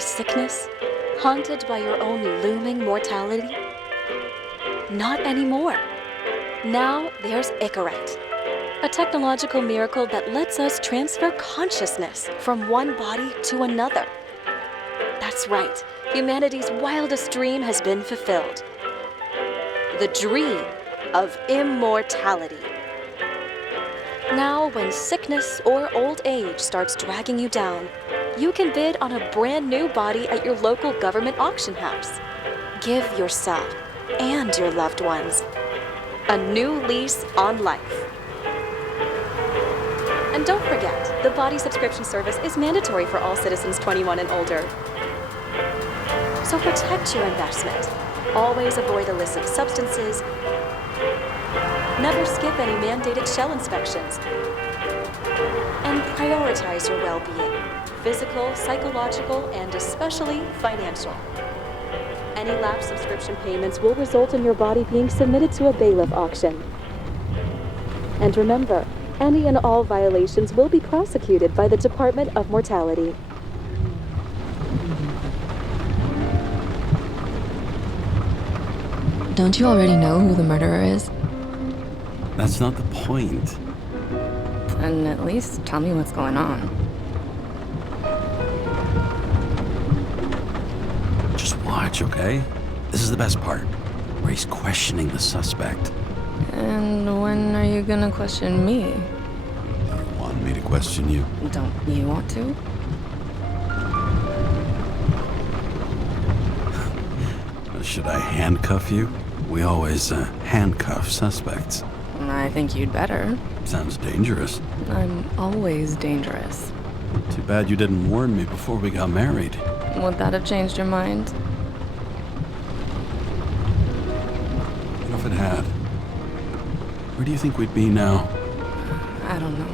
sickness? Haunted by your own looming mortality? Not anymore. Now there's Icaret, a technological miracle that lets us transfer consciousness from one body to another. That's right, humanity's wildest dream has been fulfilled. The dream of immortality. Now, when sickness or old age starts dragging you down, you can bid on a brand new body at your local government auction house. Give yourself and your loved ones a new lease on life. And don't forget, the body subscription service is mandatory for all citizens 21 and older. So protect your investment. Always avoid illicit substances. Never skip any mandated shell inspections. And prioritize your well-being, physical, psychological, and especially financial. Any lapsed subscription payments will result in your body being submitted to a bailiff auction. And remember, any and all violations will be prosecuted by the Department of Mortality. Don't you already know who the murderer is? That's not the point. And at least tell me what's going on. Just watch, okay? This is the best part, where he's questioning the suspect. And when are you gonna question me? You want me to question you? Don't you want to? Should I handcuff you? We always handcuff suspects. I think you'd better. Sounds dangerous. I'm always dangerous. Too bad you didn't warn me before we got married. Would that have changed your mind? What if it had? Where do you think we'd be now? I don't know.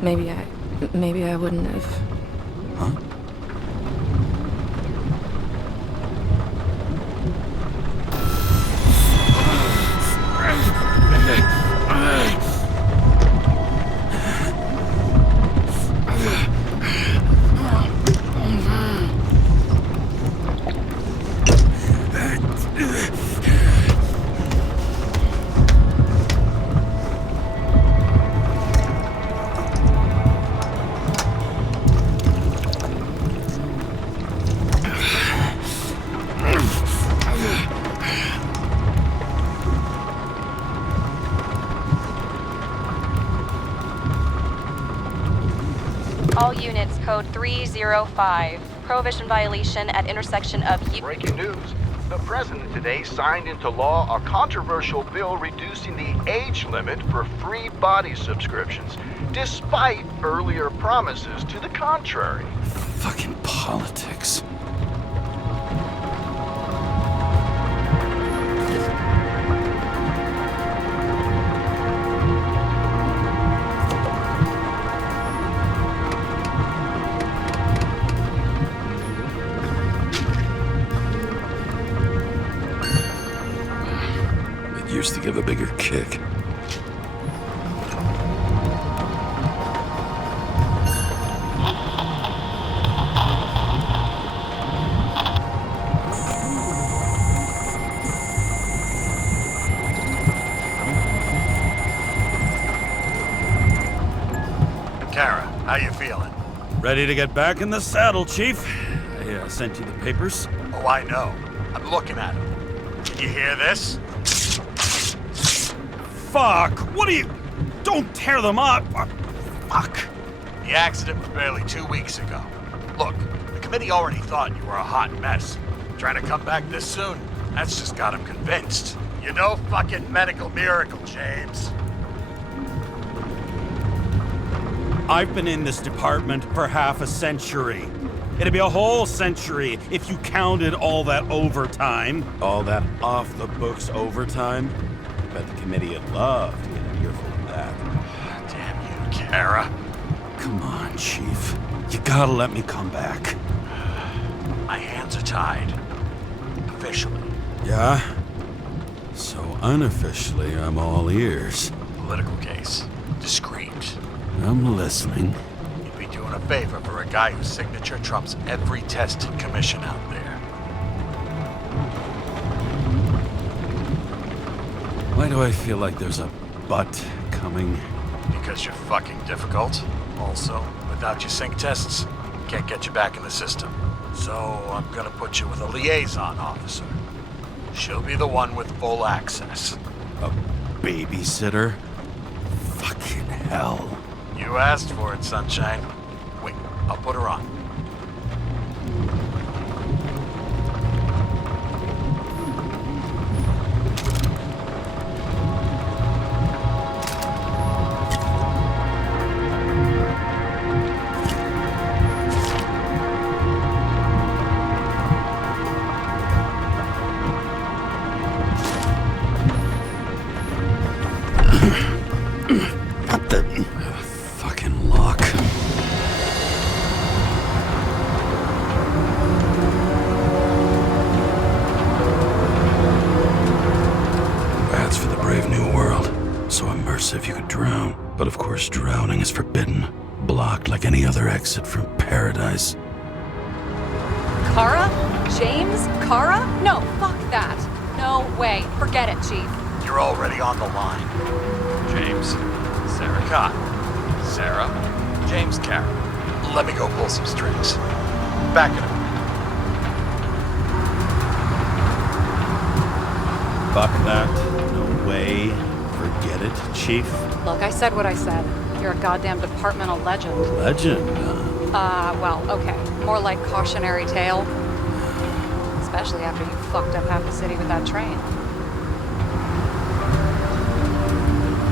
Maybe I wouldn't have. Huh? All units, code 305. Prohibition violation at intersection of Breaking news. The president today signed into law a controversial bill reducing the age limit for free body subscriptions, despite earlier promises to the contrary. Fucking politics. Used to give a bigger kick. Kara, how you feeling? Ready to get back in the saddle, Chief. I sent you the papers. Oh, I know. I'm looking at them. Did you hear this? Fuck! What are you... Don't tear them up! Fuck! The accident was barely 2 weeks ago. Look, the committee already thought you were a hot mess. Trying to come back this soon, that's just got them convinced. You're no fucking medical miracle, James. I've been in this department for half a century. It'd be a whole century if you counted all that overtime. All that off-the-books overtime? I bet the committee would love to get an earful of that. Damn you, Kara. Come on, Chief. You gotta let me come back. My hands are tied. Officially. Yeah? So unofficially, I'm all ears. Political case. Discreet. I'm listening. You'd be doing doing a favor for a guy whose signature trumps every tested commission out there. Why do I feel like there's a but coming? Because you're fucking difficult. Also, without your sync tests, can't get you back in the system. So I'm gonna put you with a liaison officer. She'll be the one with full access. A babysitter? Fucking hell. You asked for it, Sunshine. Wait, I'll put her on. What the fucking lock? Bats for the brave new world. So immersive you could drown. But of course drowning is forbidden. Blocked like any other exit from paradise. Kara? James? Kara? No, fuck that. No way. Forget it, Chief. You're already on the line. James, Sarah Cott. Sarah, James Carroll. Let me go pull some strings. Back in a minute. Fuck that. No way. Forget it, Chief. Look, I said what I said. You're a goddamn departmental legend. Legend. Well, okay. More like cautionary tale. Especially after you fucked up half the city with that train.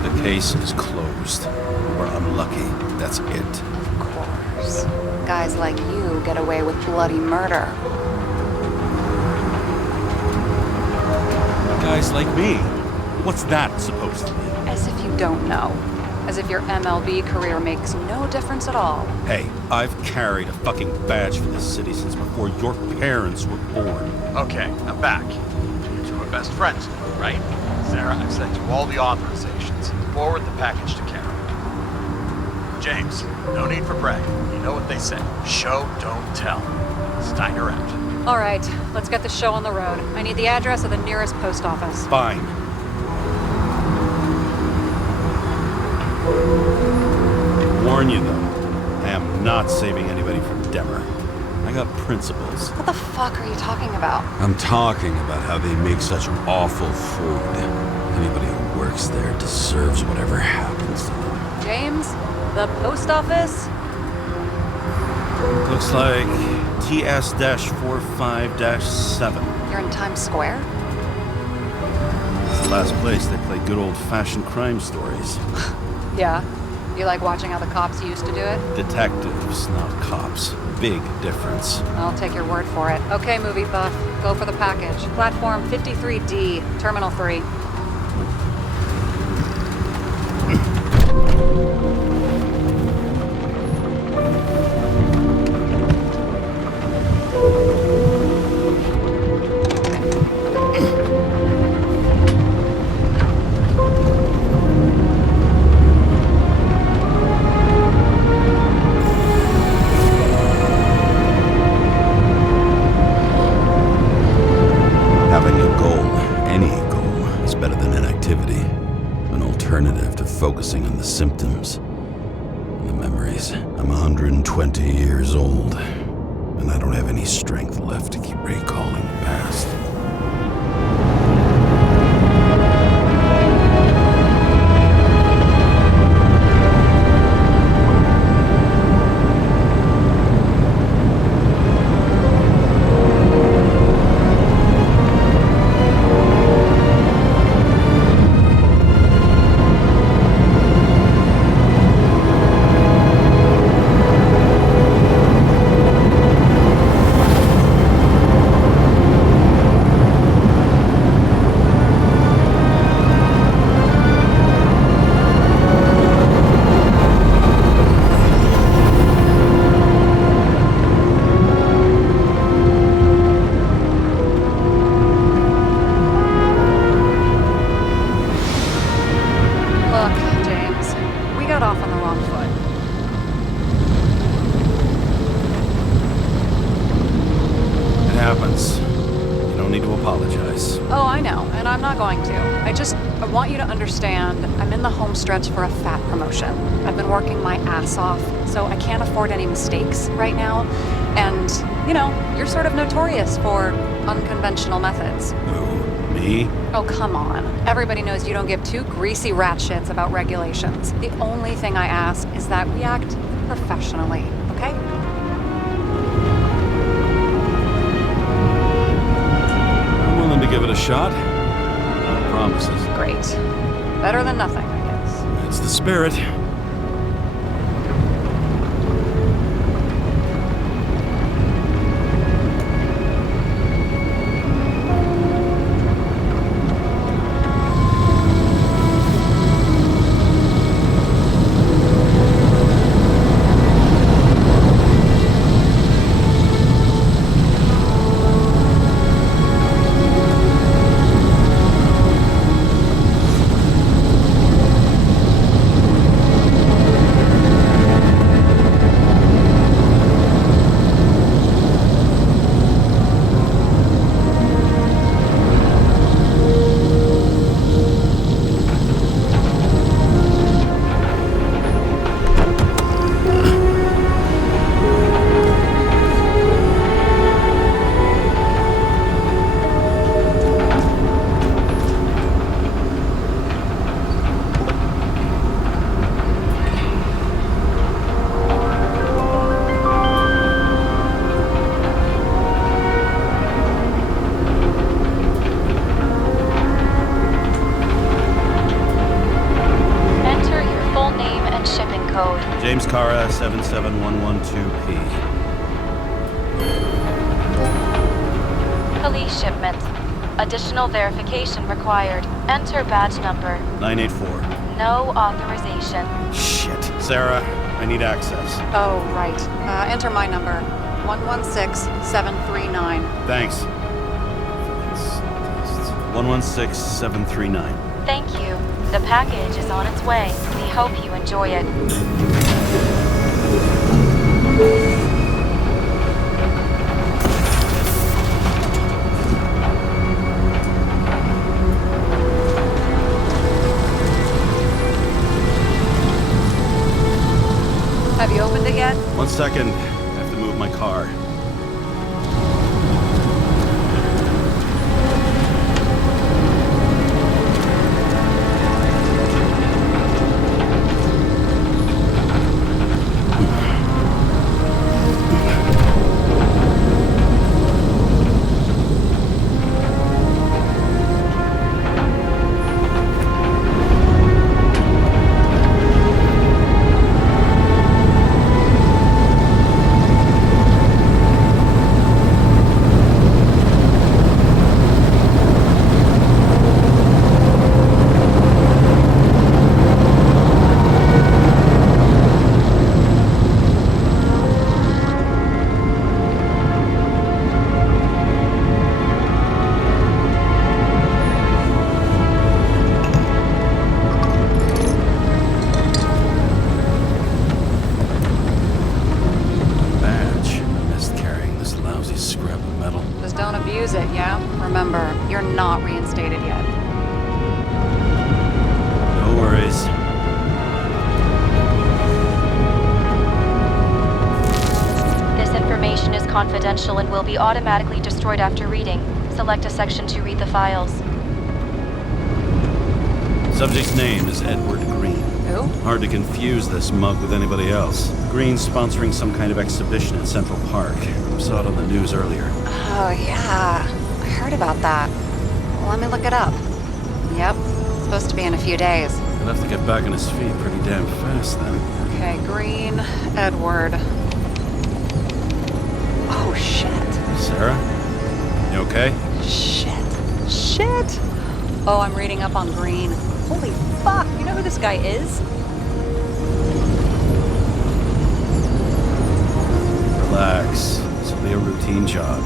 The case is closed. We're unlucky. That's it. Of course. Guys like you get away with bloody murder. Guys like me. What's that supposed to be? As if you don't know. As if your MLB career makes no difference at all. Hey, I've carried a fucking badge for this city since before your parents were born. Okay, I'm back. You two are best friends, right? Sarah, I've sent you all the authorizations. Forward the package to Carol. James, no need for bragging. You know what they say. Show, don't tell. Steiner out. All right, let's get the show on the road. I need the address of the nearest post office. Fine. Warn you though, I am not saving anybody from Demmer. I got principles. What the fuck are you talking about? I'm talking about how they make such awful food. Anybody who works there deserves whatever happens to them. James, the post office? Looks like TS-45-7. You're in Times Square? It's the last place they play good old-fashioned crime stories. Yeah. You like watching how the cops used to do it? Detectives, not cops. Big difference. I'll take your word for it. Okay, movie buff. Go for the package. Platform 53D, Terminal 3. Having a goal, any goal, is better than inactivity. An alternative to focusing on the symptoms and the memories. I'm 120 years old, and I don't have any strength left to keep recalling the past. Look, James, we got off on the wrong foot. not going to. I want you to understand, I'm in the home stretch for a fat promotion. I've been working my ass off, so I can't afford any mistakes right now. And, you know, you're sort of notorious for unconventional methods. Who? Me? Oh, come on. Everybody knows you don't give two greasy rat shits about regulations. The only thing I ask is that we act professionally, okay? I'm willing to give it a shot. No promises. Great. Better than nothing, I guess. It's the spirit. James Cara 77112P. Police shipment. Additional verification required. Enter badge number. 984. No authorization. Shit. Sarah, I need access. Oh, right. Enter my number. 116739. Thanks. 116739. Thank you. The package is on its way. We hope you enjoy it. Have you opened it yet? 1 second. I have to move my car. Remember, you're not reinstated yet. No worries. This information is confidential and will be automatically destroyed after reading. Select a section to read the files. Subject's name is Edward Green. Who? Hard to confuse this mug with anybody else. Green's sponsoring some kind of exhibition at Central Park. Saw it on the news earlier. Oh, yeah. I heard about that. Let me look it up. Yep. Supposed to be in a few days. He'll have to get back on his feet pretty damn fast then. Okay, Green, Edward. Oh, shit. Sarah? You okay? Shit. Oh, I'm reading up on Green. Holy fuck, you know who this guy is? Relax. This will be a routine job.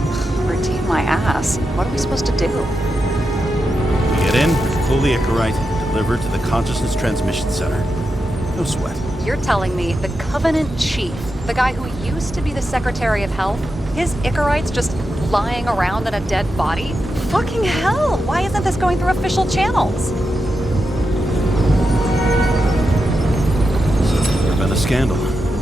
Routine my ass. What are we supposed to do? We get in, pull the Icarite, deliver it to the Consciousness Transmission Center. No sweat. You're telling me the Covenant Chief, the guy who used to be the Secretary of Health, his Icarite's just lying around in a dead body? Fucking hell! Why isn't this going through official channels? There's been a scandal.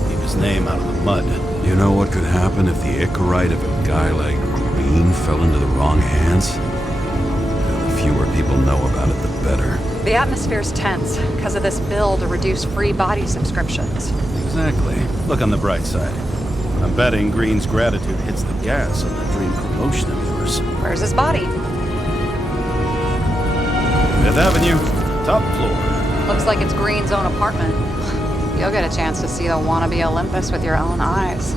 Keep his name out of the mud. You know what could happen if the Icarite of a guy like Green fell into the wrong hands? The fewer people know about it, the better. The atmosphere's tense because of this bill to reduce free body subscriptions. Exactly. Look on the bright side. I'm betting Green's gratitude hits the gas on that dream promotion of yours. Where's his body? Fifth Avenue, top floor. Looks like it's Green's own apartment. You'll get a chance to see the wannabe Olympus with your own eyes.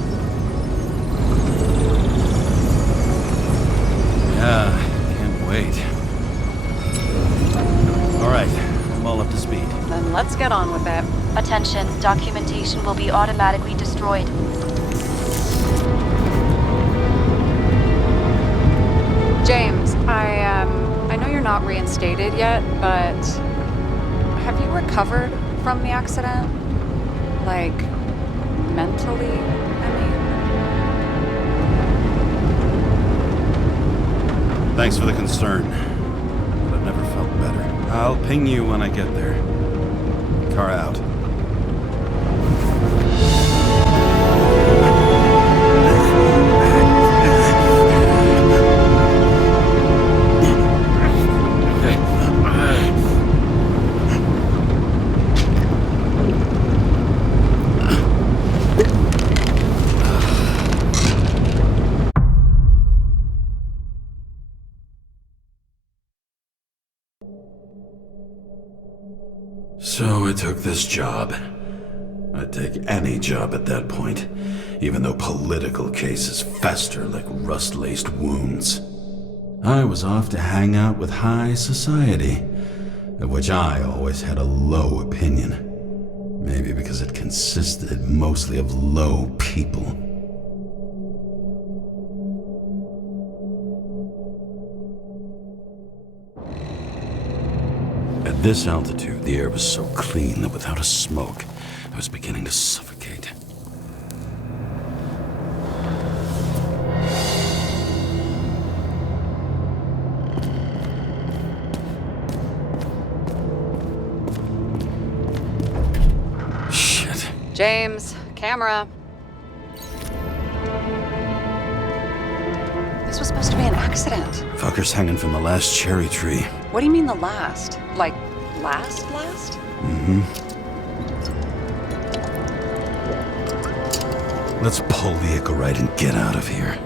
Yeah, can't wait. All right, I'm all up to speed. Then let's get on with it. Attention, documentation will be automatically destroyed. James, I know you're not reinstated yet, but have you recovered from the accident? Like, mentally, I mean? Thanks for the concern, but I've never felt better. I'll ping you when I get there. Car out. So I took this job. I'd take any job at that point, even though political cases fester like rust-laced wounds. I was off to hang out with high society, of which I always had a low opinion. Maybe because it consisted mostly of low people. At this altitude, the air was so clean that without a smoke, I was beginning to suffocate. Shit. James, camera. This was supposed to be an accident. Fucker's hanging from the last cherry tree. What do you mean the last? Like, last? Mm-hmm. Let's pull the Icarite and get out of here.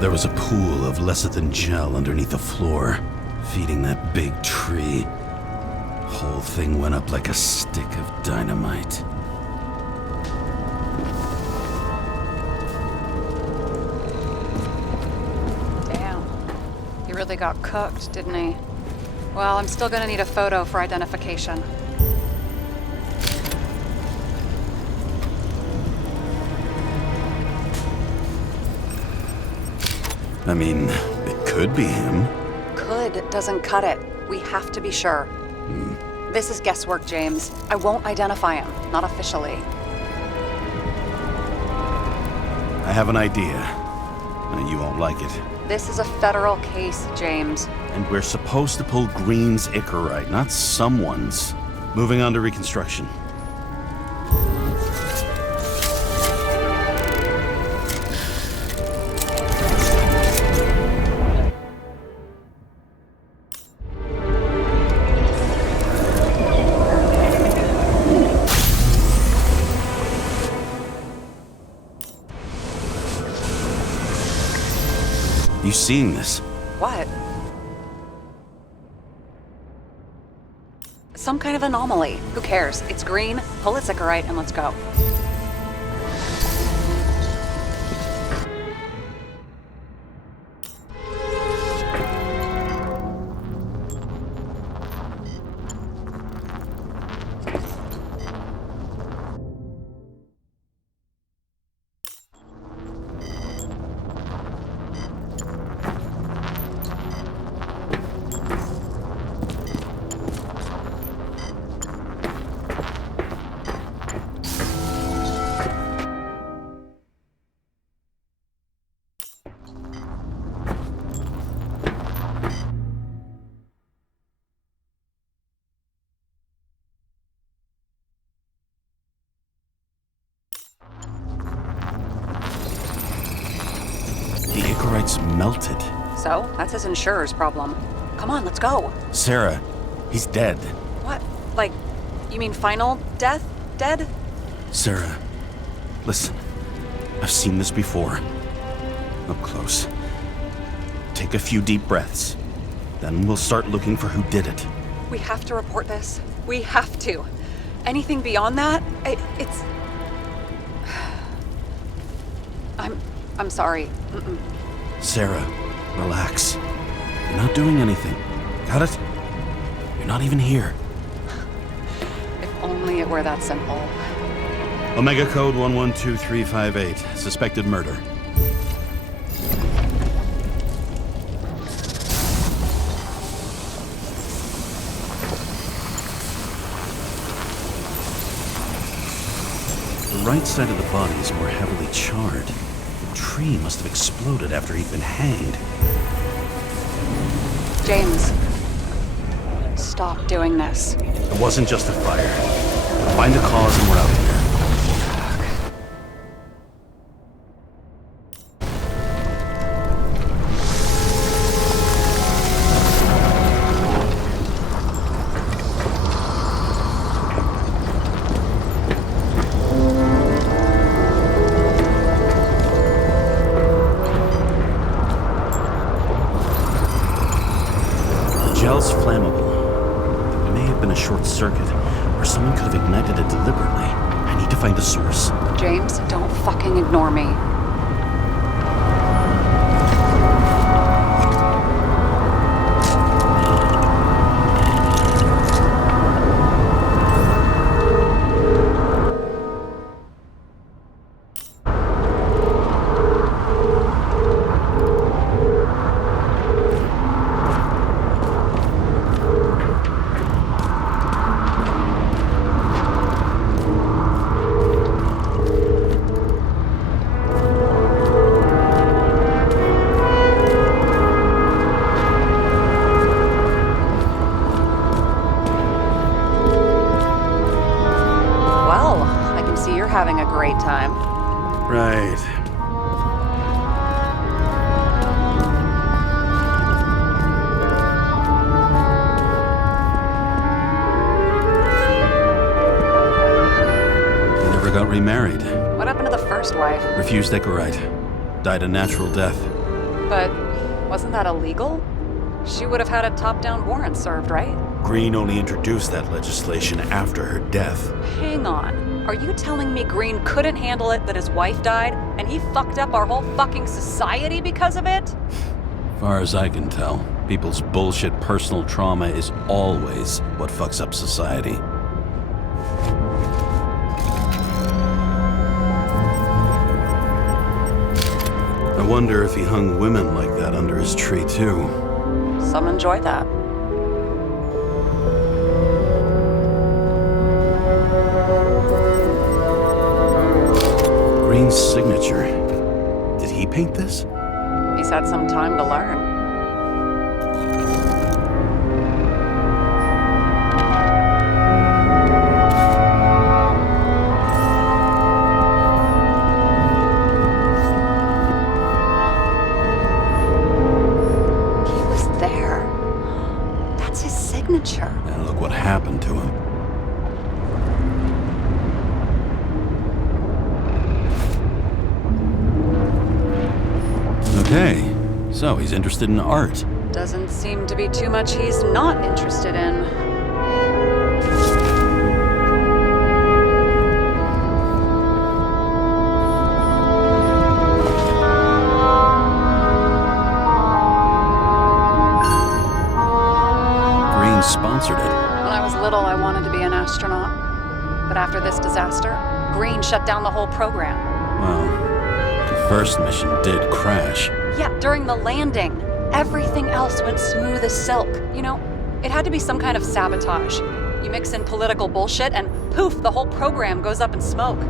There was a pool of lecithin gel underneath the floor, feeding that big tree. Whole thing went up like a stick of dynamite. Damn. He really got cooked, didn't he? Well, I'm still gonna need a photo for identification. I mean, it could be him. Could doesn't cut it. We have to be sure. This is guesswork, James. I won't identify him. Not officially. I have an idea. You won't like it. This is a federal case, James. And we're supposed to pull Green's Icarite, not someone's. Moving on to reconstruction. You seeing this? What? Some kind of anomaly. Who cares? It's green, pull its Icarite, and let's go. Mike's melted. So, that's his insurer's problem. Come on, let's go. Sarah, he's dead. What? Like, you mean final death? Dead? Sarah, listen. I've seen this before. Up close. Take a few deep breaths. Then we'll start looking for who did it. We have to report this. We have to. Anything beyond that, it's... I'm sorry. Mm-mm. Sarah, relax. You're not doing anything. Got it? You're not even here. If only it were that simple. Omega code 112358. Suspected murder. The right side of the body is more heavily charred. The tree must have exploded after he'd been hanged. James, stop doing this. It wasn't just a fire. Find the cause and we're out of here. Gel's flammable. There may have been a short circuit, or someone could have ignited it deliberately. I need to find the source. James, don't fucking ignore me. Having a great time. Right. He never got remarried. What happened to the first wife? Refused Ecorite. Died a natural death. But wasn't that illegal? She would have had a top-down warrant served, right? Green only introduced that legislation after her death. Hang on. Are you telling me Green couldn't handle it that his wife died, and he fucked up our whole fucking society because of it? Far as I can tell, people's bullshit personal trauma is always what fucks up society. I wonder if he hung women like that under his tree, too. Some enjoy that. Green's signature. Did he paint this? He's had some time to learn. He was there. That's his signature. And look what happened to him. Okay, so he's interested in art. Doesn't seem to be too much he's not interested in. Green sponsored it. When I was little, I wanted to be an astronaut. But after this disaster, Green shut down the whole program. Well, the first mission did crash. Yeah, during the landing. Everything else went smooth as silk. You know, it had to be some kind of sabotage. You mix in political bullshit and poof, the whole program goes up in smoke.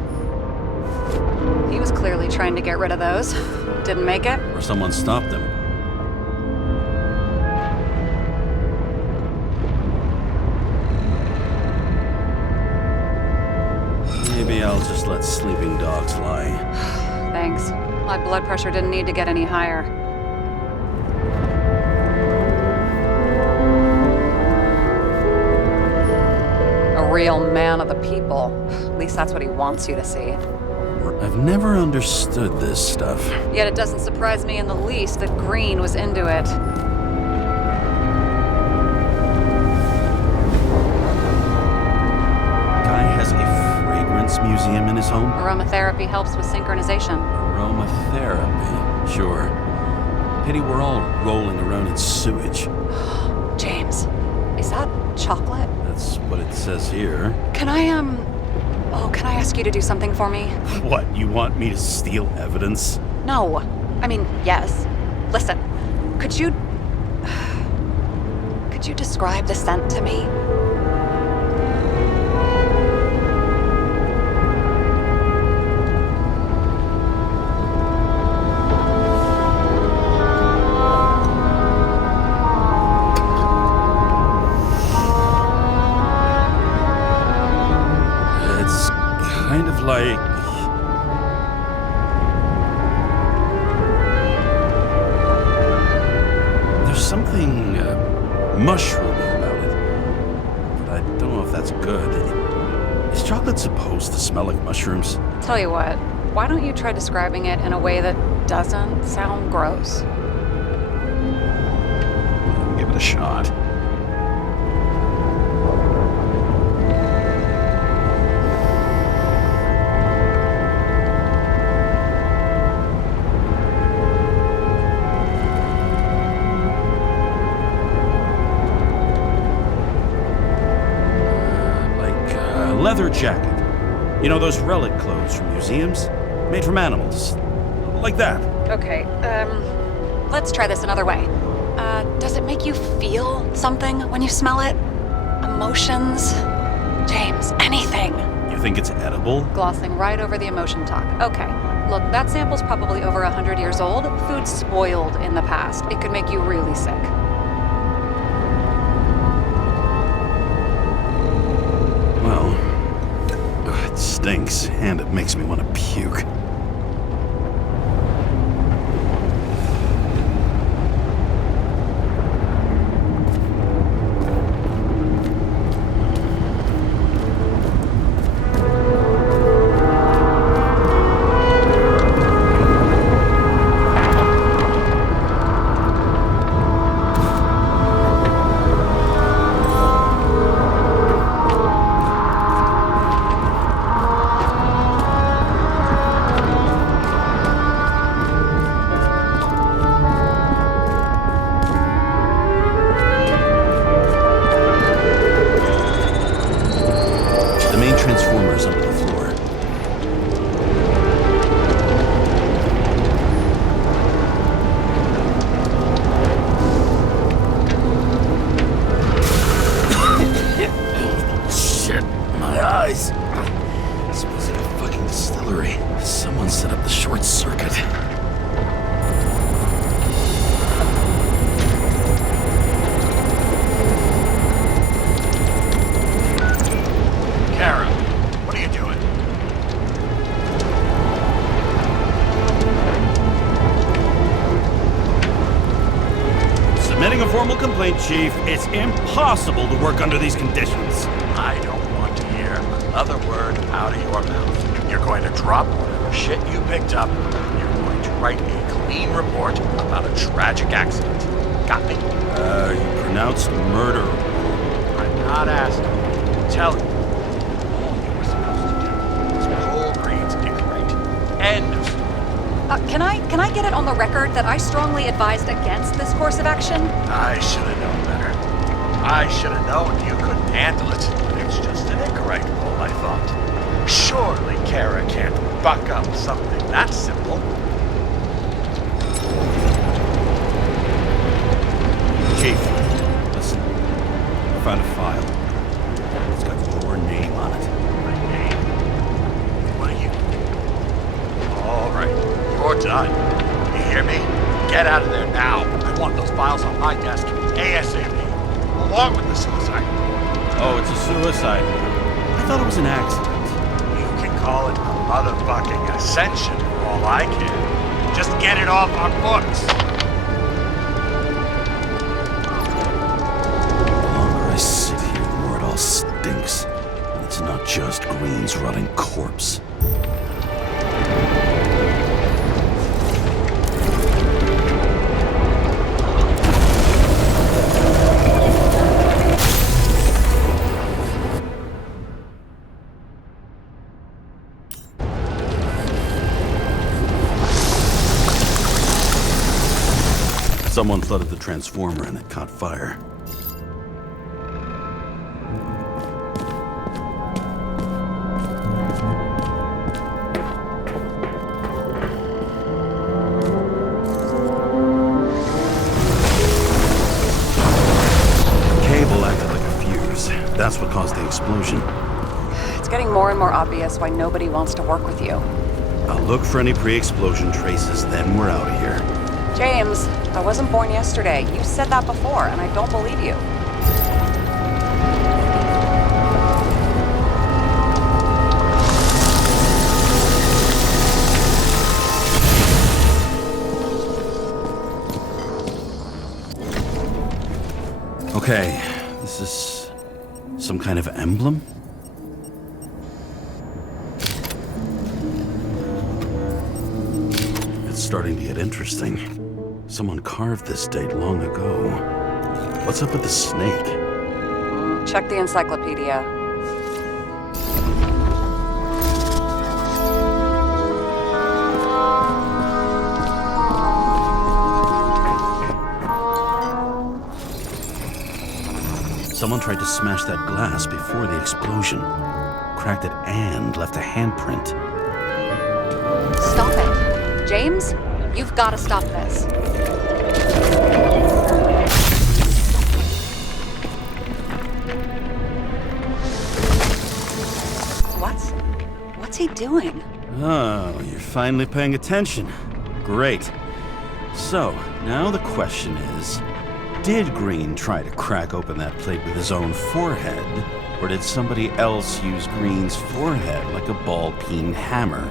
He was clearly trying to get rid of those. Didn't make it. Or someone stopped him. Maybe I'll just let sleeping dogs lie. Thanks. My blood pressure didn't need to get any higher. real man of the people. At least that's what he wants you to see. I've never understood this stuff. Yet it doesn't surprise me in the least that Green was into it. Guy has a fragrance museum in his home? Aromatherapy helps with synchronization. Aromatherapy, sure. Pity we're all rolling around in sewage. James, is that chocolate? That's what it says here. Can I ask you to do something for me? What, you want me to steal evidence? No. I mean, yes. Listen, could you describe the scent to me? It's kind of like... There's something mushroomy about it. But I don't know if that's good. Is chocolate supposed to smell like mushrooms? Tell you what, why don't you try describing it in a way that doesn't sound gross? Give it a shot. Leather jacket. You know those relic clothes from museums? Made from animals. Like that. Okay, let's try this another way. Does it make you feel something when you smell it? Emotions? James, anything. You think it's edible? Glossing right over the emotion talk. Okay, look, that sample's probably over 100 years old. Food spoiled in the past. It could make you really sick. Well, it stinks, and it makes me want to puke. Transformers under the floor. Shit, my eyes. This was a fucking distillery. Someone set up the short circuit. Kara, what are you doing? Submitting a formal complaint, Chief. It's impossible to work under these conditions. I don't want to hear another word out of your mouth. You're going to drop whatever shit you picked up. You're going to write a clean report about a tragic accident. Got me? You pronounced murder. I'm not asking. I'm telling you. All you were supposed to do was pull Green's ink. End of story. Can I get it on the record that I strongly advised against this course of action? I should have known better. I should have known you couldn't handle it. It's just an incorrect role, I thought. Surely Kara can't buck up something that simple. Chief, listen. I found a file. It's got your name on it. My name? What are you? All right, you're done. You hear me? Get out of there now. I want those files on my desk ASAP, along with the suicide. Oh, it's a suicide. I thought it was an accident. You can call it a motherfucking ascension for all I care. Just get it off our books. The longer I sit here, the more it all stinks. just Green's rotting corpse. Someone flooded the transformer and it caught fire. Cable acted like a fuse. That's what caused the explosion. It's getting more and more obvious why nobody wants to work with you. I'll look for any pre-explosion traces, then we're out of here. James, I wasn't born yesterday. You said that before, and I don't believe you. Okay, this is some kind of emblem? It's starting to get interesting. Someone carved this date long ago. What's up with the snake? Check the encyclopedia. Someone tried to smash that glass before the explosion. Cracked it and left a handprint. Stop it. James, you've got to stop this. What's he doing? Oh, you're finally paying attention. Great. So, now the question is, did Green try to crack open that plate with his own forehead, or did somebody else use Green's forehead like a ball-peen hammer?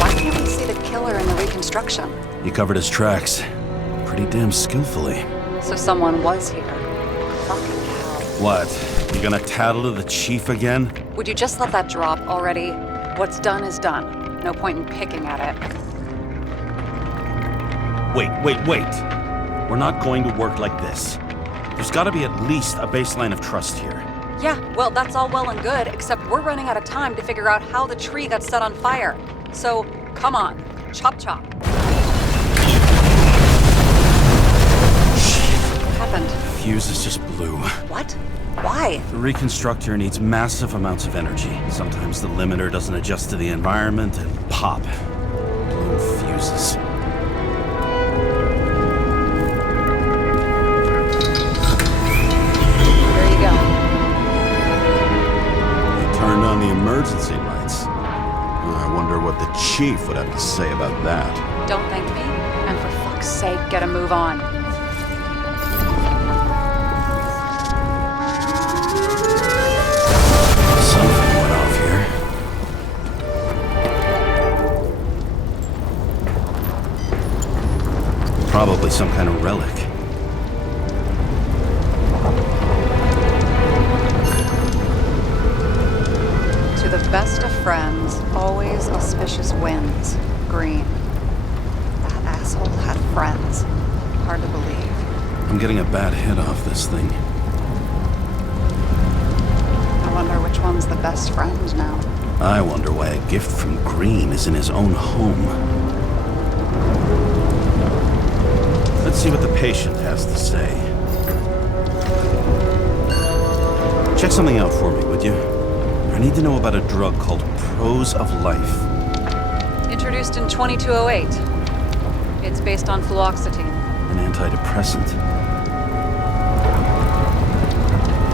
Why can't we see the killer in the reconstruction? He covered his tracks pretty damn skillfully. So someone was here. Fucking hell. What? You gonna tattle to the chief again? Would you just let that drop already? What's done is done. No point in picking at it. Wait. We're not going to work like this. There's gotta be at least a baseline of trust here. Yeah, well, that's all well and good, except we're running out of time to figure out how the tree got set on fire. So, come on. Chop chop. What happened? The fuses just blew. What? Why? The reconstructor needs massive amounts of energy. Sometimes the limiter doesn't adjust to the environment and pop. Blown fuses. There you go. They turned on the emergency lights. I wonder what the chief would have to say about that. Don't thank me, and for fuck's sake, get a move on. Something went off here. Probably some kind of relic. To the best of friends, always auspicious winds. Green. That asshole had friends. Hard to believe. I'm getting a bad hit off this thing. I wonder which one's the best friend now. I wonder why a gift from Green is in his own home. Let's see what the patient has to say. Check something out for me, would you? I need to know about a drug called Prose of Life. Introduced in 2208. It's based on fluoxetine. An antidepressant.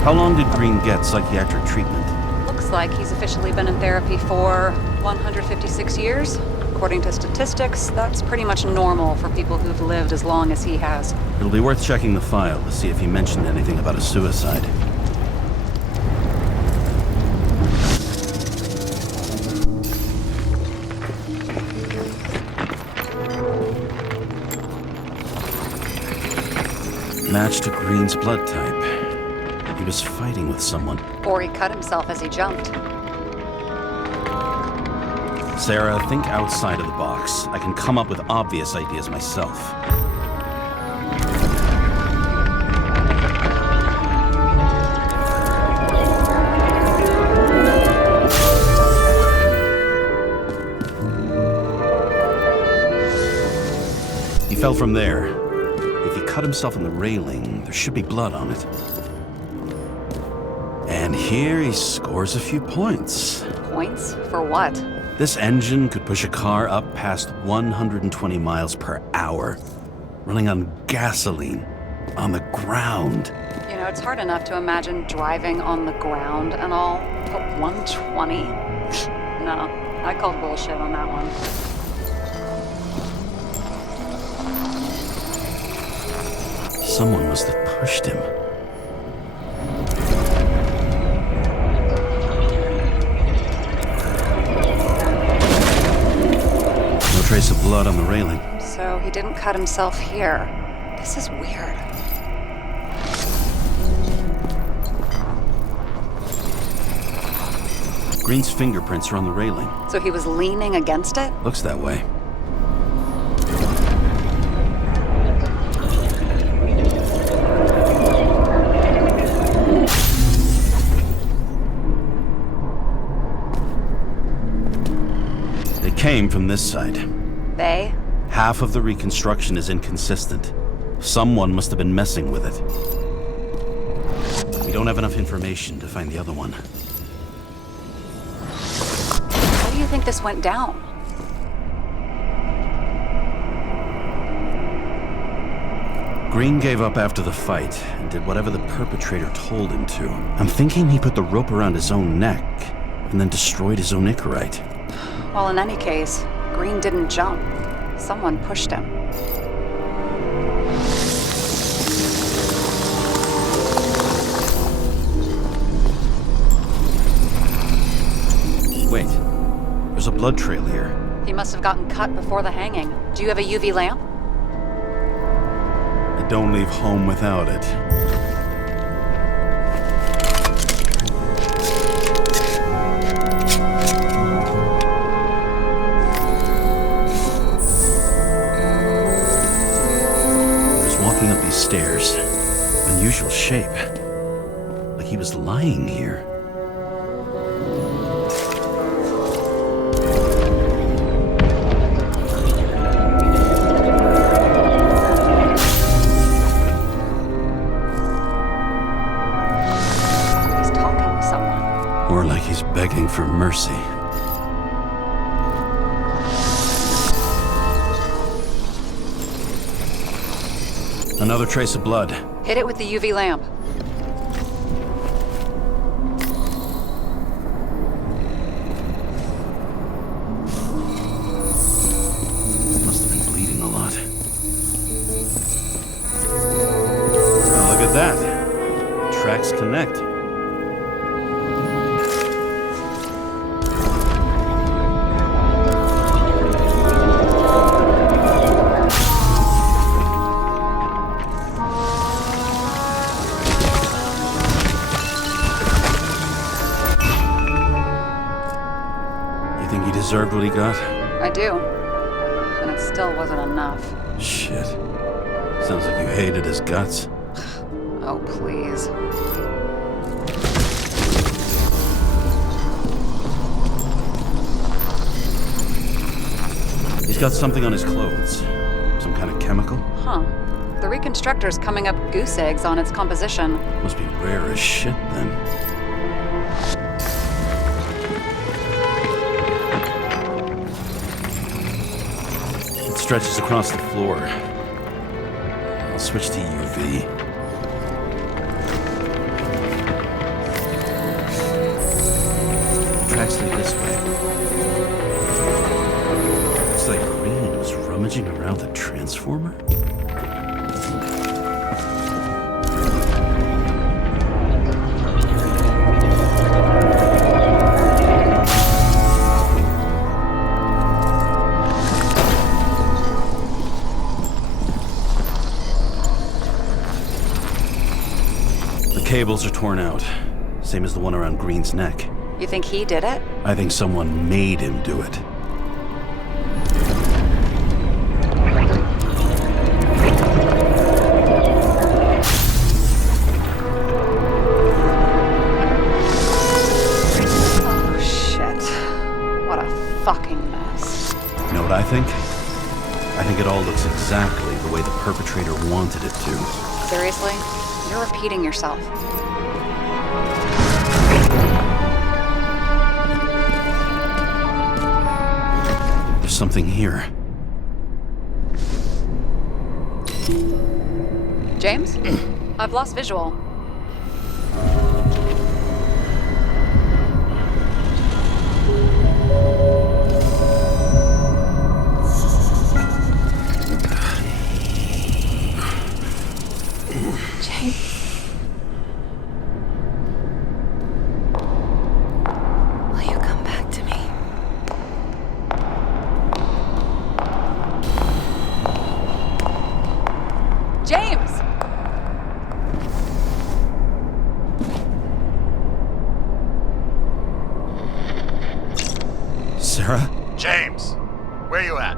How long did Green get psychiatric treatment? Looks like he's officially been in therapy for 156 years. According to statistics, that's pretty much normal for people who've lived as long as he has. It'll be worth checking the file to see if he mentioned anything about a suicide. Match to Green's blood type. was fighting with someone. Or he cut himself as he jumped. Sarah, think outside of the box. I can come up with obvious ideas myself. He fell from there. If he cut himself on the railing, there should be blood on it. And here he scores a few points. Points? For what? This engine could push a car up past 120 miles per hour, running on gasoline, on the ground. You know, it's hard enough to imagine driving on the ground and all, but 120? No, I called bullshit on that one. Someone must have pushed him. No trace of blood on the railing. So he didn't cut himself here. This is weird. Green's fingerprints are on the railing. So he was leaning against it? Looks that way. They came from this side. They? Half of the reconstruction is inconsistent. Someone must have been messing with it. We don't have enough information to find the other one. How do you think this went down? Green gave up after the fight and did whatever the perpetrator told him to. I'm thinking he put the rope around his own neck and then destroyed his own Icarite. Well, in any case, Green didn't jump. Someone pushed him. Wait, there's a blood trail here. He must have gotten cut before the hanging. Do you have a UV lamp? I don't leave home without it. Walking up these stairs. Unusual shape. Like he was lying here. He's talking to someone. Or like he's begging for mercy. Another trace of blood. Hit it with the UV lamp. Must have been bleeding a lot. Oh, look at that. Tracks connect. Deserved what he got? I do. And it still wasn't enough. Shit. Sounds like you hated his guts. Oh, please. He's got something on his clothes. Some kind of chemical? Huh. The reconstructor's coming up goose eggs on its composition. Must be rare as shit, then. Stretches across the floor. I'll switch to UV. Tracks lead this way. Looks like Green was rummaging around the transformer. Genitals are torn out. Same as the one around Green's neck. You think he did it? I think someone made him do it. Oh, shit. What a fucking mess. You know what I think? I think it all looks exactly the way the perpetrator wanted it to. Seriously? You're repeating yourself. There's something here. James? I've lost visual. Will you come back to me? James! Sarah? James, where you at?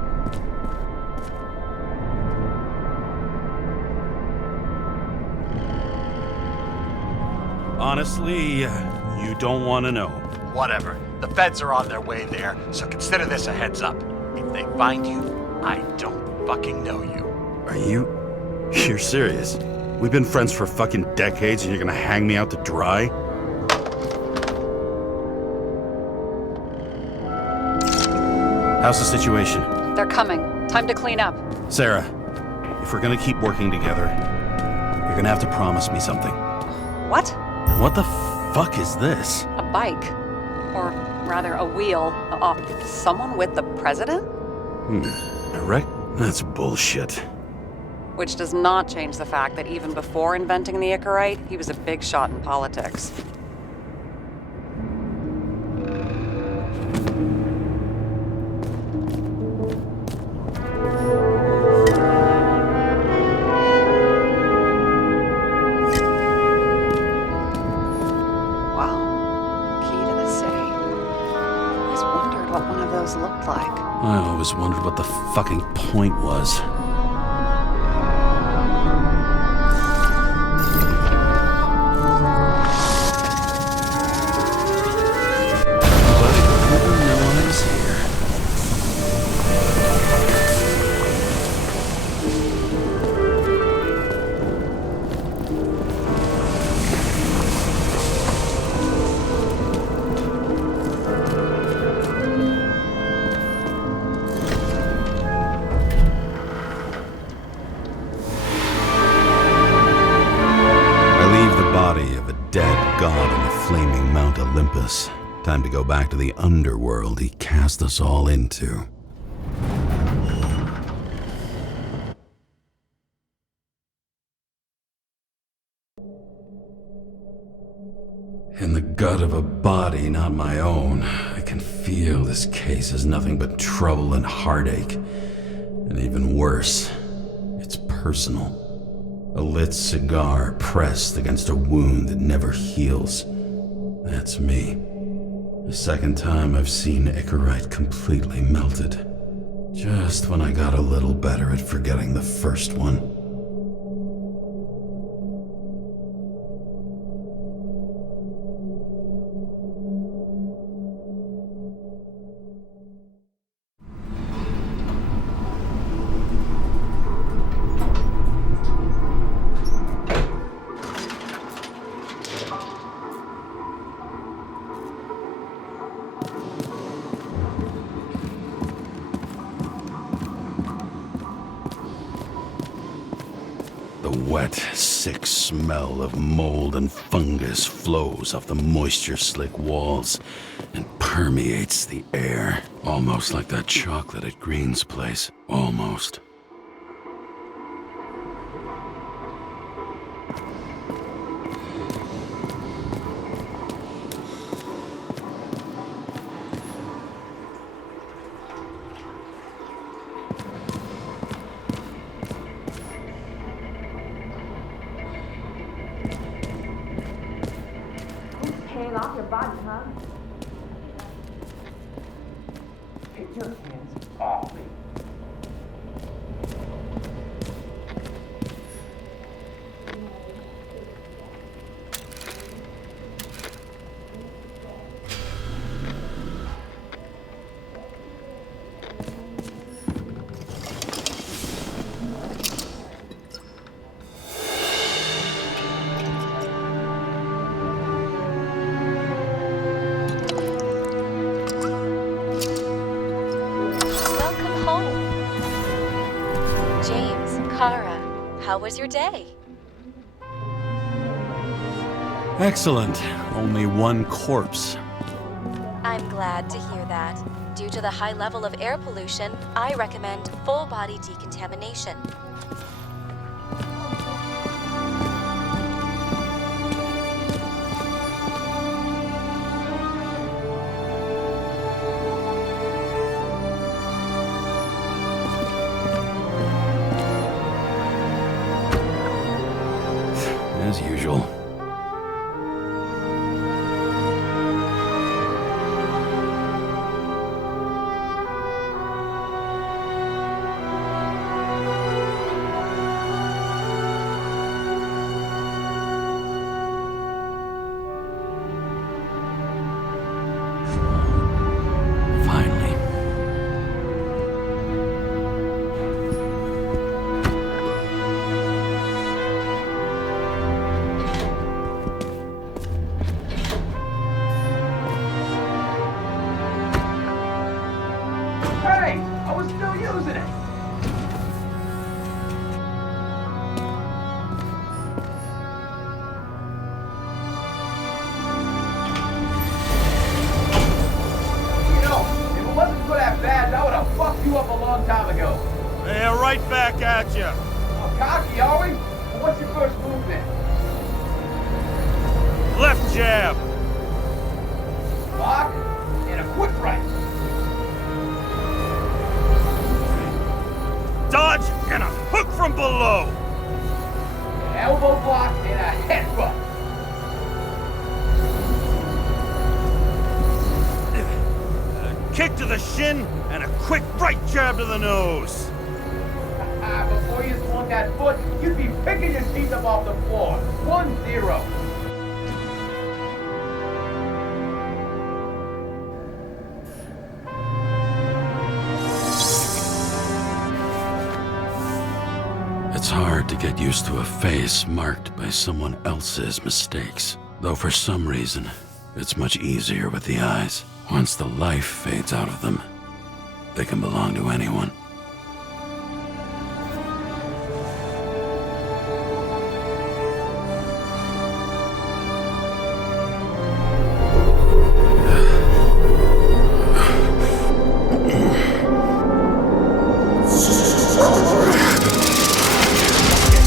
Honestly, you don't want to know. Whatever. The feds are on their way there, so consider this a heads up. If they find you, I don't fucking know you. Are you... You're serious? We've been friends for fucking decades and you're gonna hang me out to dry? How's the situation? They're coming. Time to clean up. Sarah, if we're gonna keep working together, you're gonna have to promise me something. What? What the fuck is this? A bike. Or rather, a wheel off someone with the president? Right? That's bullshit. Which does not change the fact that even before inventing the Icarite, he was a big shot in politics. Wow. Key to the city. I always wondered what one of those looked like. I always wondered what the fucking point was. Time to go back to the underworld he cast us all into. In the gut of a body not my own, I can feel this case is nothing but trouble and heartache. And even worse, it's personal. A lit cigar pressed against a wound that never heals. That's me. The second time I've seen Icarite completely melted. Just when I got a little better at forgetting the first one. Wet, sick smell of mold and fungus flows off the moisture-slick walls and permeates the air. Almost like that chocolate at Green's place. Almost. your hands off me. Welcome home. James, Kara, how was your day? Excellent. Only one corpse. I'm glad to hear that. Due to the high level of air pollution, I recommend full body decontamination. As usual. Finally. Hey, I was still using it. You know, if it wasn't for that badge, I would have fucked you up a long time ago. Yeah, right back at you. Oh, cocky, are we? Well, what's your first move then? Left jab. Lock and a quick right. Dodge and a hook from below. An elbow block and a headbutt. Kick to the shin and a quick right jab to the nose. Before you swung that foot, you'd be picking your teeth up off the floor. 1-0. It's hard to get used to a face marked by someone else's mistakes. Though for some reason, it's much easier with the eyes. Once the life fades out of them, they can belong to anyone.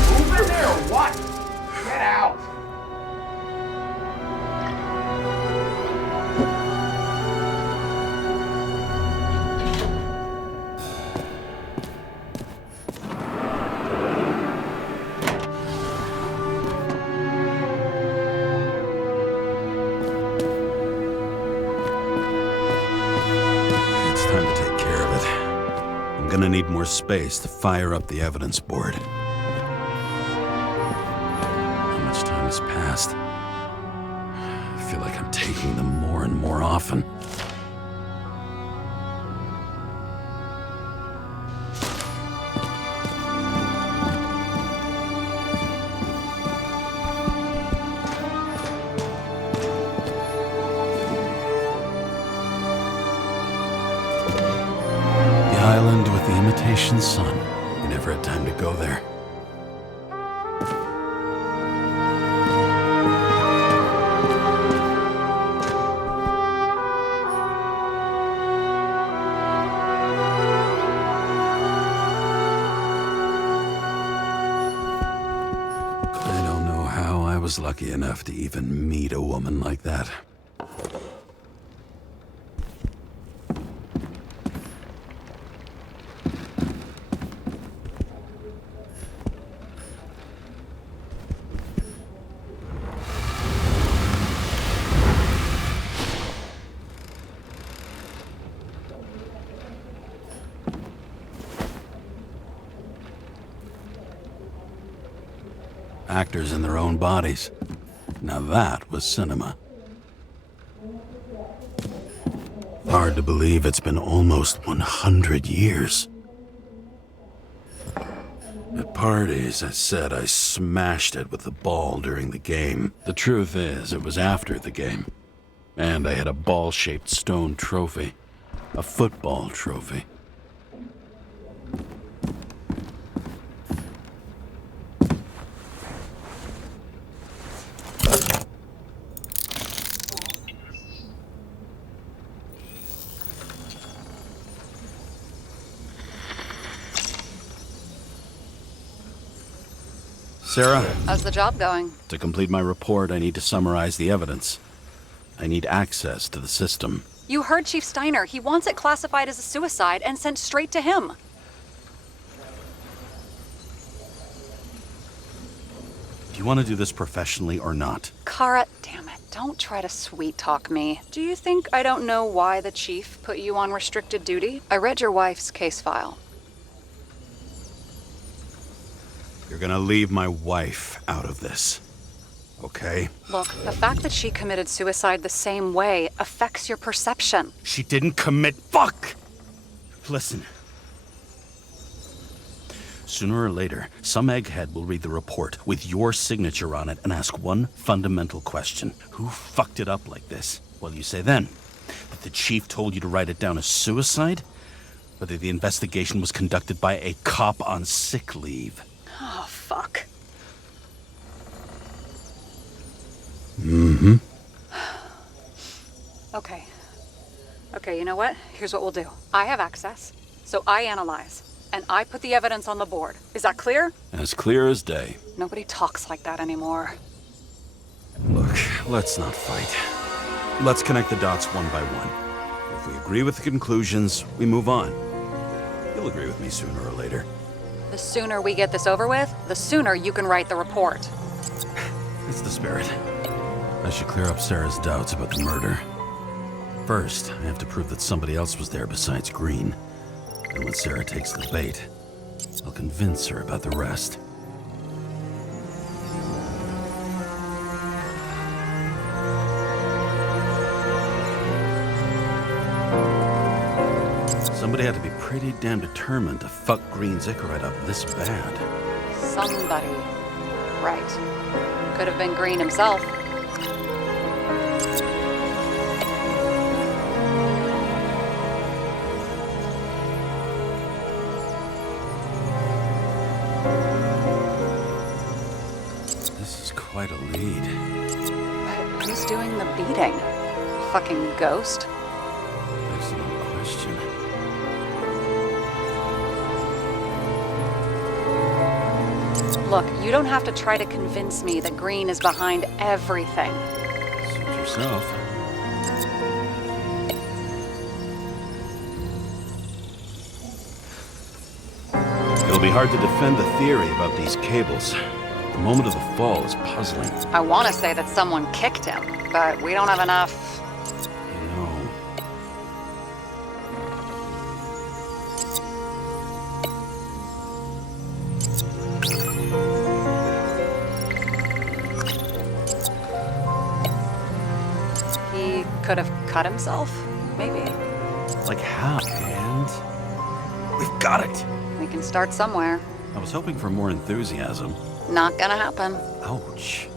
Move in there or what? Get out. It's time to take care of it. I'm gonna need more space to fire up the evidence board. How much time has passed? I feel like I'm taking them more and more often. The island with the imitation sun. You never had time to go there. I don't know how I was lucky enough to even meet a woman like that. actors in their own bodies. Now that was cinema. Hard to believe it's been almost 100 years. At parties, I said I smashed it with the ball during the game. The truth is, it was after the game. And I had a ball-shaped stone trophy. A football trophy. Sarah? How's the job going? To complete my report, I need to summarize the evidence. I need access to the system. You heard Chief Steiner. He wants it classified as a suicide and sent straight to him. Do you want to do this professionally or not? Kara, damn it. Don't try to sweet talk me. Do you think I don't know why the chief put you on restricted duty? I read your wife's case file. You're gonna leave my wife out of this. Okay? Look, the fact that she committed suicide the same way affects your perception. She didn't commit. Fuck! Listen. Sooner or later, some egghead will read the report with your signature on it and ask one fundamental question. Who fucked it up like this? What do you say then? That the chief told you to write it down as suicide? Whether the investigation was conducted by a cop on sick leave? Oh, fuck. Mm-hmm. Okay, you know what? Here's what we'll do. I have access, so I analyze, and I put the evidence on the board. Is that clear? As clear as day. Nobody talks like that anymore. Look, let's not fight. Let's connect the dots one by one. If we agree with the conclusions, we move on. You'll agree with me sooner or later. The sooner we get this over with, the sooner you can write the report. It's the spirit. I should clear up Sarah's doubts about the murder. First, I have to prove that somebody else was there besides Green. And when Sarah takes the bait, I'll convince her about the rest. Somebody had to be pretty damn determined to fuck Green's Icarite up this bad. Somebody. Right. Could have been Green himself. This is quite a lead. But who's doing the beating? Fucking ghost? Excellent question. Look, you don't have to try to convince me that Green is behind everything. Suit yourself. It'll be hard to defend the theory about these cables. The moment of the fall is puzzling. I want to say that someone kicked him, but we don't have enough. You know. He could have cut himself, maybe. Like how? And we've got it. We can start somewhere. I was hoping for more enthusiasm. Not gonna happen. Ouch.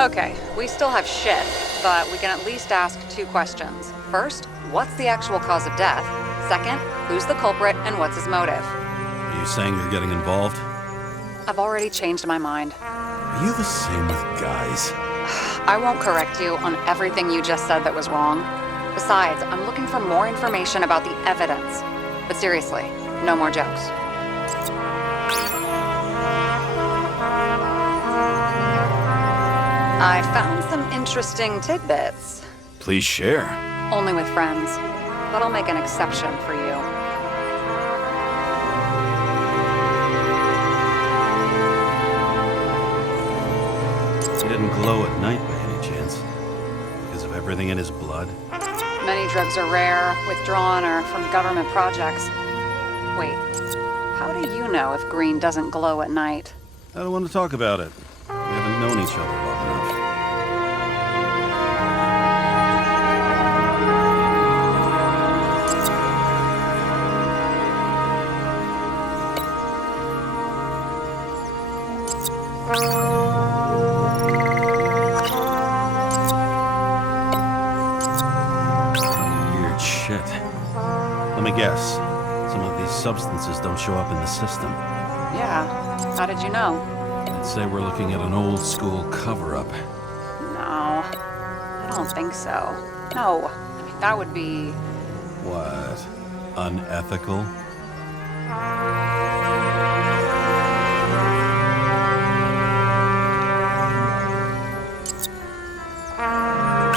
Okay, we still have shit, but we can at least ask 2 questions. First, what's the actual cause of death? Second, who's the culprit and what's his motive? Are you saying you're getting involved? I've already changed my mind. Are you the same with guys? I won't correct you on everything you just said that was wrong. Besides, I'm looking for more information about the evidence. But seriously, no more jokes. I found some interesting tidbits. Please share. Only with friends. But I'll make an exception for you. He didn't glow at night by any chance. Because of everything in his blood. Many drugs are rare, withdrawn, or from government projects. Wait, how do you know if Green doesn't glow at night? I don't want to talk about it. We haven't known each other long enough. Weird shit. Let me guess. Some of these substances don't show up in the system. Yeah. How did you know? I'd say we're looking at an old school cover-up. No. I don't think so. No. I mean, that would be... What? Unethical?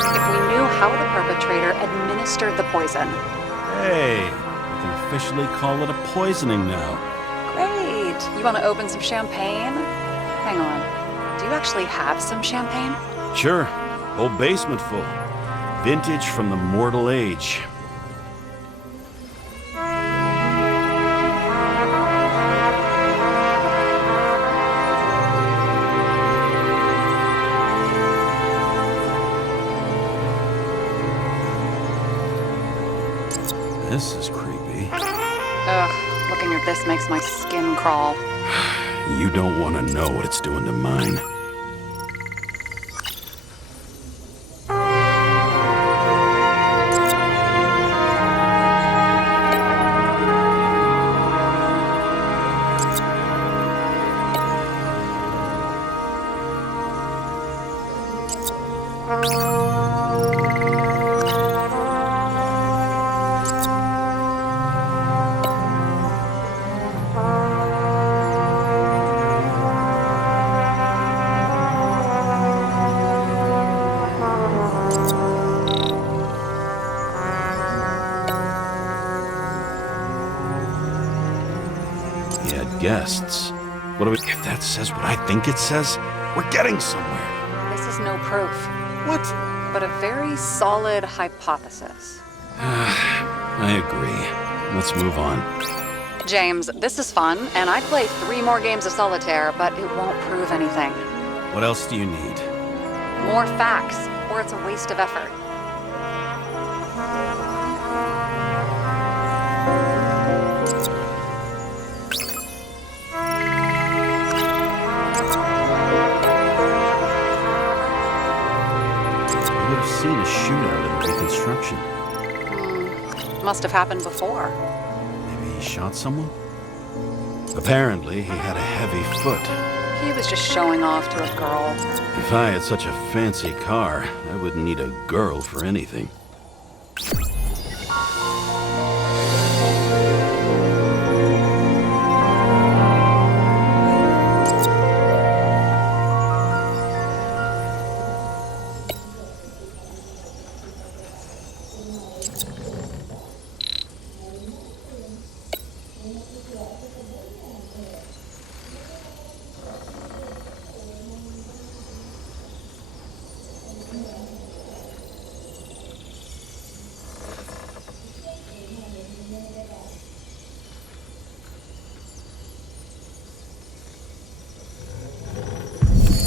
If we knew how the perpetrator administered the poison. Hey, we can officially call it a poisoning now. Great. You want to open some champagne? Hang on. Do you actually have some champagne? Sure. Whole basement full. Vintage from the mortal age. This is creepy. Ugh, looking at this makes my skin crawl. You don't want to know what it's doing to mine. Guests. What do we... If that says what I think it says, we're getting somewhere. This is no proof, What? but a very solid hypothesis. I agree. Let's move on. James, this is fun, and I'd play 3 more games of solitaire, but it won't prove anything. What else do you need? More facts, or it's a waste of effort. Seen a shootout in reconstruction. Must have happened before. Maybe he shot someone? Apparently, he had a heavy foot. He was just showing off to a girl. If I had such a fancy car, I wouldn't need a girl for anything.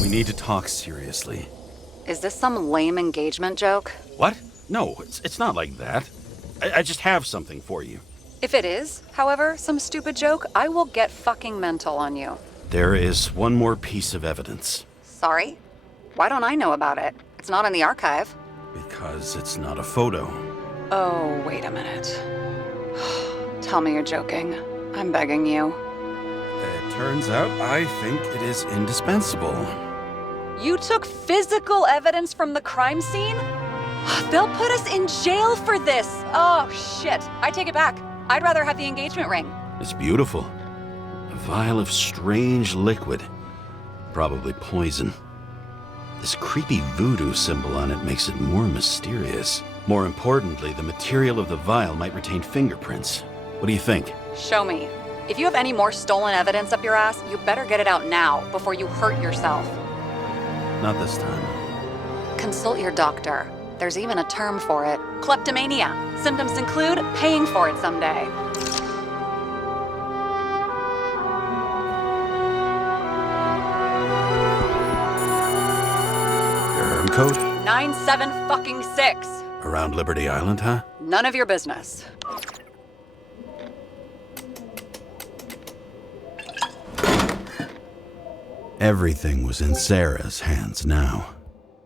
We need to talk seriously. Is this some lame engagement joke? What? No, it's not like that. I just have something for you. If it is, however, some stupid joke, I will get fucking mental on you. There is one more piece of evidence. Sorry? Why don't I know about it? It's not in the archive. Because it's not a photo. Oh, wait a minute. Tell me you're joking. I'm begging you. It turns out I think it is indispensable. You took physical evidence from the crime scene? They'll put us in jail for this. Oh, shit. I take it back. I'd rather have the engagement ring. It's beautiful. A vial of strange liquid. Probably poison. This creepy voodoo symbol on it makes it more mysterious. More importantly, the material of the vial might retain fingerprints. What do you think? Show me. If you have any more stolen evidence up your ass, you better get it out now before you hurt yourself. Not this time. Consult your doctor. There's even a term for it. Kleptomania. Symptoms include paying for it someday. code? 97-fucking-6. Around Liberty Island, huh? None of your business. Everything was in Sarah's hands now,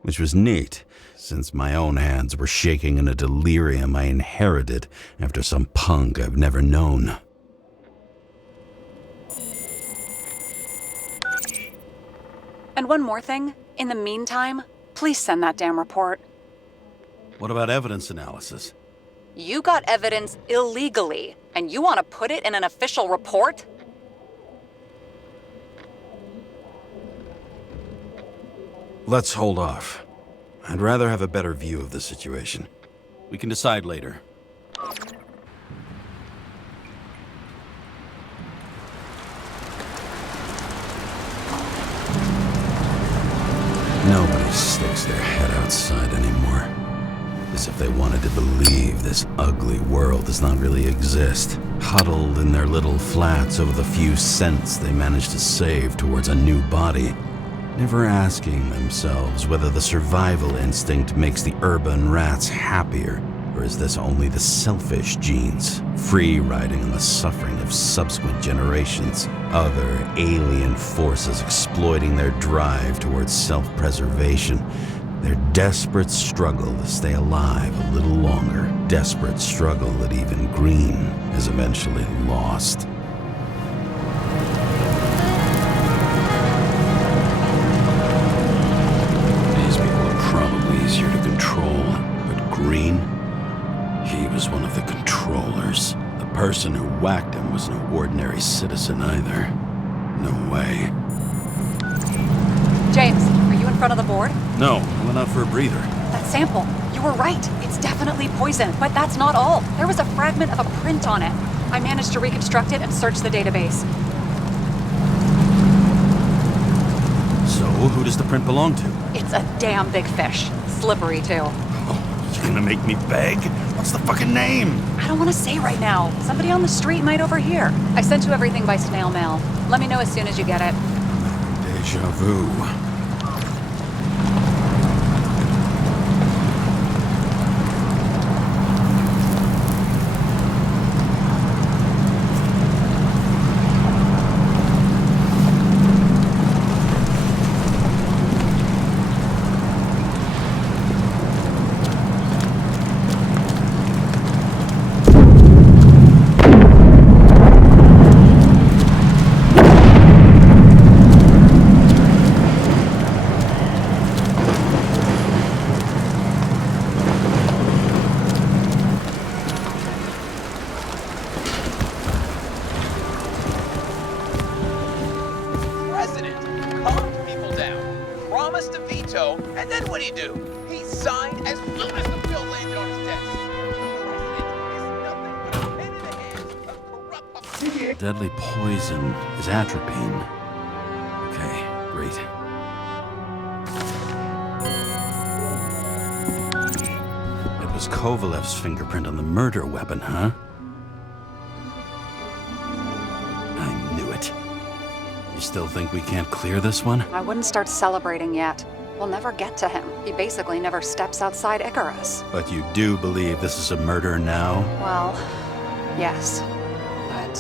which was neat, since my own hands were shaking in a delirium I inherited after some punk I've never known. And one more thing. In the meantime, please send that damn report. What about evidence analysis? You got evidence illegally, and you want to put it in an official report? Let's hold off. I'd rather have a better view of the situation. We can decide later. Nobody sticks their head outside anymore. As if they wanted to believe this ugly world does not really exist. Huddled in their little flats over the few cents they managed to save towards a new body. Never asking themselves whether the survival instinct makes the urban rats happier, or is this only the selfish genes, free riding on the suffering of subsequent generations, other alien forces exploiting their drive towards self-preservation, their desperate struggle to stay alive a little longer, desperate struggle that even Green has eventually lost. Easier to control, but Green, he was one of the controllers. The person who whacked him was no ordinary citizen either. No way. James, are you in front of the board? No, I went out for a breather. That sample, you were right. It's definitely poison, but that's not all. There was a fragment of a print on it. I managed to reconstruct it and search the database. So, who does the print belong to? It's a damn big fish. Slippery, too. Oh, you gonna make me beg? What's the fucking name? I don't want to say right now. Somebody on the street might overhear. I sent you everything by snail mail. Let me know as soon as you get it. Deja vu. And then what'd he do? He signed as soon as the bill landed on his desk. The president is nothing but a pen in the hands of corrupt... Deadly poison is atropine. Okay, great. It was Kovalev's fingerprint on the murder weapon, huh? I knew it. You still think we can't clear this one? I wouldn't start celebrating yet. We'll never get to him. He basically never steps outside Icarus. But you do believe this is a murder now? Well, yes. But...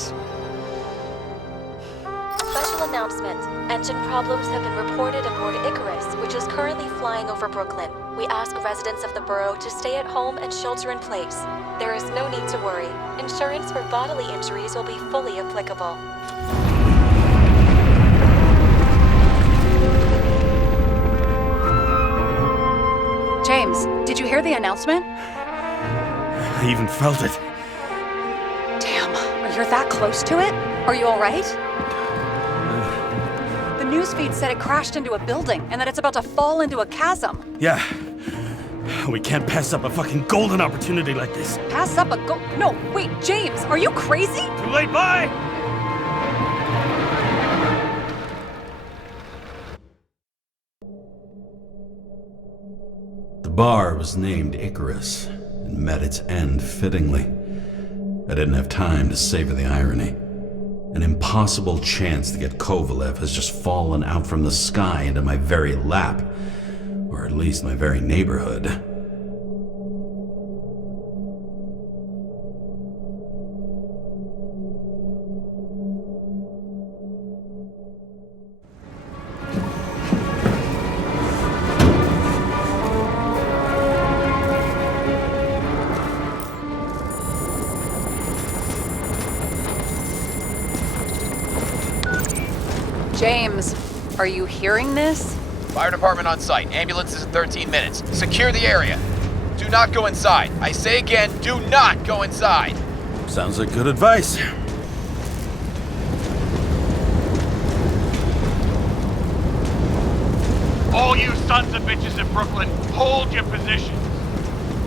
Special announcement. Engine problems have been reported aboard Icarus, which is currently flying over Brooklyn. We ask residents of the borough to stay at home and shelter in place. There is no need to worry. Insurance for bodily injuries will be fully applicable. James, did you hear the announcement? I even felt it. Damn, you're that close to it? Are you all right? The newsfeed said it crashed into a building and that it's about to fall into a chasm. Yeah. We can't pass up a fucking golden opportunity like this. Pass up a No, wait, James, are you crazy? Too late, bye! The bar was named Icarus and met its end fittingly. I didn't have time to savor the irony. An impossible chance to get Kovalev has just fallen out from the sky into my very lap. Or Or at least my very neighborhood. James, are you hearing this? Fire department on site. Ambulance is in 13 minutes. Secure the area. Do not go inside. I say again, do not go inside. Sounds like good advice. All you sons of bitches in Brooklyn, hold your positions.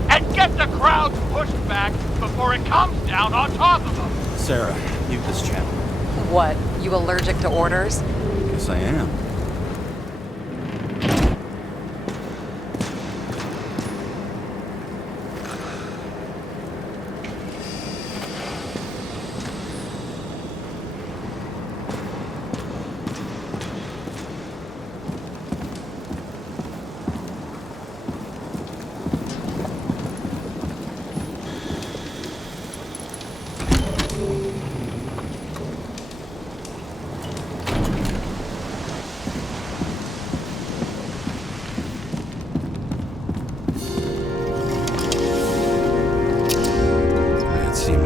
And get the crowd pushed back before it comes down on top of them. Sarah, mute this channel. What, you allergic to orders? Yes, I am.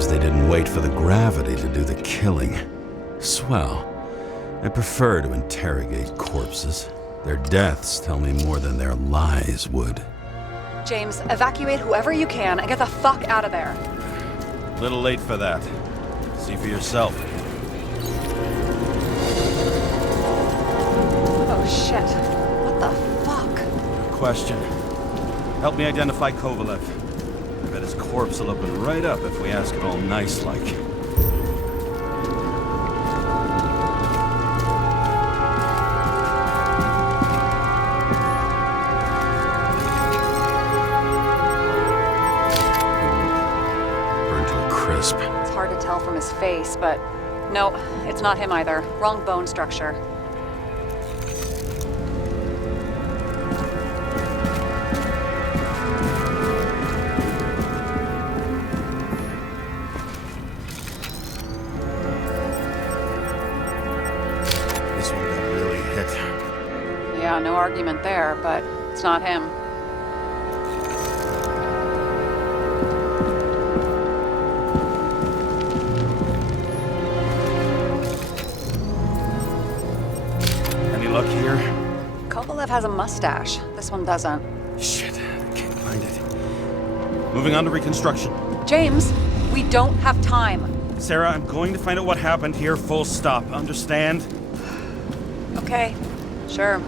They didn't wait for the gravity to do the killing. Swell. I prefer to interrogate corpses. Their deaths tell me more than their lies would. James, evacuate whoever you can and get the fuck out of there. Little late for that. See for yourself. Oh shit. What the fuck? Question. Help me identify Kovalev. I bet his corpse will open right up if we ask it all nice-like. Burned to a crisp. It's hard to tell from his face, but no, it's not him either. Wrong bone structure. Yeah, no argument there, but it's not him. Any luck here? Kovalev has a mustache. This one doesn't. Shit, I can't find it. Moving on to reconstruction. James, we don't have time. Sarah, I'm going to find out what happened here, full stop. Understand? Okay, sure.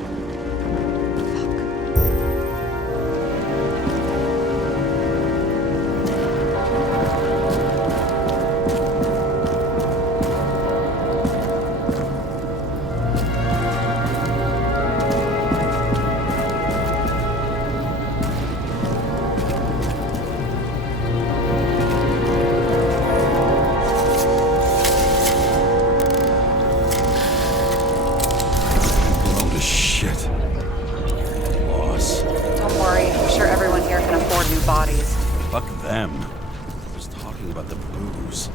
Bodies. Fuck them. I was talking about the booze.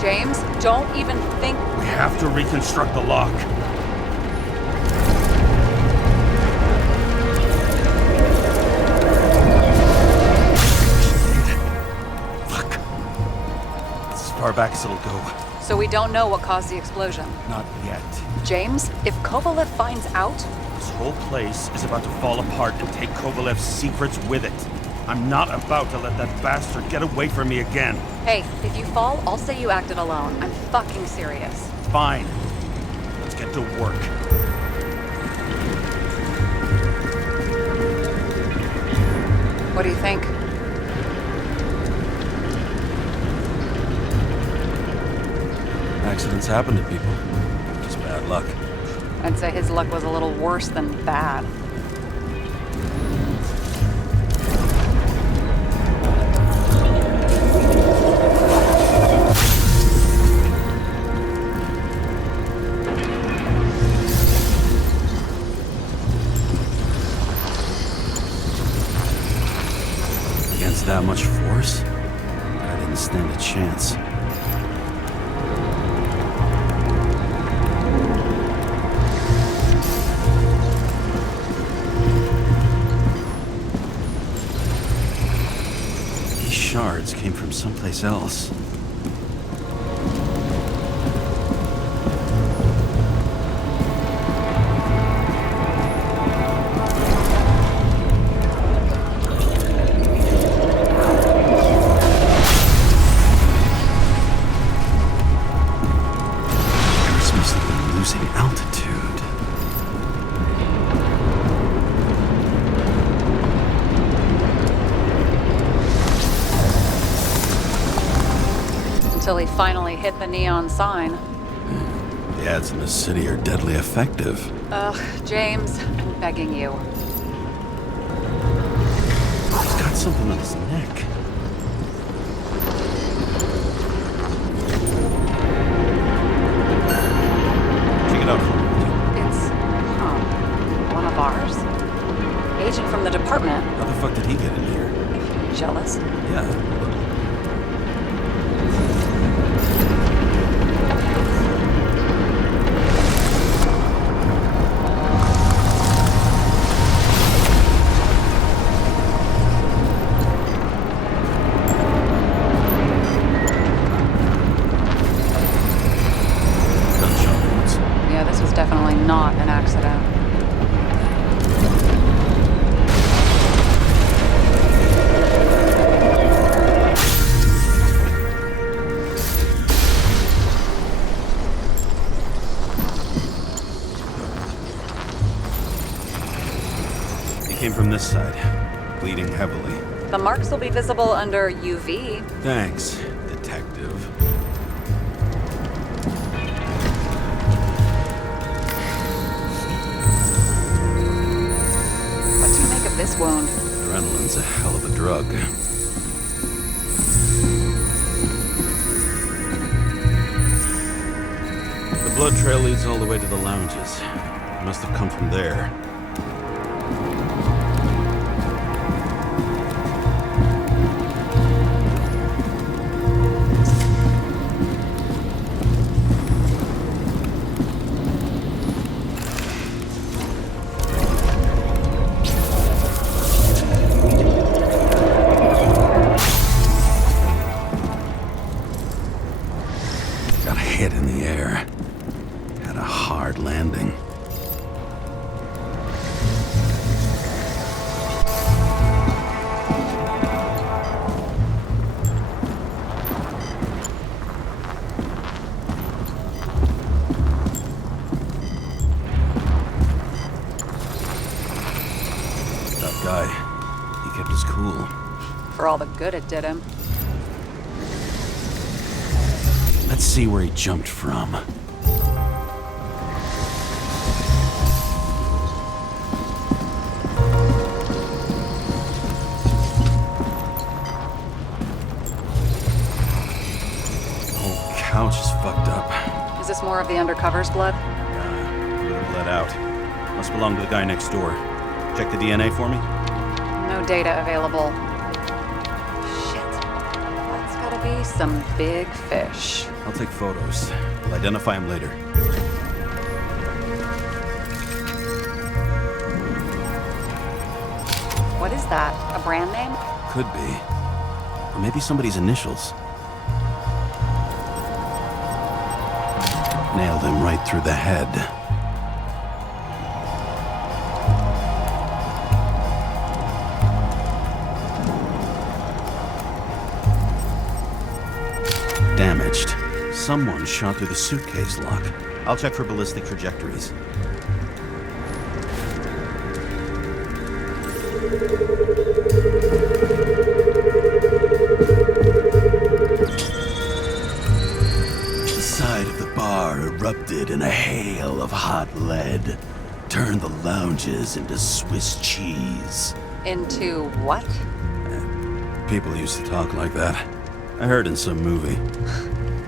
James, don't even think... We have to reconstruct the lock. Fuck. far back as it'll go. So we don't know what caused the explosion. Not yet. James, if Kovalev finds out... This whole place is about to fall apart and take Kovalev's secrets with it. I'm not about to let that bastard get away from me again. Hey, if you fall, I'll say you acted alone. I'm fucking serious. Fine. Let's get to work. What do you think? Accidents happen to people. Just bad luck. I'd say his luck was a little worse than bad. Against that much force, I didn't stand a chance. Shards came from someplace else. We're supposed to be losing altitude. Until he finally hit the neon sign. The ads in the city are deadly effective. Ugh, James, I'm begging you. He's got something on his neck. Check it out. It's, one of ours. Agent from the department. How the fuck did he get in here? Jealous? Yeah. Definitely not an accident. He came from this side, bleeding heavily. The marks will be visible under UV. Thanks, detective. This wound. Adrenaline's a hell of a drug. The blood trail leads all the way to the lounges. It must have come from there. Hit in the air. Had a hard landing. Tough guy. He kept his cool. For all the good it did him. Let's see where he jumped from. The whole couch is fucked up. Is this more of the undercover's blood? Yeah, a little bled out. Must belong to the guy next door. Check the DNA for me? No data available. Be some big fish. I'll take photos. We'll identify him later. What is that? A brand name? Could be. Or maybe somebody's initials. Nailed him right through the head. Damaged. Someone shot through the suitcase lock. I'll check for ballistic trajectories. The side of the bar erupted in a hail of hot lead. Turned the lounges into Swiss cheese. Into what? People used to talk like that. I heard in some movie.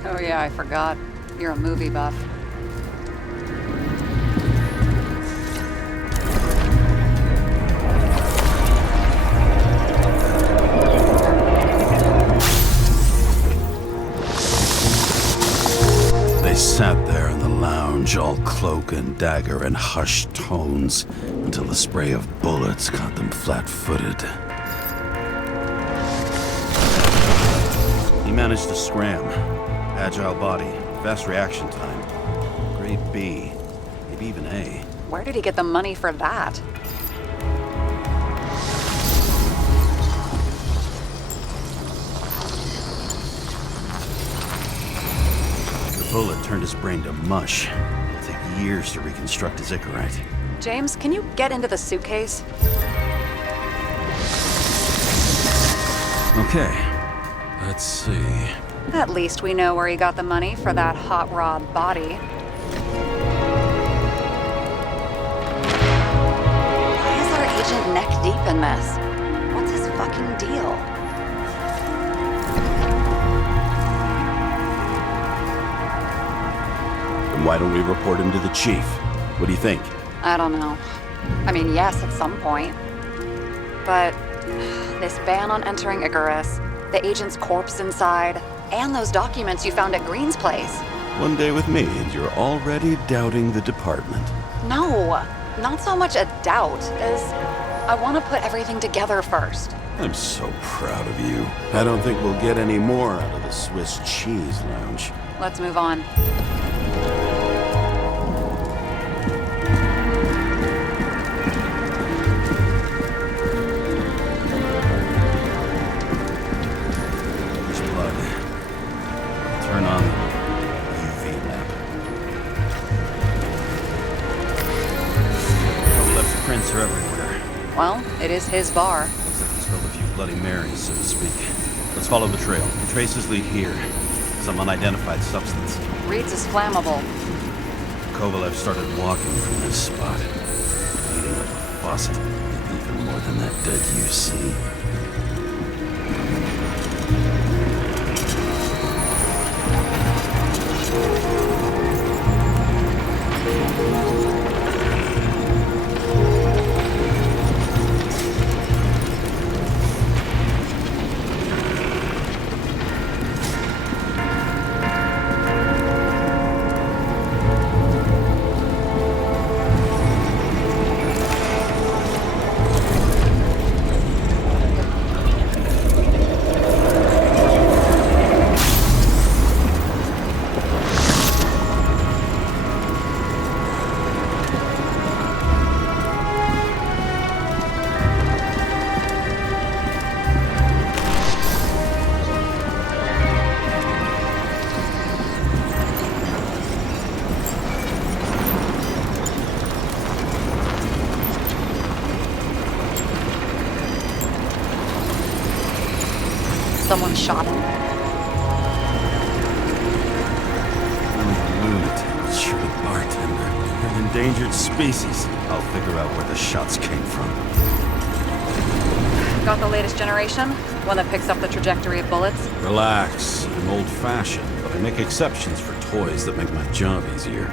Oh yeah, I forgot. You're a movie buff. They sat there in the lounge, all cloak and dagger and hushed tones, until the spray of bullets caught them flat-footed. He managed to scram. Agile body, fast reaction time. Grade B, maybe even A. Where did he get the money for that? The bullet turned his brain to mush. It'll take years to reconstruct his Icarite. James, can you get into the suitcase? Okay, let's see. At least we know where he got the money for that hot rod body. Why is our agent neck deep in this? What's his fucking deal? Then why don't we report him to the chief? What do you think? I don't know. I mean, yes, at some point. But this ban on entering Icarus, the agent's corpse inside, and those documents you found at Green's place. One day with me, and you're already doubting the department. No, not so much a doubt as I want to put everything together first. I'm so proud of you. I don't think we'll get any more out of the Swiss cheese lounge. Let's move on. Turn on the UV lamp. Kovalev's prints are everywhere. Well, it is his bar. Looks like he spilled a few Bloody Marys, so to speak. Let's follow the trail. The traces lead here. Some unidentified substance. Reads is flammable. Kovalev started walking from this spot. Bleeding like a faucet. Even more than that dead you see. Someone shot him. Lunatic, shooting bartender. An endangered species. I'll figure out where the shots came from. Got the latest generation? One that picks up the trajectory of bullets? Relax. I'm old-fashioned, but I make exceptions for toys that make my job easier.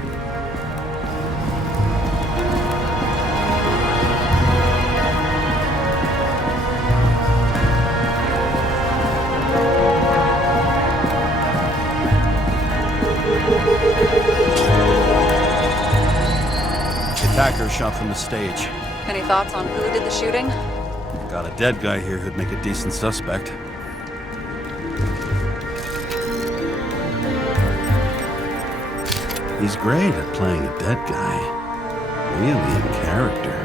Attacker shot from the stage. Any thoughts on who did the shooting? Got a dead guy here who'd make a decent suspect. He's great at playing a dead guy. Really in character.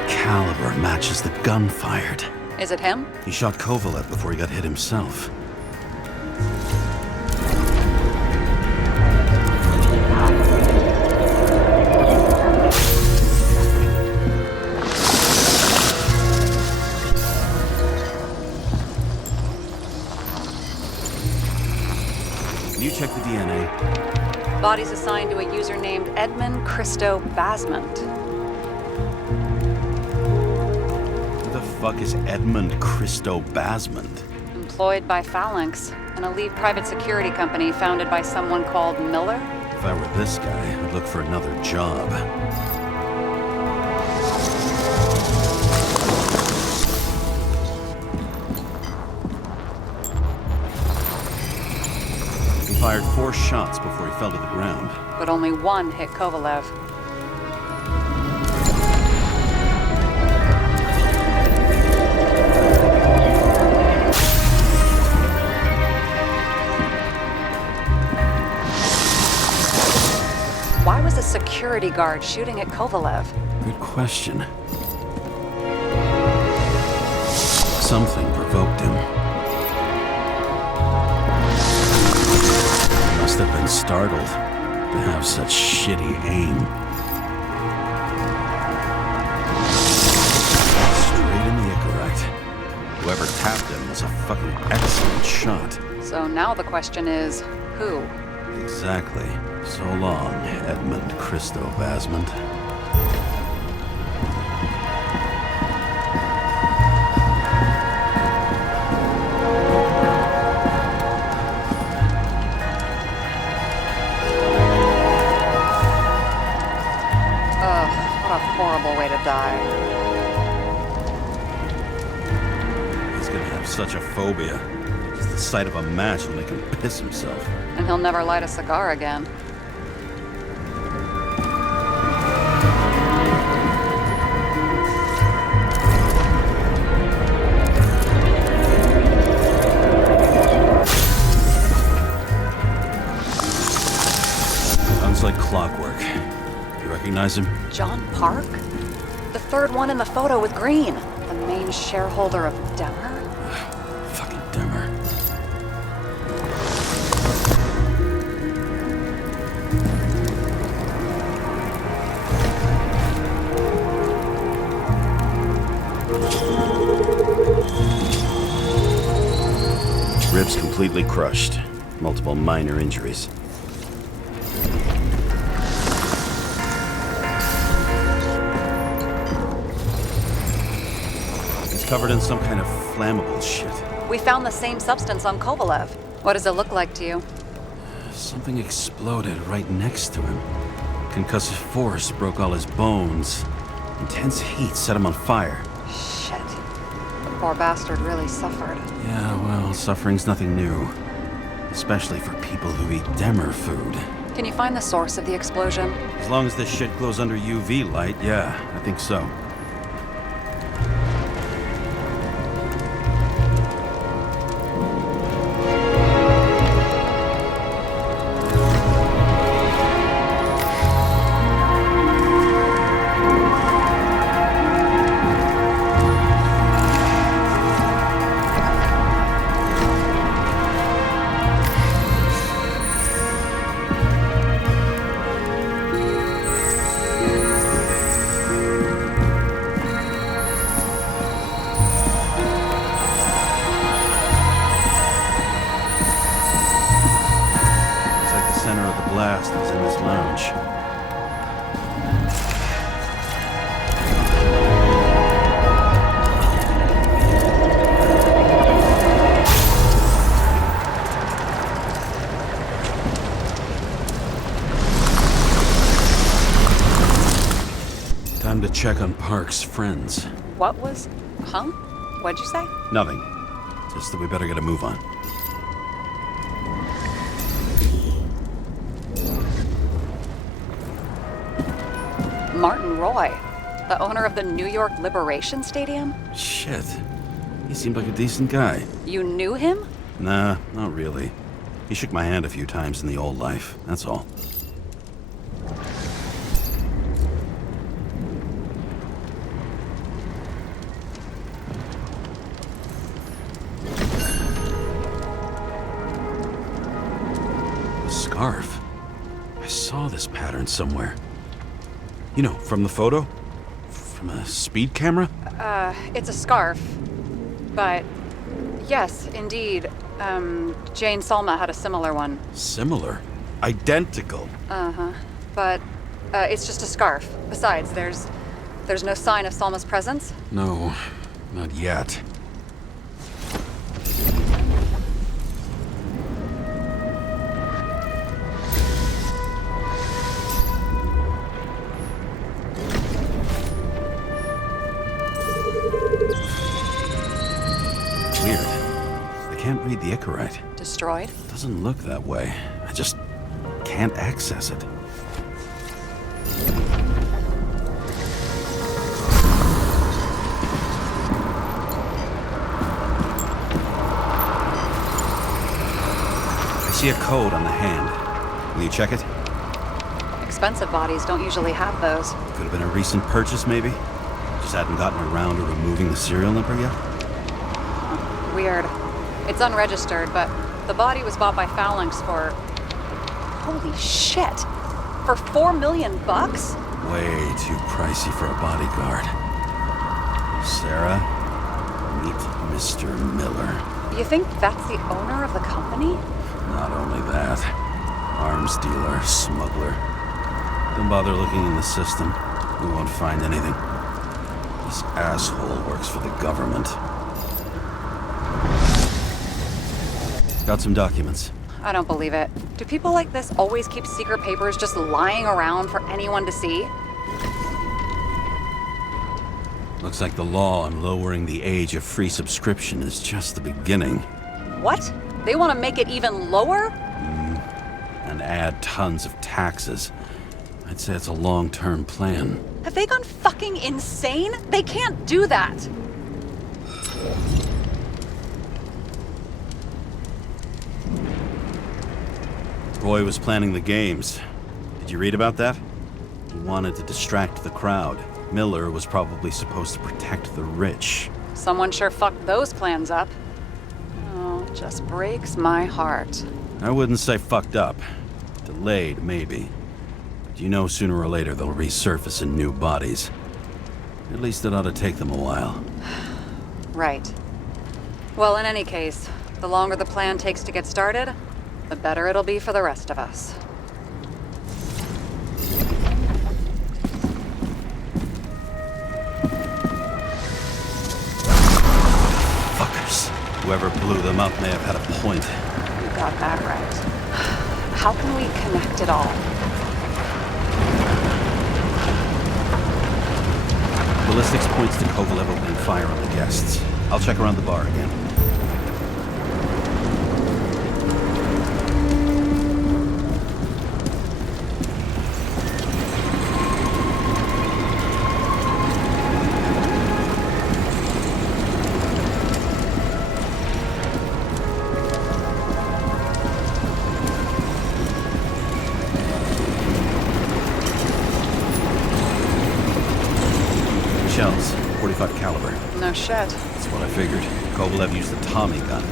The caliber matches the gun fired. Is it him? He shot Kovalev before he got hit himself. You check the DNA. Body's assigned to a user named Edmund Christo Basment. Who the fuck is Edmund Christo Basment? Employed by Phalanx, an elite private security company founded by someone called Miller. If I were this guy, I'd look for another job. He fired 4 shots before he fell to the ground. But only one hit Kovalev. Why was a security guard shooting at Kovalev? Good question. Something provoked him. Must have been startled to have such shitty aim. Straight in the Icarite. Whoever tapped him was a fucking excellent shot. So now the question is, who? Exactly. So long, Edmund Christo Basment. What a horrible way to die. He's gonna have such a phobia. Just the sight of a match will make him piss himself. And he'll never light a cigar again. Sounds like clockwork. You recognize him? John Park? The third one in the photo with Green. The main shareholder of Demmer? Fucking Demmer. Ribs completely crushed. Multiple minor injuries. He's covered in some kind of flammable shit. We found the same substance on Kovalev. What does it look like to you? Something exploded right next to him. Concussive force broke all his bones. Intense heat set him on fire. Shit. The poor bastard really suffered. Yeah, well, suffering's nothing new. Especially for people who eat Demmer food. Can you find the source of the explosion? As long as this shit glows under UV light, yeah, I think so. Blast is in this lounge. Time to check on Park's friends. What was... Huh? What'd you say? Nothing. Just that we better get a move on. Martin Roy, the owner of the New York Liberation Stadium? Shit. He seemed like a decent guy. You knew him? Nah, not really. He shook my hand a few times in the old life, that's all. The scarf. I saw this pattern somewhere. You know, from the photo? From a speed camera? It's a scarf. But, yes, indeed. Jane Salma had a similar one. Similar? Identical? Uh-huh. But, it's just a scarf. Besides, there's no sign of Salma's presence? No, not yet. Weird. I can't read the Icarite. Destroyed? Doesn't look that way. I just can't access it. I see a code on the hand. Will you check it? Expensive bodies don't usually have those. Could have been a recent purchase, maybe? Just hadn't gotten around to removing the serial number yet? Weird. It's unregistered, but the body was bought by Phalanx for... Holy shit! For $4 million? Way too pricey for a bodyguard. Sarah, meet Mr. Miller. You think that's the owner of the company? Not only that, arms dealer, smuggler. Don't bother looking in the system. We won't find anything. This asshole works for the government. Got some documents. I don't believe it. Do people like this always keep secret papers just lying around for anyone to see? Looks like the law on lowering the age of free subscription is just the beginning. What? They want to make it even lower? And add tons of taxes. I'd say it's a long-term plan. Have they gone fucking insane? They can't do that! Roy was planning the games. Did you read about that? He wanted to distract the crowd. Miller was probably supposed to protect the rich. Someone sure fucked those plans up. Oh, it just breaks my heart. I wouldn't say fucked up. Delayed, maybe. But you know sooner or later they'll resurface in new bodies. At least it ought to take them a while. Right. Well, in any case, the longer the plan takes to get started, the better it'll be for the rest of us. Fuckers. Whoever blew them up may have had a point. You got that right. How can we connect it all? Ballistics points to Kovalev opening fire on the guests. I'll check around the bar again. Shells, 45 caliber. No shit. That's what I figured. Kovalev used a Tommy gun.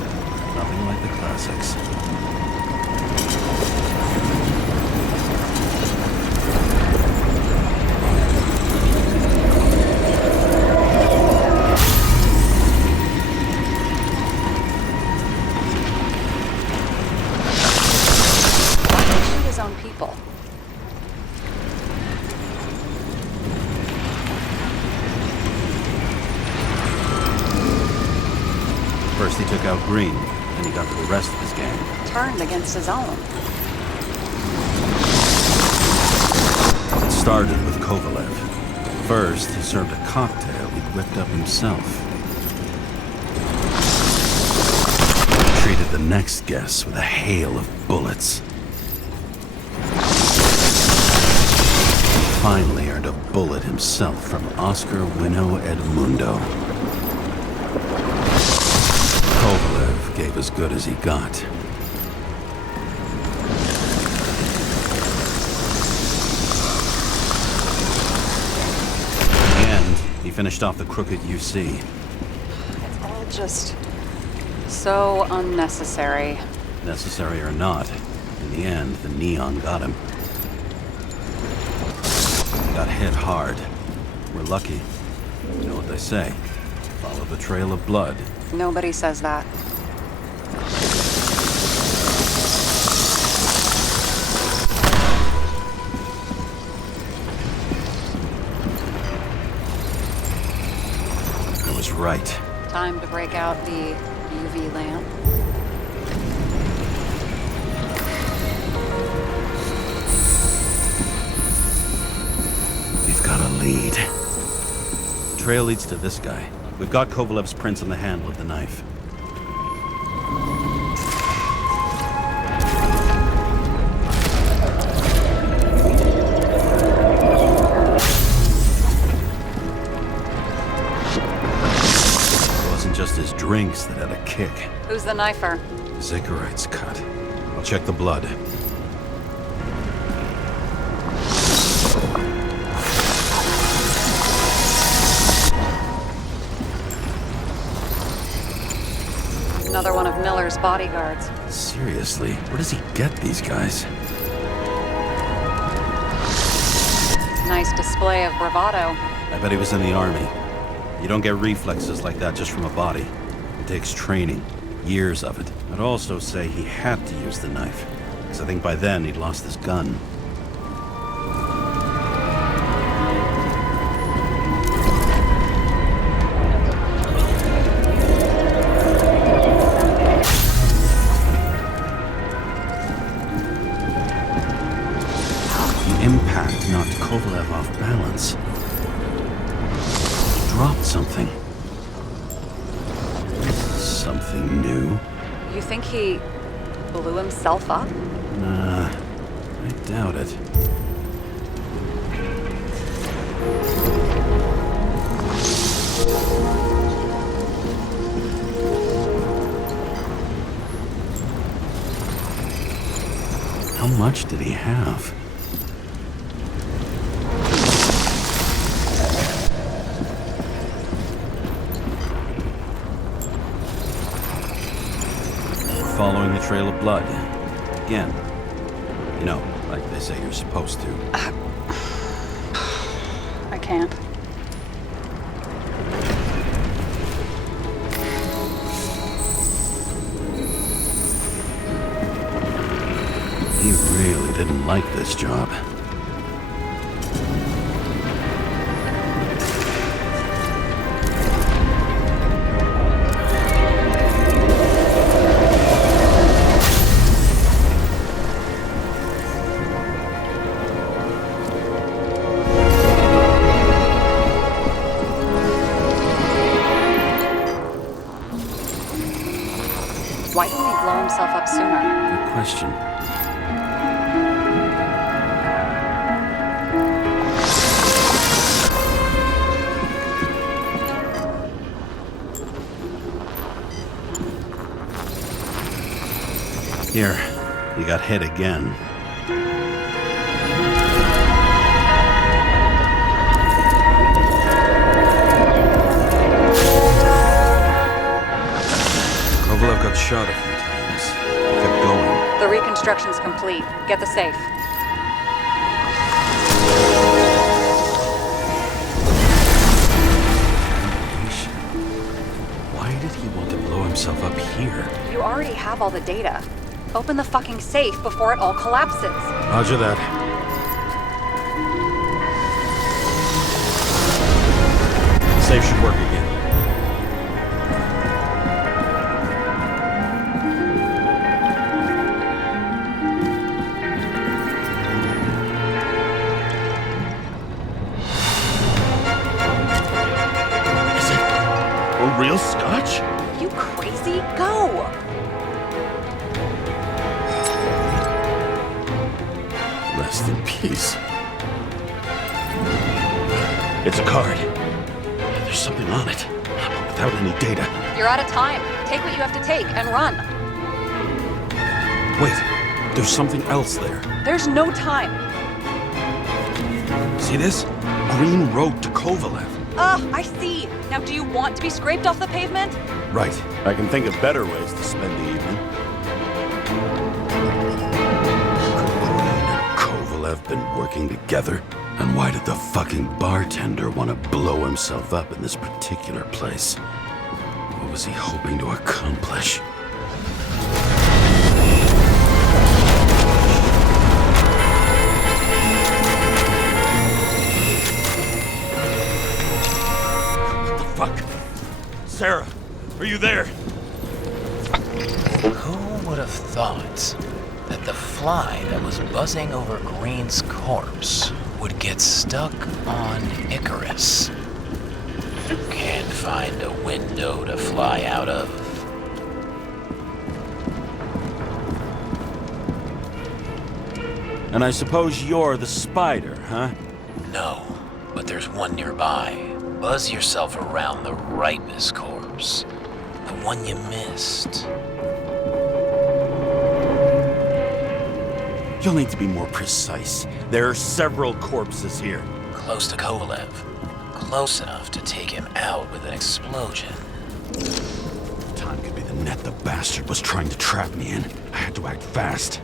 Nothing like the classics. Shoot his own people. First he took out Green, then he got to the rest of his gang. Turned against his own. It started with Kovalev. First, he served a cocktail he'd whipped up himself. Treated the next guest with a hail of bullets. Finally earned a bullet himself from Oscar Wino Edmundo. Kovalev gave as good as he got. And he finished off the crooked UC. It's all just so unnecessary. Necessary or not, in the end, the neon got him. He got hit hard. We're lucky. You know what they say. Follow the trail of blood. Nobody says that. I was right. Time to break out the UV lamp. We've got a lead. The trail leads to this guy. We've got Kovalev's prints on the handle of the knife. It wasn't just his drinks that had a kick. Who's the knifer? Ziggurite's cut. I'll check the blood. Another one of Miller's bodyguards. Seriously, where does he get these guys? Nice display of bravado. I bet he was in the army. You don't get reflexes like that just from a body. It takes training. Years of it. I'd also say he had to use the knife, because I think by then he'd lost his gun. The impact knocked Kovalev off balance. He dropped something. Something new? You think he blew himself up? Nah, I doubt it. How much did he have? Following the trail of blood. Again. You know, like they say you're supposed to. I can't. He really didn't like this job. Why didn't he blow himself up sooner? Good question. Here, you got hit again. Kovalev got shot a few times. He kept going. The reconstruction's complete. Get the safe. Why did he want to blow himself up here? You already have all the data. Open the fucking safe before it all collapses. Roger that. Safe should work again. Is it a real scotch? You crazy? Go! Rest in peace. It's a card. There's something on it, but without any data. You're out of time. Take what you have to take and run. Wait, there's something else there. There's no time. See this? Green road to Kovalev. I see. Now, do you want to be scraped off the pavement? Right. I can think of better ways to spend the evening. Could Green and Kovalev been working together? And why did the fucking bartender want to blow himself up in this particular place? What was he hoping to accomplish? Fuck. Sarah, are you there? Who would have thought that the fly that was buzzing over Green's corpse would get stuck on Icarus? Can't find a window to fly out of. And I suppose you're the spider, huh? No, but there's one nearby. Buzz yourself around the Ripus corpse. The one you missed. You'll need to be more precise. There are several corpses here. Close to Kovalev. Close enough to take him out with an explosion. Time could be the net the bastard was trying to trap me in. I had to act fast.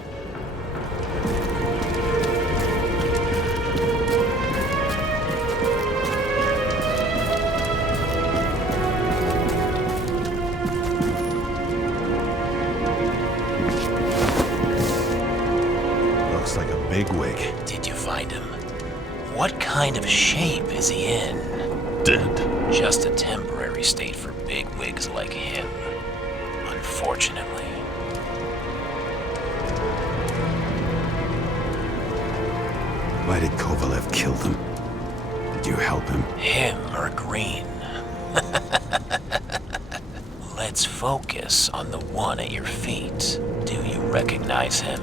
Looks like a bigwig. Did you find him? What kind of shape is he in? Dead. Just a temporary state for bigwigs like him. Unfortunately. Why did Kovalev kill them? Did you help him? Him or Green? Let's focus on the one at your feet. Do you recognize him?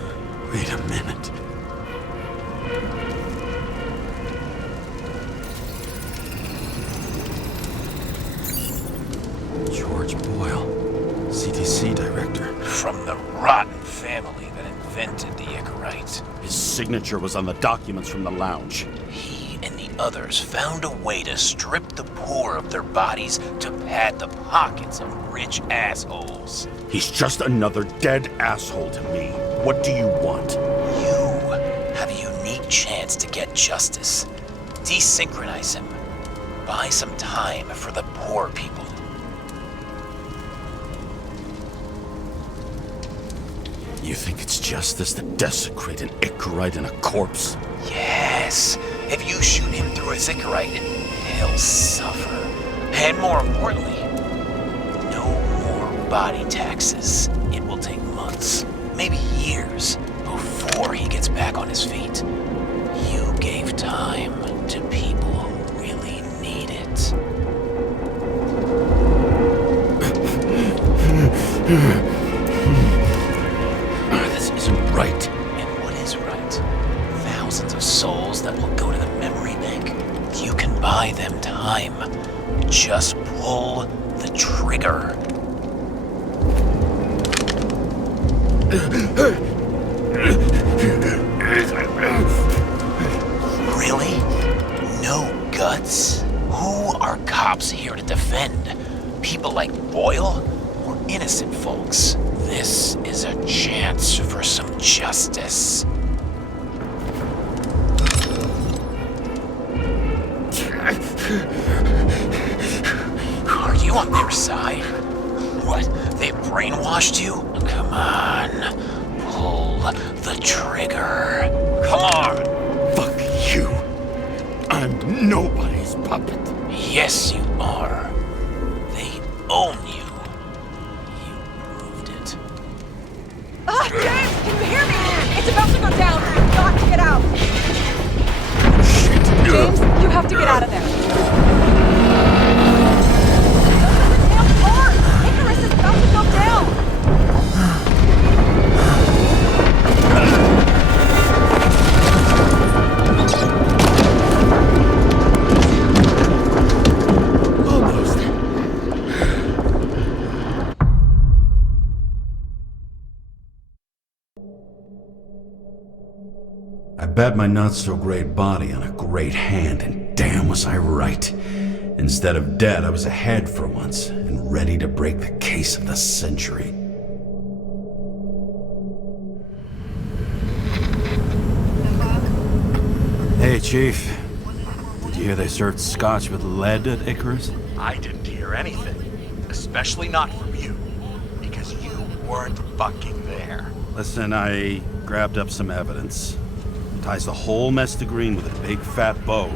Wait a minute. George Boyle, CDC director. From the rotten family that invented the Icarite. His signature was on the documents from the lounge. He and the others found a way to strip the poor of their bodies to pad the pockets of rich assholes. He's just another dead asshole to me. What do you want? You have a unique chance to get justice. Desynchronize him. Buy some time for the poor people. You think it's justice to desecrate an Icarite and a corpse? Yes. If you shoot him through a Icarite, he'll suffer. And more importantly, no more body taxes. It will take months, maybe years, before he gets back on his feet. You gave time to people who really need it. This isn't right. And what is right? Thousands of souls that will go to the memory bank. You can buy them time. Just pull the trigger. Really? No guts? Who are cops here to defend? People like Boyle or innocent folks? This is a chance for some justice. Are you on their side? What, they brainwashed you? Come on, pull the trigger. Come on! Fuck you. I'm nobody's puppet. Yes, you are. They own you. You proved it. James, can you hear me? It's about to go down. You've got to get out. Shit. James, you have to get out of there. The damn car! Icarus is about to go down. I bet my not-so-great body on a great hand, and damn was I right. Instead of dead, I was ahead for once, and ready to break the case of the century. Hey, Chief. Did you hear they served scotch with lead at Icarus? I didn't hear anything. Especially not from you. Because you weren't fucking there. Listen, I grabbed up some evidence. Ties the whole mess to green with a big fat bow. You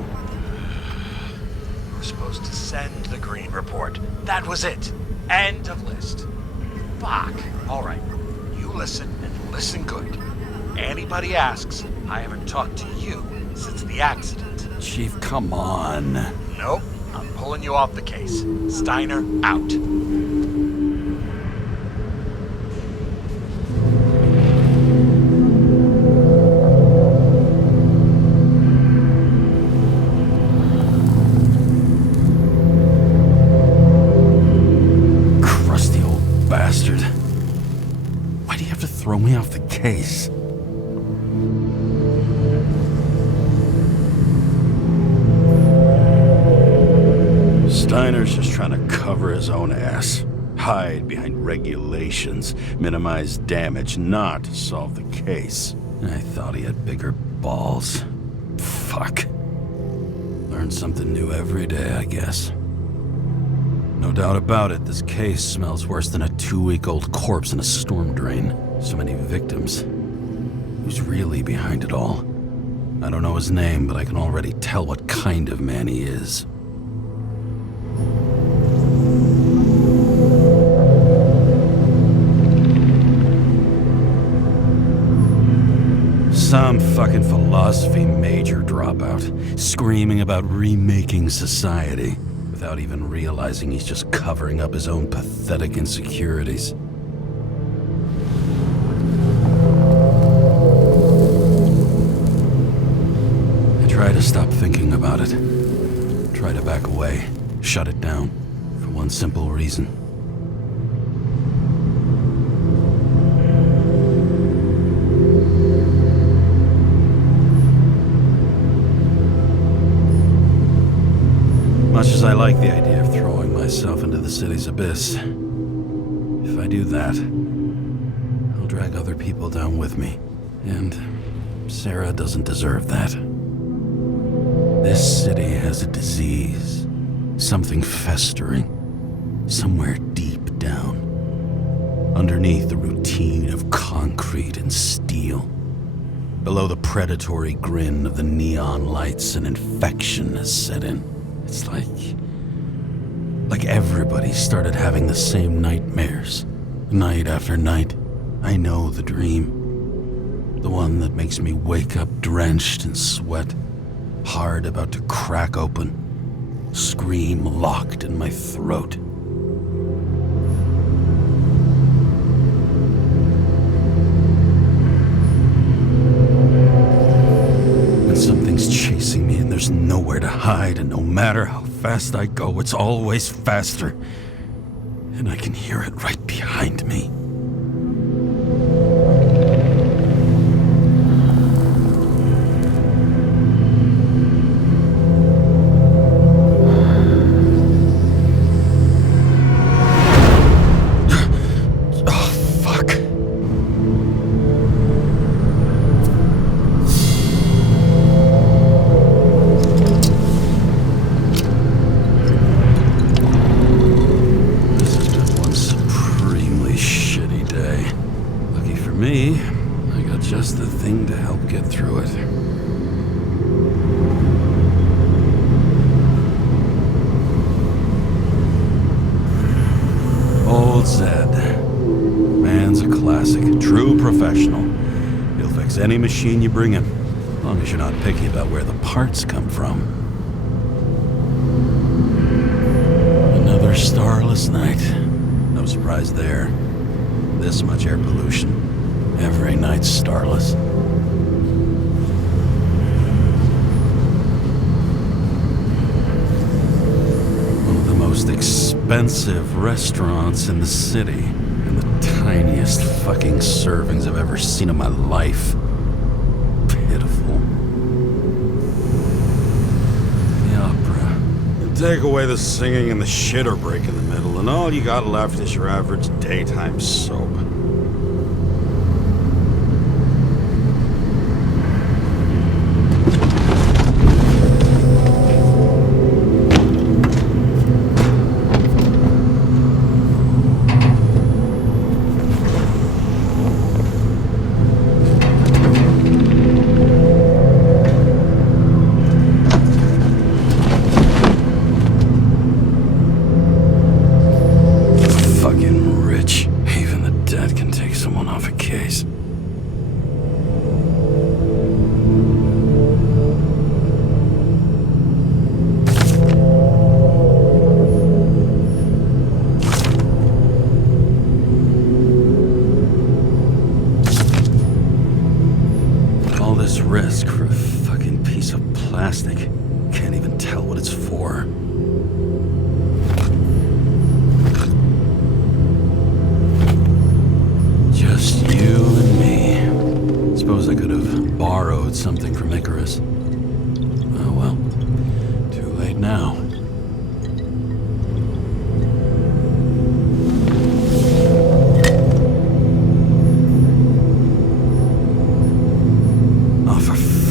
were supposed to send the green report. That was it. End of list. Fuck. All right. You listen and listen good. Anybody asks, I haven't talked to you since the accident. Chief, come on. Nope. I'm pulling you off the case. Steiner, out. Crusty old bastard. Why do you have to throw me off the case? Steiner's just trying to cover his own ass. Hide behind regulations, minimize damage, not solve the case. I thought he had bigger balls. Fuck. Learn something new every day, I guess. No doubt about it, this case smells worse than a 2-week-old corpse in a storm drain. So many victims. Who's really behind it all? I don't know his name, but I can already tell what kind of man he is. Some fucking philosophy major dropout, screaming about remaking society, without even realizing he's just covering up his own pathetic insecurities. I try to stop thinking about it. Try to back away, shut it down, for one simple reason. Much as I like the idea of throwing myself into the city's abyss, if I do that, I'll drag other people down with me. And Sarah doesn't deserve that. This city has a disease, something festering, somewhere deep down, underneath the routine of concrete and steel. Below the predatory grin of the neon lights, an infection has set in. It's like everybody started having the same nightmares, night after night. I know the dream. The one that makes me wake up drenched in sweat, heart about to crack open, scream locked in my throat. And something's chasing me and there's nowhere to hide, and no matter how fast I go, it's always faster. And I can hear it right behind me. Me, I got just the thing to help get through it. Old Zed. Man's a classic, true professional. He'll fix any machine you bring him, as long as you're not picky about where the parts come from. Another starless night. No surprise there. This much air pollution. Every night's starless. One of the most expensive restaurants in the city, in the tiniest tiniest fucking servings I've ever seen in my life. Pitiful. The opera. You take away the singing and the shitter break in the middle, and all you got left is your average daytime soap. Risk for a fucking piece of plastic. Can't even tell what it's for. Just you and me. Suppose I could have borrowed something from Icarus. Oh well. Too late now.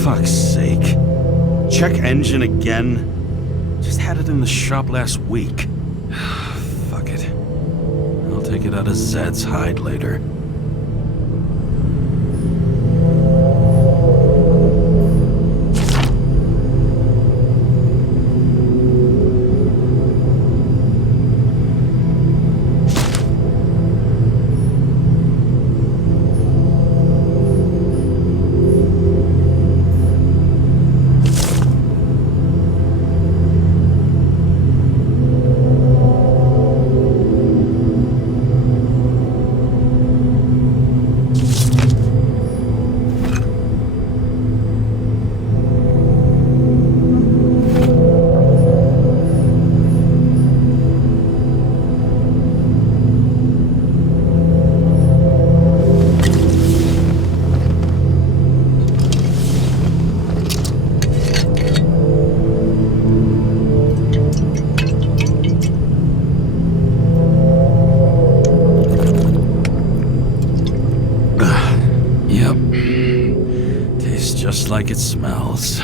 Fuck's sake. Check engine again? Just had it in the shop last week. Fuck it. I'll take it out of Zed's hide later. Just like it smells.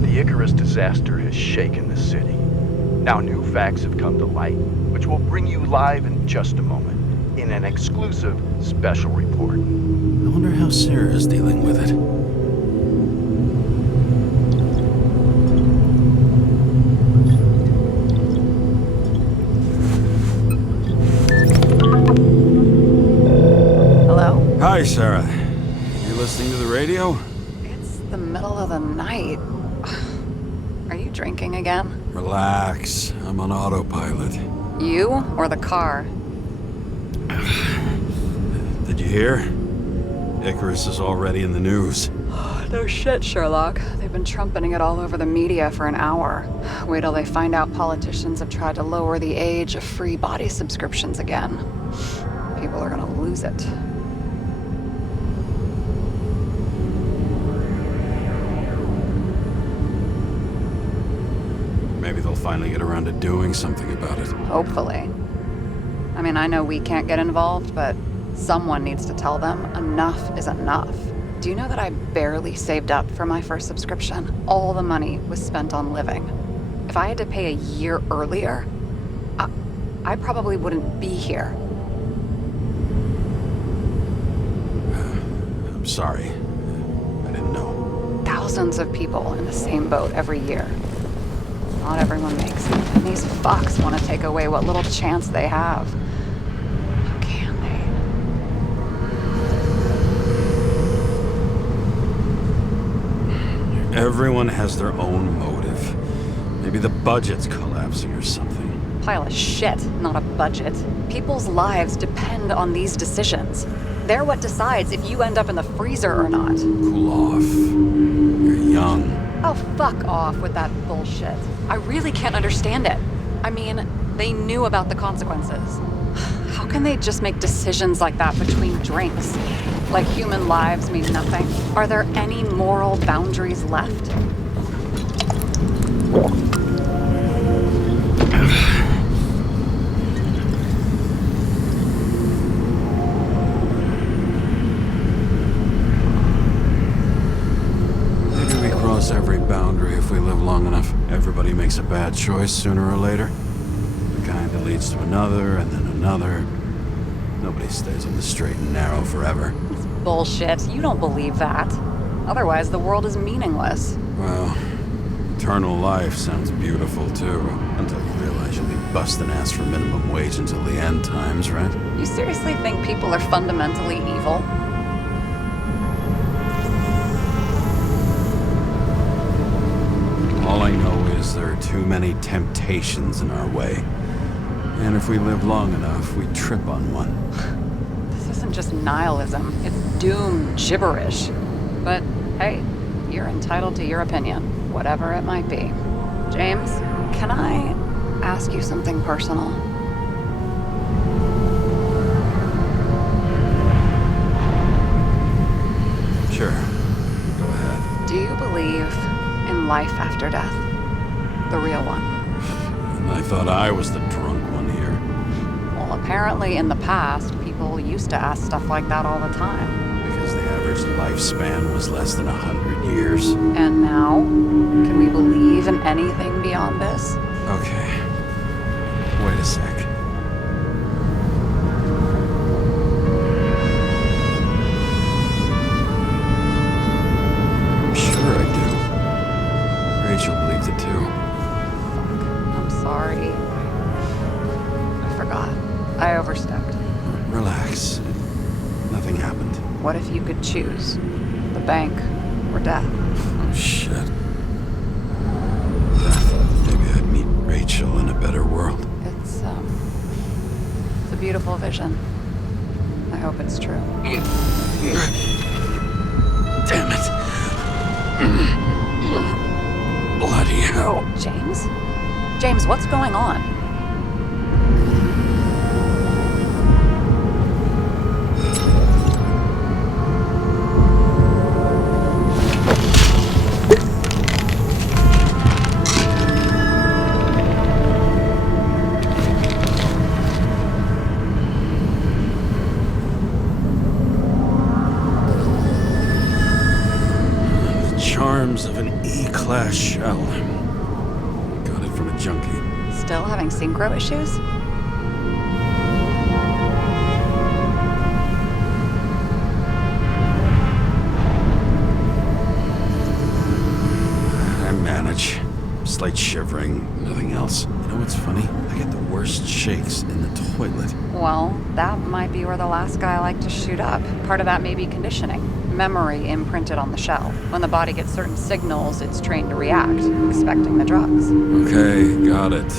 The Icarus disaster has shaken the city. Now new facts have come to light, which will bring you live in just a moment, in an exclusive special report. I wonder how Sarah's dealing with it. Hello? Hi, Sarah. Listening to the radio? It's the middle of the night. Are you drinking again? Relax. I'm on autopilot. You or the car? Did you hear? Icarus is already in the news. No shit, Sherlock. They've been trumpeting it all over the media for an hour. Wait till they find out politicians have tried to lower the age of free body subscriptions again. People are gonna lose it. Maybe they'll finally get around to doing something about it. Hopefully. I mean, I know we can't get involved, but someone needs to tell them enough is enough. Do you know that I barely saved up for my first subscription? All the money was spent on living. If I had to pay a year earlier, I probably wouldn't be here. I'm sorry. I didn't know. Thousands of people in the same boat every year. Not everyone makes it, and these fucks want to take away what little chance they have. How can they? Everyone has their own motive. Maybe the budget's collapsing or something. Pile of shit, not a budget. People's lives depend on these decisions. They're what decides if you end up in the freezer or not. Cool off. You're young. Oh, fuck off with that bullshit. I really can't understand it. I mean, they knew about the consequences. How can they just make decisions like that between drinks? Like human lives mean nothing? Are there any moral boundaries left? Maybe we cross every boundary if we live long enough. Everybody makes a bad choice sooner or later. The kind that leads to another, and then another. Nobody stays on the straight and narrow forever. It's bullshit. You don't believe that. Otherwise, the world is meaningless. Well, eternal life sounds beautiful too, until you realize you'll be busting ass for minimum wage until the end times, right? You seriously think people are fundamentally evil? All I know is there are too many temptations in our way. And if we live long enough, we trip on one. This isn't just nihilism, it's doom gibberish. But hey, you're entitled to your opinion, whatever it might be. James, can I ask you something personal? Sure. Go ahead. Do you believe in life after death? The real one? I thought I was the drunk one here. Well, apparently in the past, people used to ask stuff like that all the time. Because the average lifespan was less than 100 years. And now, can we believe in anything beyond this? Okay. Wait a sec. Sure I do. Rachel believed it too. I'm sorry. I forgot. I overstepped. Relax. Nothing happened. What if you could choose? The bank or death? Oh, shit. I thought maybe I'd meet Rachel in a better world. It's a beautiful vision. I hope it's true. Damn it. Bloody hell. James? James, what's going on? Of an E-class shell. Got it from a junkie. Still having synchro issues? I manage. Slight shivering, nothing else. You know what's funny? I get the worst shakes in the toilet. Well, that might be where the last guy liked to shoot up. Part of that may be conditioning. Memory imprinted on the shell. When the body gets certain signals, it's trained to react, expecting the drugs. Okay, got it.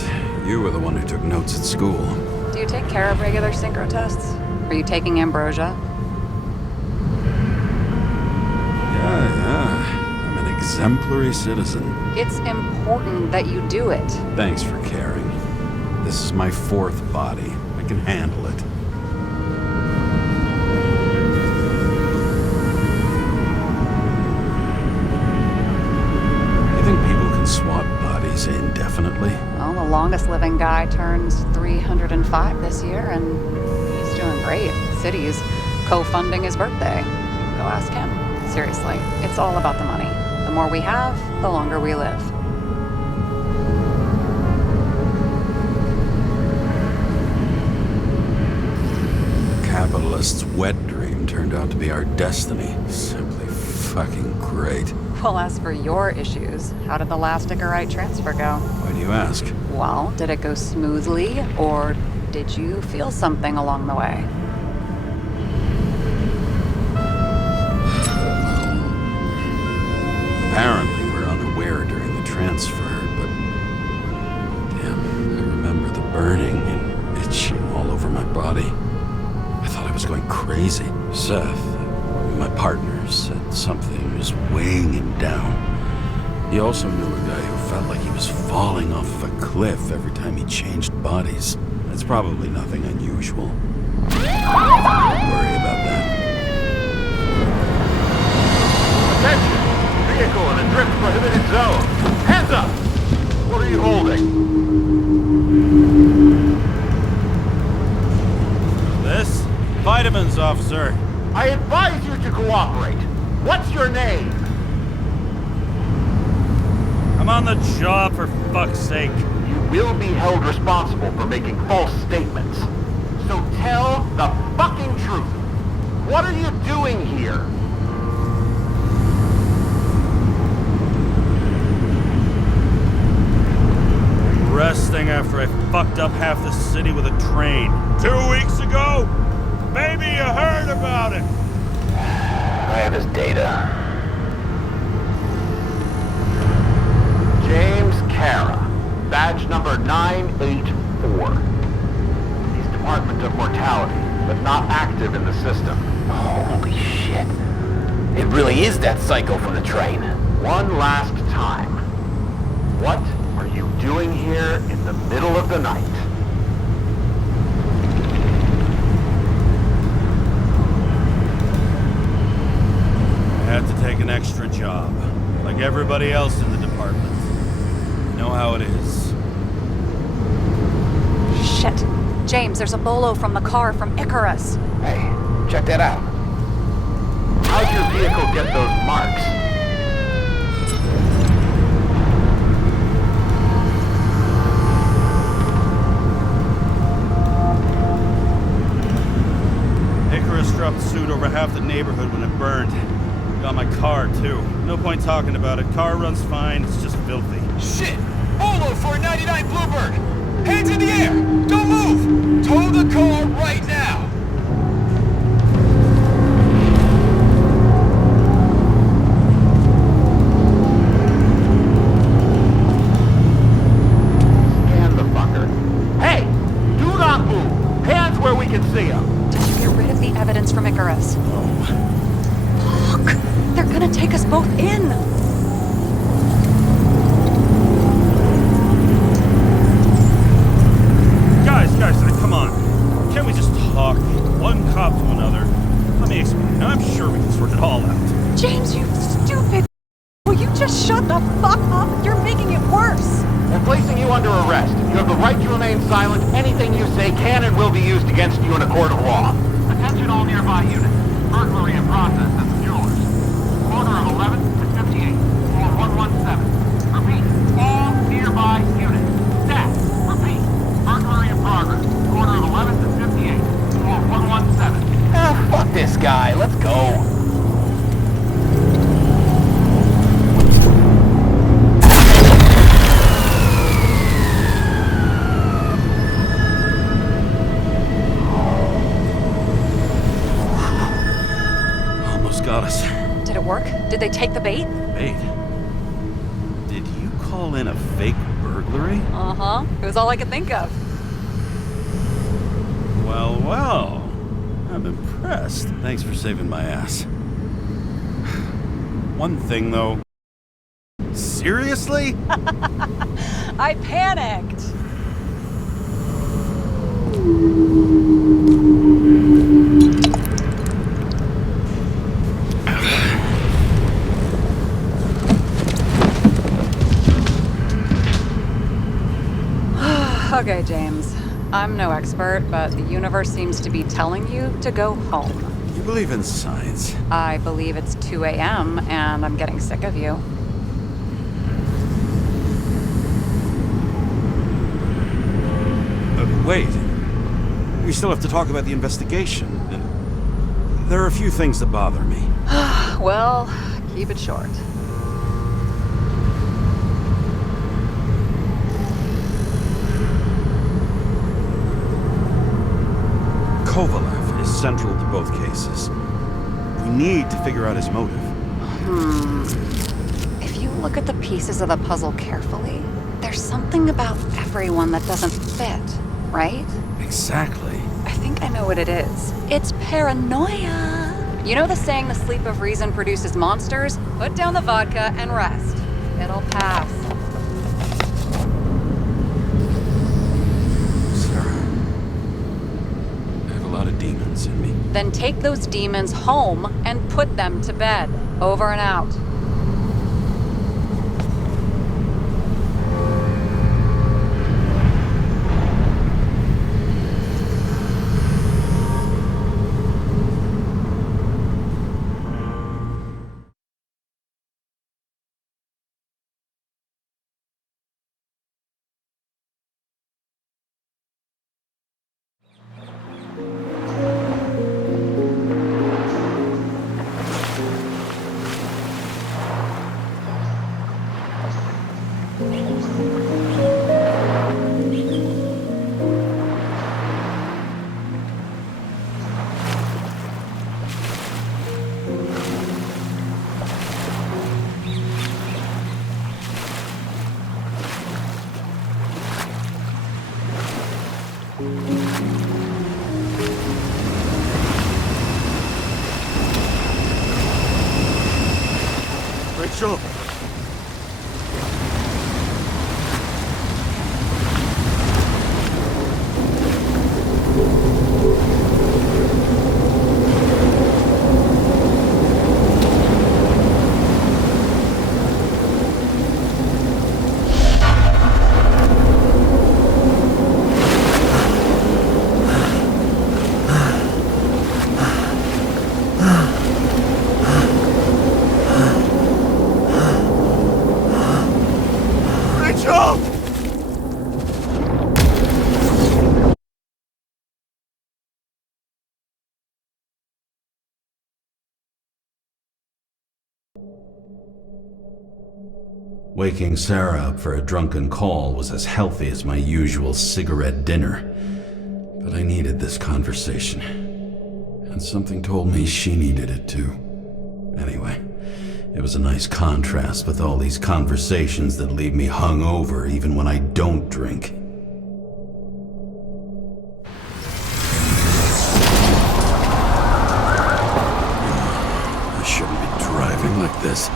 You were the one who took notes at school. Do you take care of regular synchro tests? Are you taking ambrosia? Yeah. I'm an exemplary citizen. It's important that you do it. Thanks for caring. This is my fourth body. I can handle it. Swap bodies indefinitely? Well, the longest living guy turns 305 this year, and he's doing great. The city's co-funding his birthday. Go ask him. Seriously, it's all about the money. The more we have, the longer we live. The capitalist's wet dream turned out to be our destiny. Simply fucking great. Well, as for your issues, how did the last Icarite transfer go? Why do you ask? Well, did it go smoothly, or did you feel something along the way? Apparently, we're unaware during the transfer, but... Damn, I remember the burning and itching all over my body. I thought I was going crazy. Seth, my partner, said something was weighing him down. He also knew a guy who felt like he was falling off of a cliff every time he changed bodies. That's probably nothing unusual. Don't worry about that. Attention! Vehicle in a drift prohibited zone. Hands up! What are you holding? This? Vitamins, officer. I advise you to cooperate. What's your name? I'm on the job, for fuck's sake. You will be held responsible for making false statements. So tell the fucking truth. What are you doing here? Resting after I fucked up half the city with a train. 2 weeks ago? Maybe you heard about it. I have his data. James Kara, badge number 984. He's Department of Mortality, but not active in the system. Holy shit. It really is that psycho from the train. One last time. What are you doing here in the middle of the night? I had to take an extra job, like everybody else in the department. You know how it is. Shit. James, there's a bolo from the car from Icarus. Hey, check that out. How'd your vehicle get those marks? Icarus dropped suit over half the neighborhood when it burned. Got my car, too. No point talking about it. Car runs fine, it's just filthy. Shit! Bolo for a 99 Bluebird! Hands in the air! Don't move! Tow the car right now! Scan the fucker. Hey! Do not move! Hands where we can see him! Did you get rid of the evidence from Icarus? Look! They're gonna take us both in! Guys, come on. Can't we just talk? One cop to another. Let me explain. I'm sure we can sort it all out. James, you stupid... Will you just shut the fuck up? You're making it worse! We're placing you under arrest. You have the right to remain silent. Anything you say can and will be used against you in a court of law. Attention all nearby units. Burglary in process at the jewelers. Corner of 11 and 58. Floor 117. Repeat. All nearby units. Staff. Repeat. Burglary in progress. Corner of 11 and 58. Floor 117. Ah, fuck this guy. Let's go. Got us. Did it work? Did they take the bait? Bait? Did you call in a fake burglary? Uh-huh. It was all I could think of. Well. I'm impressed. Thanks for saving my ass. One thing, though. Seriously? I panicked. Okay, James. I'm no expert, but the universe seems to be telling you to go home. You believe in science? I believe it's 2 a.m. and I'm getting sick of you. Wait. We still have to talk about the investigation. There are a few things that bother me. Well, keep it short. Kovalev is central to both cases. We need to figure out his motive. If you look at the pieces of the puzzle carefully, there's something about everyone that doesn't fit, right? Exactly. I think I know what it is. It's paranoia. You know the saying, the sleep of reason produces monsters? Put down the vodka and rest. It'll pass. Sarah, I have a lot of demons in me. Then take those demons home and put them to bed. Over and out. Rachel! Rachel! Waking Sarah up for a drunken call was as healthy as my usual cigarette dinner. But I needed this conversation. And something told me she needed it too. Anyway, it was a nice contrast with all these conversations that leave me hungover even when I don't drink. I shouldn't be driving like this.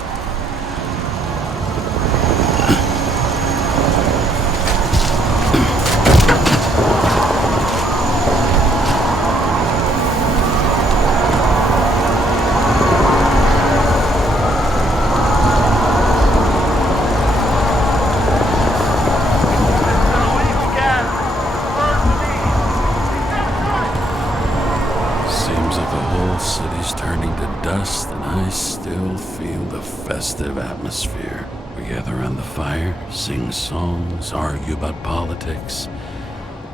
City's turning to dust, and I still feel the festive atmosphere. We gather around the fire, sing songs, argue about politics.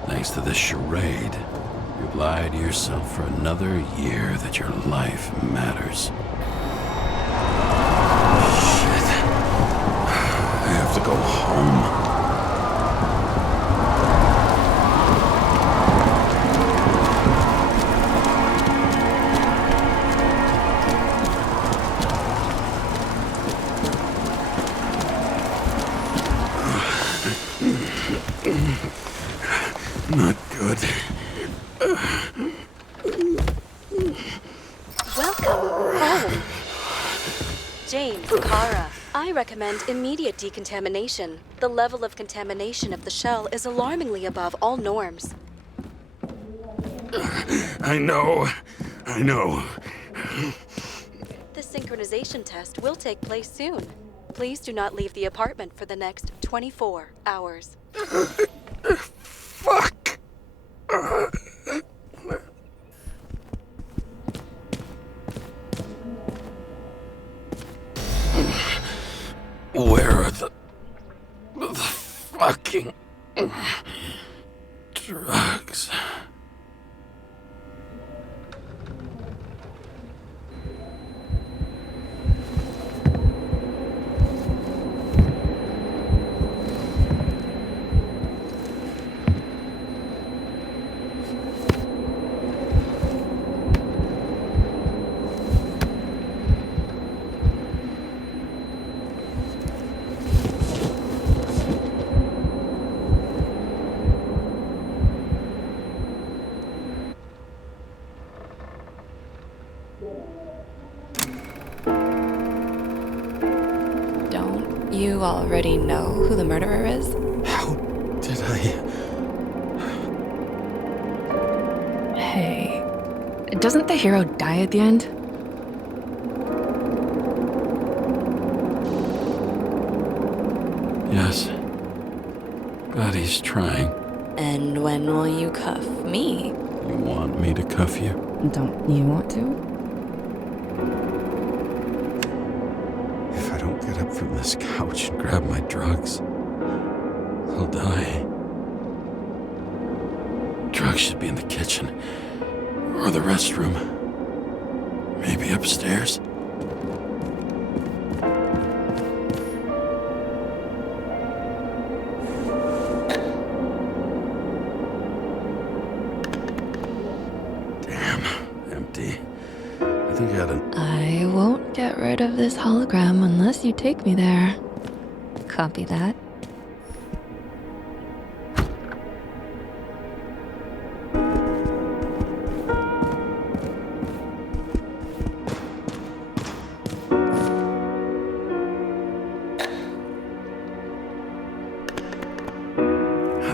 Thanks to this charade, you've lied to yourself for another year that your life matters. Shit. I have to go home. Not good. Welcome home. James, Kara, I recommend immediate decontamination. The level of contamination of the shell is alarmingly above all norms. I know. The synchronization test will take place soon. Please do not leave the apartment for the next 24 hours. Fuck! Where are the fucking drugs? Don't you already know who the murderer is? How did I... Hey, Doesn't the hero die at the end? Yes. But he's trying. And when will you cuff me? You want me to cuff you? Don't you want to? If I don't get up from this couch and grab my drugs, I'll die. Drugs should be in the kitchen. Or the restroom. Maybe upstairs. Damn, empty. I think I had an... I won't get rid of this hologram unless you take me there. Copy that.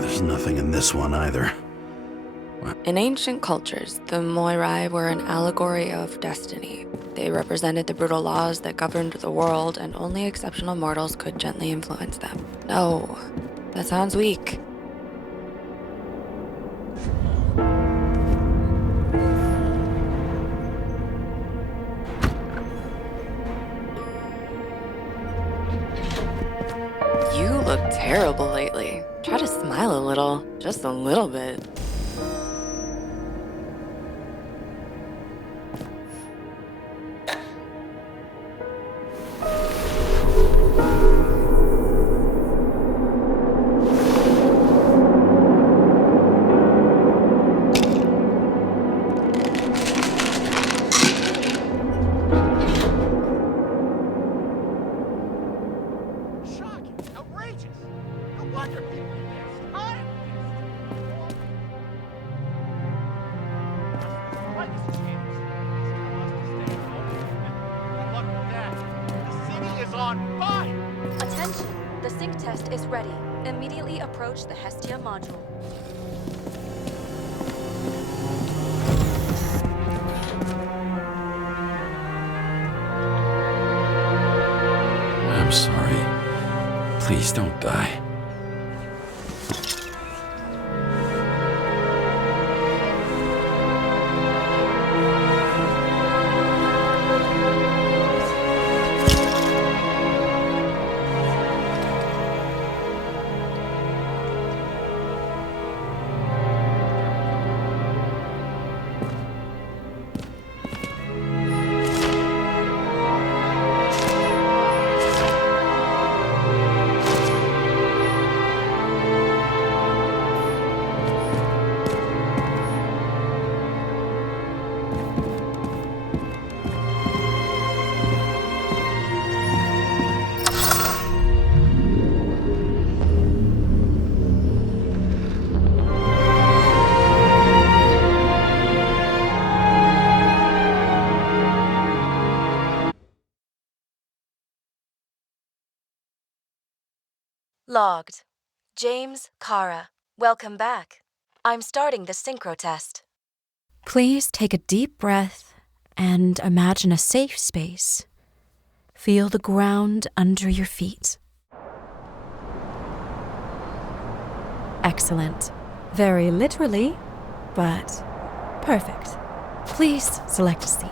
There's nothing in this one either. In ancient cultures, the Moirai were an allegory of destiny. They represented the brutal laws that governed the world, and only exceptional mortals could gently influence them. No, that sounds weak. You look terrible lately. Try to smile a little, just a little bit. Shocking! Outrageous! No wonder people are pissed. I'm pissed. Why this chance? Tell us to stay home. And look at that. The city is on fire! Attention! The sync test is ready. Immediately approach the Hestia module. I'm sorry. Please don't die. Logged. James, Kara, welcome back. I'm starting the synchro test. Please take a deep breath and imagine a safe space. Feel the ground under your feet. Excellent. Very literally, but perfect. Please select a seat.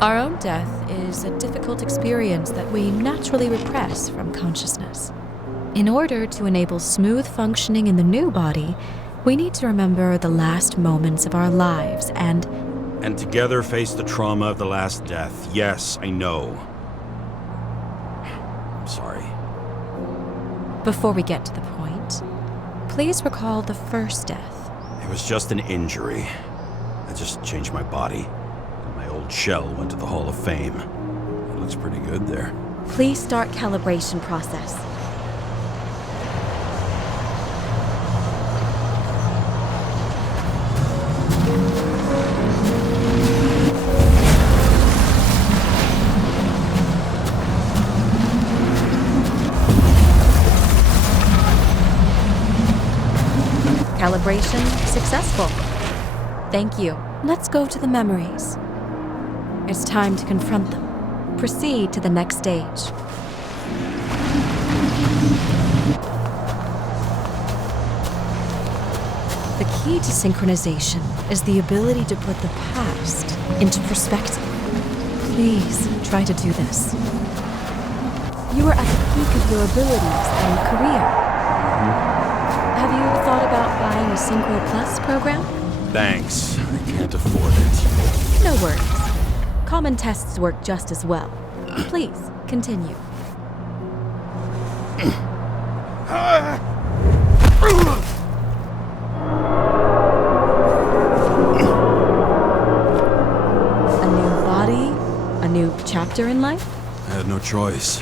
Our own death is a difficult experience that we naturally repress from consciousness. In order to enable smooth functioning in the new body, we need to remember the last moments of our lives and together face the trauma of the last death. Yes, I know. I'm sorry. Before we get to the point, please recall the first death. It was just an injury. I just changed my body. My old shell went to the Hall of Fame. It looks pretty good there. Please start calibration process. Calibration successful. Thank you. Let's go to the memories. It's time to confront them. Proceed to the next stage. The key to synchronization is the ability to put the past into perspective. Please try to do this. You are at the peak of your abilities and career. Have you thought about buying a Synchro Plus program? Thanks. I can't afford it. No worries. Common tests work just as well. Please, continue. A new body? A new chapter in life? I had no choice.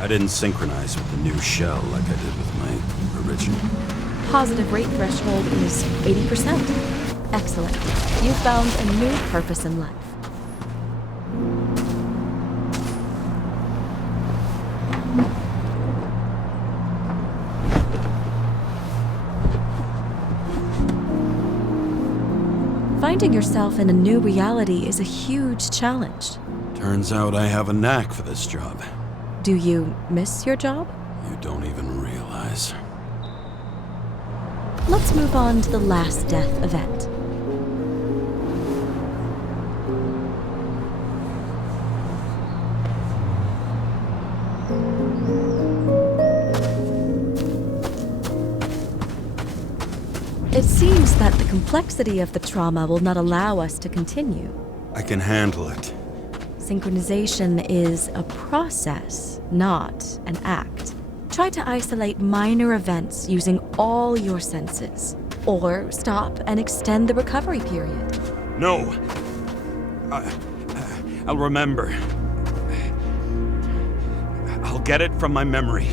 I didn't synchronize with the new shell like I did with my original. Positive rate threshold is 80%. Excellent. You found a new purpose in life. Finding yourself in a new reality is a huge challenge. Turns out I have a knack for this job. Do you miss your job? You don't even realize. Let's move on to the last death event. It seems that the complexity of the trauma will not allow us to continue. I can handle it. Synchronization is a process, not an act. Try to isolate minor events using all your senses, or stop and extend the recovery period. No. I'll remember. I'll get it from my memory.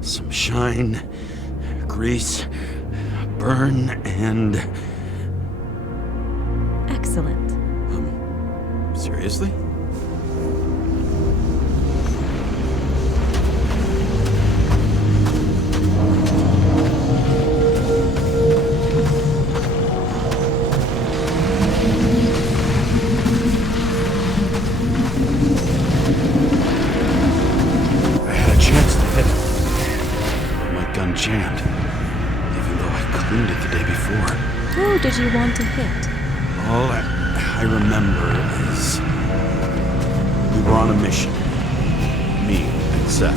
Some shine, grease, burn, and... Excellent. Seriously? I had a chance to hit it. My gun jammed, even though I cleaned it the day before. Who did you want to hit? All I remember is we were on a mission. Me and Seth.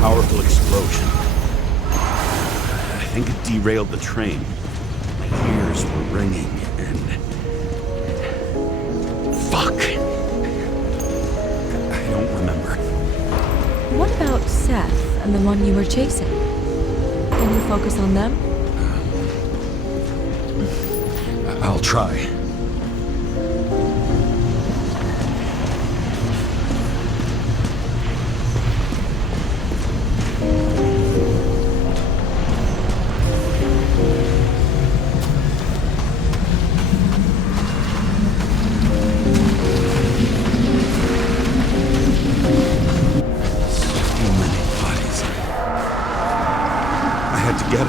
Powerful explosion. I think it derailed the train. My ears were ringing and... Fuck! I don't remember. What about Seth and the one you were chasing? Can you focus on them? I'll try. Get it.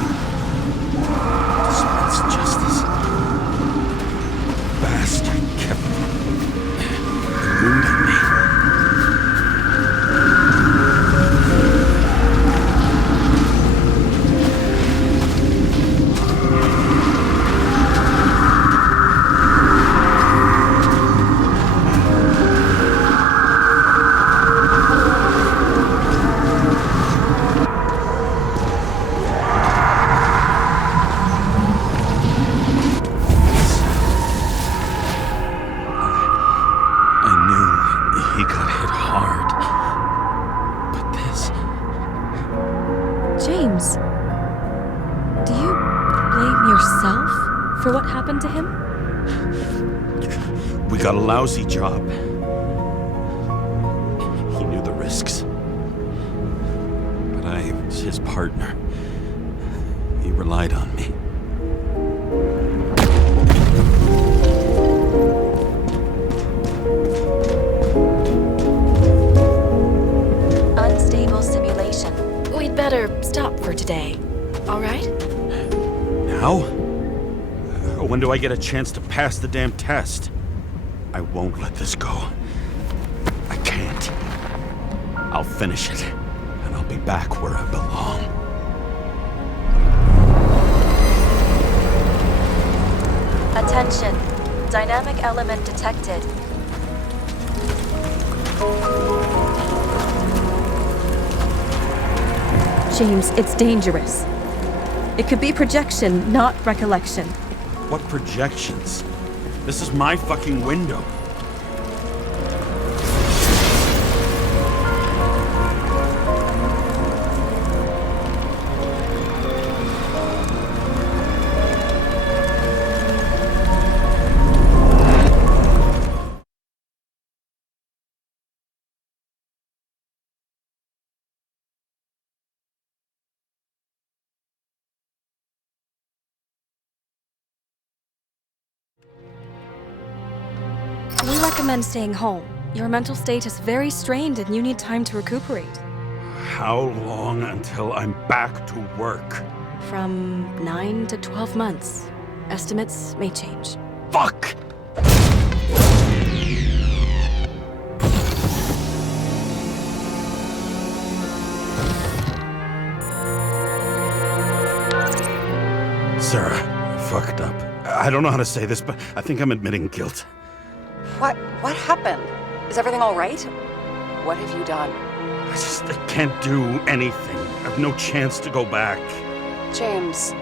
Dispense justice. Bastard kept eluding me. He got hit hard. But this... James, do you blame yourself for what happened to him? We got a lousy job. He knew the risks. But I was his partner. He relied on me. today. All right? Now? When do I get a chance to pass the damn test? I won't let this go. I can't. I'll finish it, and I'll be back where I belong. Attention. Dynamic element detected. James, it's dangerous. It could be projection, not recollection. What projections? This is my fucking window. We recommend staying home. Your mental state is very strained and you need time to recuperate. How long until I'm back to work? From 9 to 12 months. Estimates may change. Fuck! Sarah, I fucked up. I don't know how to say this, but I think I'm admitting guilt. What happened? Is everything all right? What have you done? I can't do anything. I have no chance to go back. James.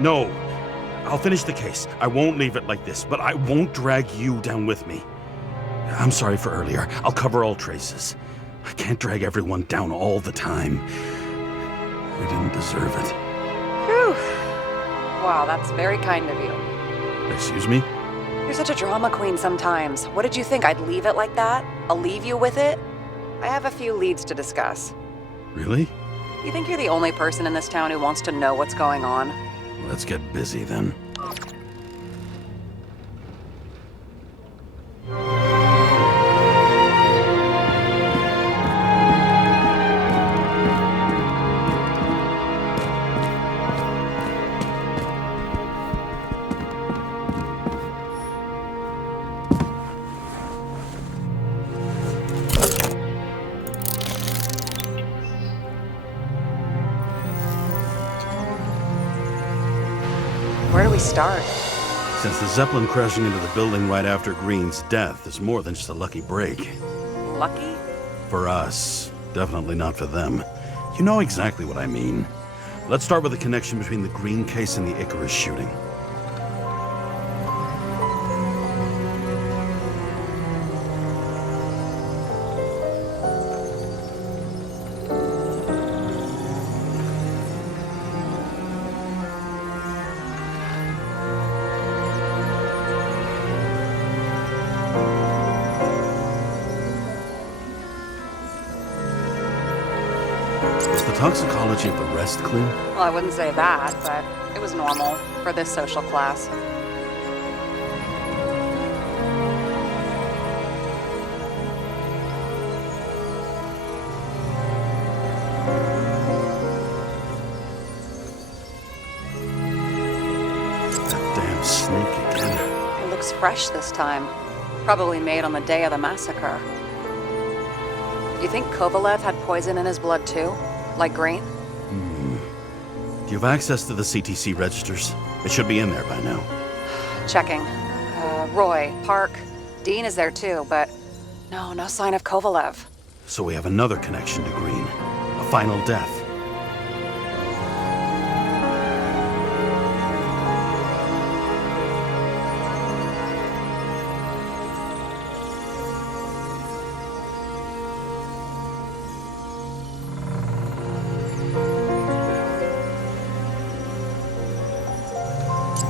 No. I'll finish the case. I won't leave it like this, but I won't drag you down with me. I'm sorry for earlier. I'll cover all traces. I can't drag everyone down all the time. We didn't deserve it. Whew. Wow, that's very kind of you. Excuse me? You're such a drama queen sometimes. What did you think, I'd leave it like that? I'll leave you with it? I have a few leads to discuss. Really? You think you're the only person in this town who wants to know what's going on? Let's get busy then. Where do we start? Since the Zeppelin crashing into the building right after Green's death is more than just a lucky break. Lucky? For us. Definitely not for them. You know exactly what I mean. Let's start with the connection between the Green case and the Icarus shooting. Was the toxicology of the rest clean? Well, I wouldn't say that, but it was normal for this social class. That damn snake again. It looks fresh this time. Probably made on the day of the massacre. You think Kovalev had poison in his blood too? Like Green? Do you have access to the CTC registers? It should be in there by now. Checking. Roy, Park, Dean is there too, but no sign of Kovalev. So we have another connection to Green. A final death.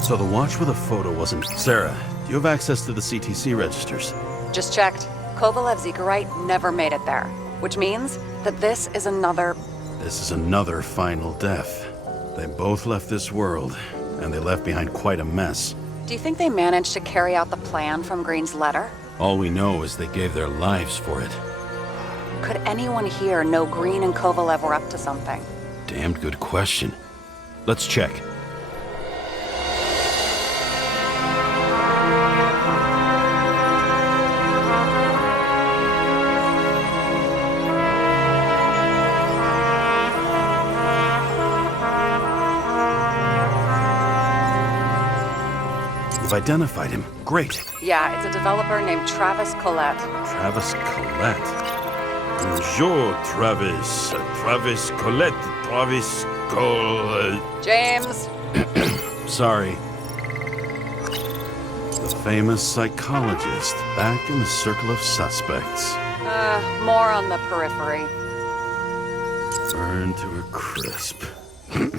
So the watch with a photo wasn't... Sarah, do you have access to the CTC registers? Just checked. Kovalev's Icarite never made it there, which means that this is another... This is another final death. They both left this world, and they left behind quite a mess. Do you think they managed to carry out the plan from Green's letter? All we know is they gave their lives for it. Could anyone here know Green and Kovalev were up to something? damned good question. Let's check. You've identified him. Great. Yeah, it's a developer named Travis Collette. Travis Collette. Bonjour, Travis. Travis Collette. Travis James! Sorry. The famous psychologist, back in the circle of suspects. More on the periphery. Burned to a crisp. Is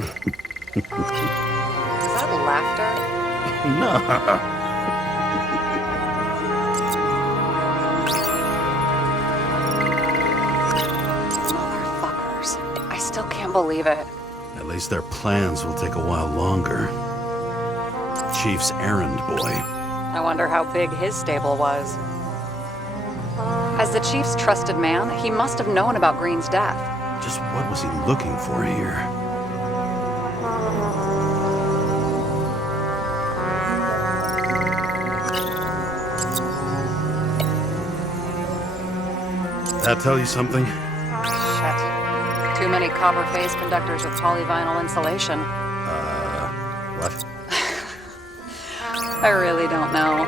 that laughter? No. Motherfuckers. I still can't believe it. At least their plans will take a while longer. Chief's errand boy. I wonder how big his stable was. As the chief's trusted man, he must have known about Green's death. Just what was he looking for here? That tell you something? Shit. Too many copper phase conductors with polyvinyl insulation. What? I really don't know.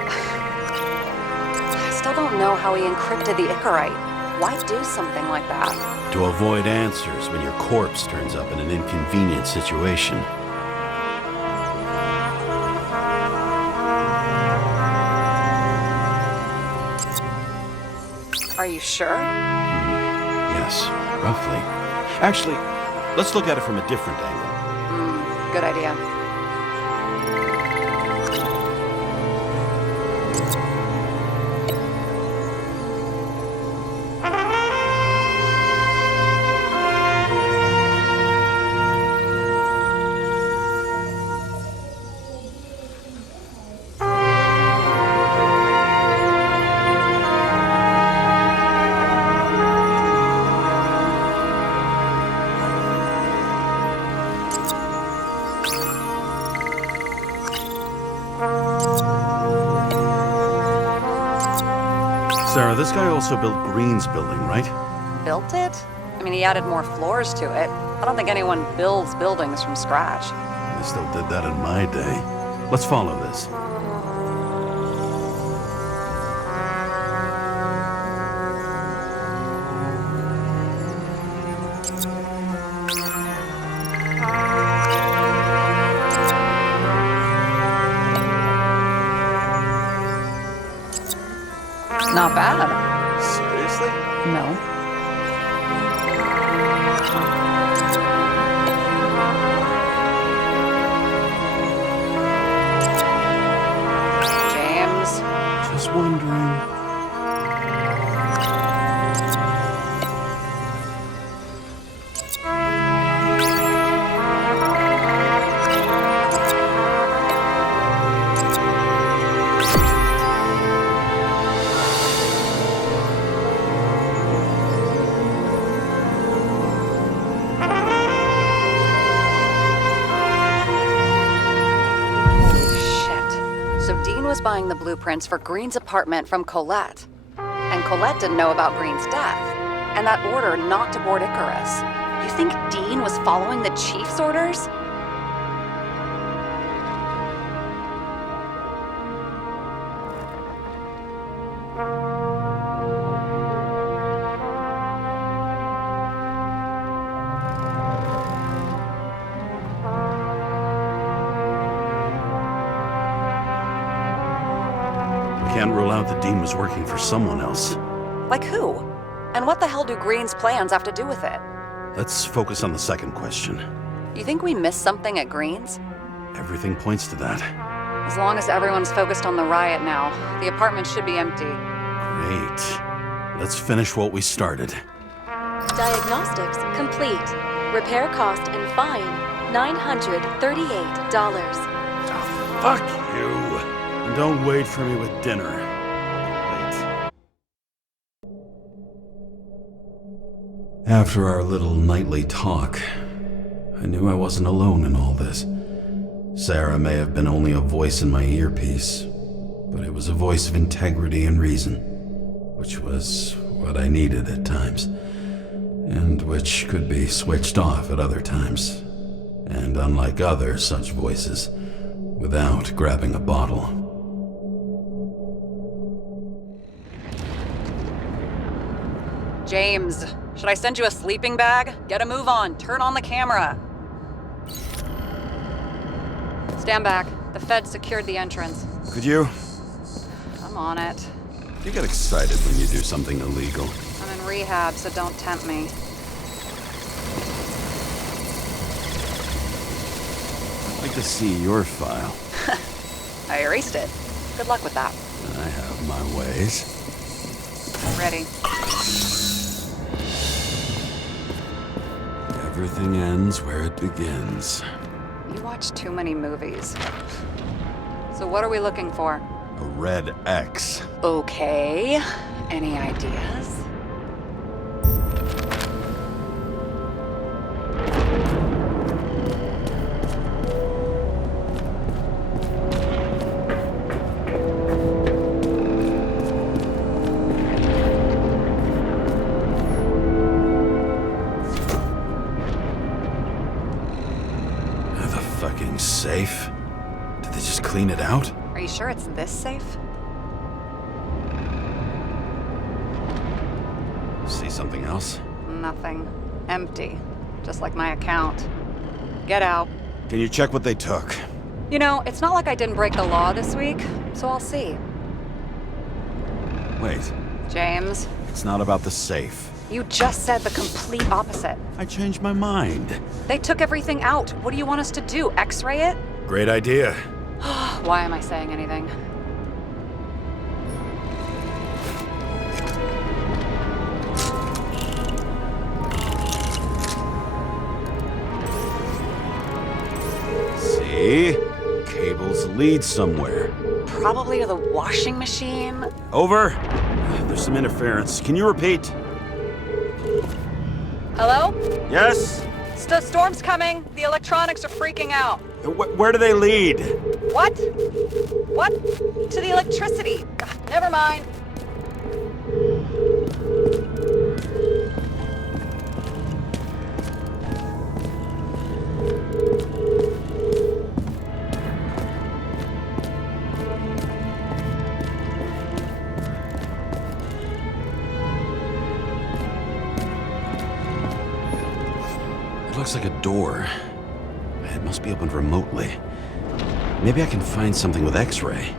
I still don't know how he encrypted the Icarite. Why do something like that? To avoid answers when your corpse turns up in an inconvenient situation. Are you sure? Yes, roughly. Actually, let's look at it from a different angle. Good idea. Sarah, this guy also built Green's building, right? Built it? I mean, he added more floors to it. I don't think anyone builds buildings from scratch. They still did that in my day. Let's follow this. Not bad. Seriously? No. James. Just wondering. Was buying the blueprints for Green's apartment from Collette. And Collette didn't know about Green's death. And that order not to board Icarus. You think Dean was following the chief's orders? Can't rule out that Dean was working for someone else. Like who? And what the hell do Green's plans have to do with it? Let's focus on the second question. You think we missed something at Green's? Everything points to that. As long as everyone's focused on the riot now, the apartment should be empty. Great. Let's finish what we started. Diagnostics complete. Repair cost and fine, $938. Oh, fuck you. And don't wait for me with dinner. Wait. After our little nightly talk, I knew I wasn't alone in all this. Sarah may have been only a voice in my earpiece, but it was a voice of integrity and reason, which was what I needed at times, and which could be switched off at other times, and unlike other such voices, without grabbing a bottle. James, should I send you a sleeping bag? Get a move on. Turn on the camera. Stand back. The Fed secured the entrance. Could you? I'm on it. You get excited when you do something illegal. I'm in rehab, so don't tempt me. I'd like to see your file. I erased it. Good luck with that. I have my ways. Ready. Everything ends where it begins. You watch too many movies. So what are we looking for? A red X. Okay. Any ideas? Safe? Did they just clean it out? Are you sure it's this safe? See something else? Nothing. Empty. Just like my account. Get out. Can you check what they took? You know, it's not like I didn't break the law this week, so I'll see. Wait. James. It's not about the safe. You just said the complete opposite. I changed my mind. They took everything out. What do you want us to do? X-ray it? Great idea. Why am I saying anything? See? Cables lead somewhere. Probably to the washing machine. Over. There's some interference. Can you repeat? Hello? Yes? The storm's coming. The electronics are freaking out. Where do they lead? What? What? To the electricity. Never mind. Looks like a door. It must be opened remotely. Maybe I can find something with X-ray.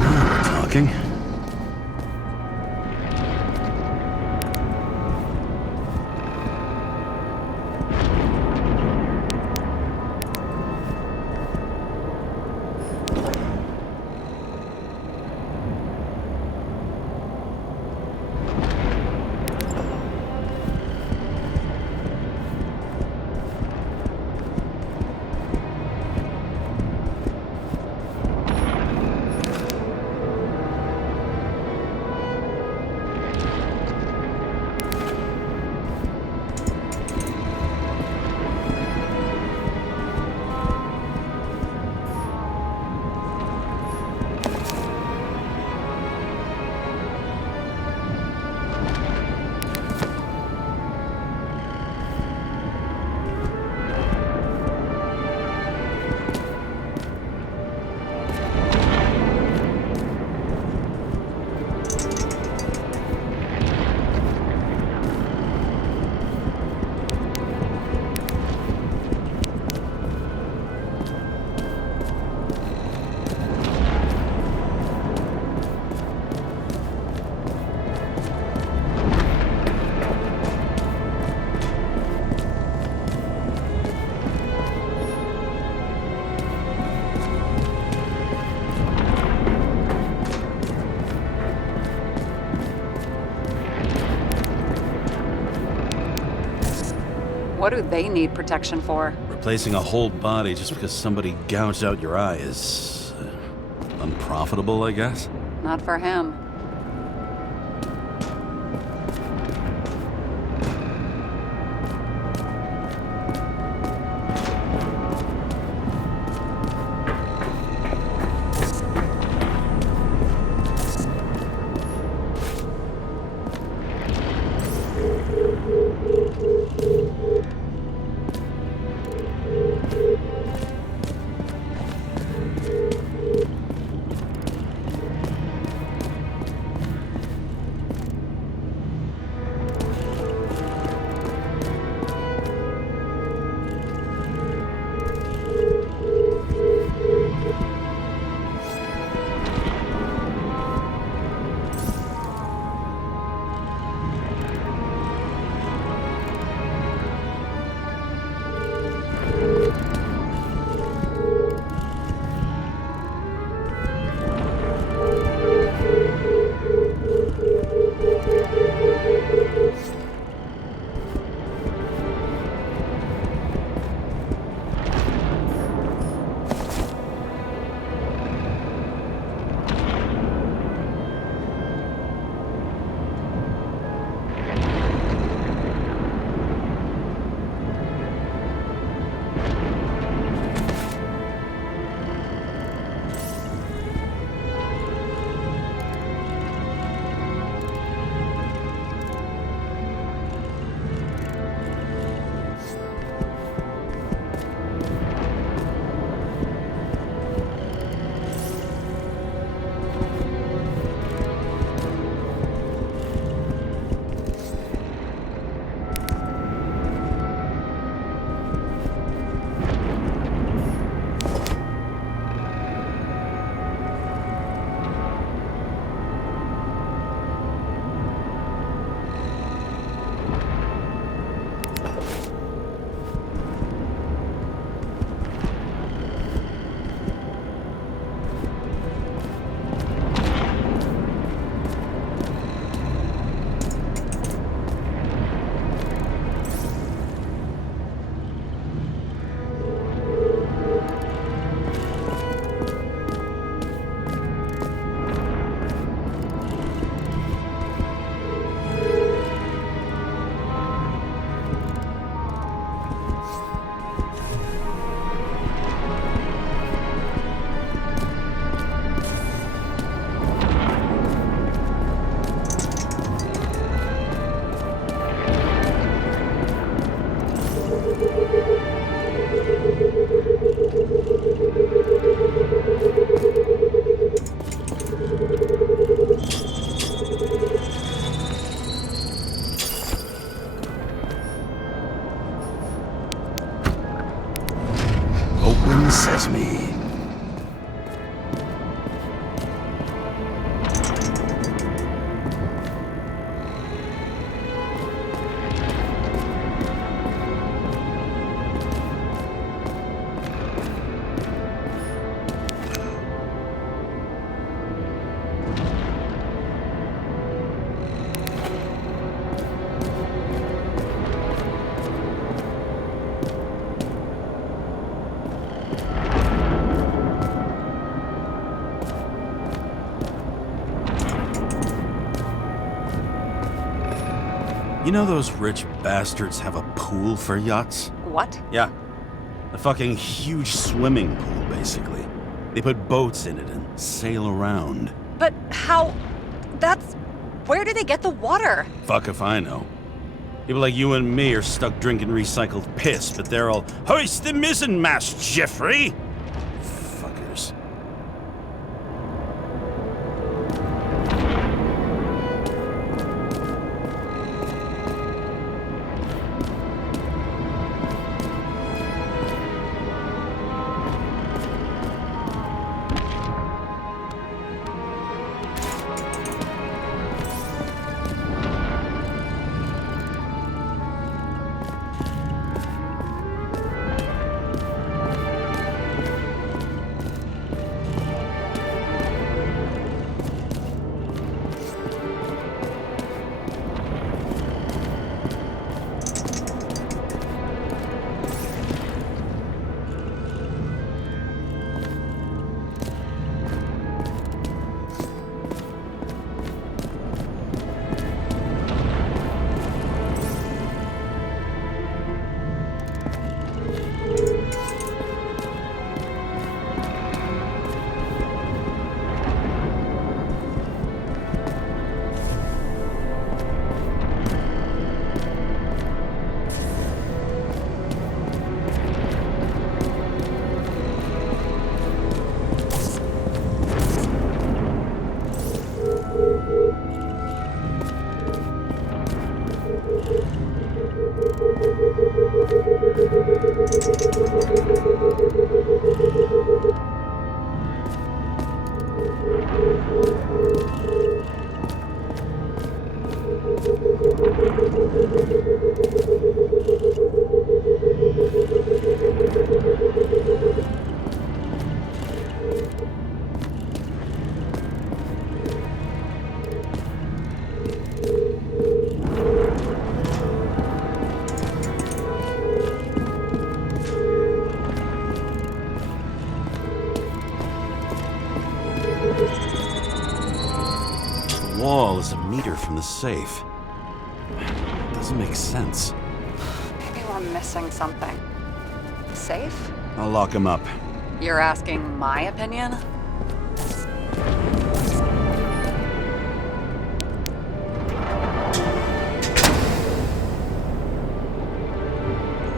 We're talking. What do they need protection for? Replacing a whole body just because somebody gouged out your eye is unprofitable, I guess? Not for him. Sesame. You know those rich bastards have a pool for yachts? What? Yeah. A fucking huge swimming pool, basically. They put boats in it and sail around. But how... that's... where do they get the water? Fuck if I know. People like you and me are stuck drinking recycled piss, but they're all, hoist the mizzenmast, Jeffrey! Fuckers. wall is a meter from the safe. It doesn't make sense. Maybe we're missing something. Safe? I'll lock him up. You're asking my opinion?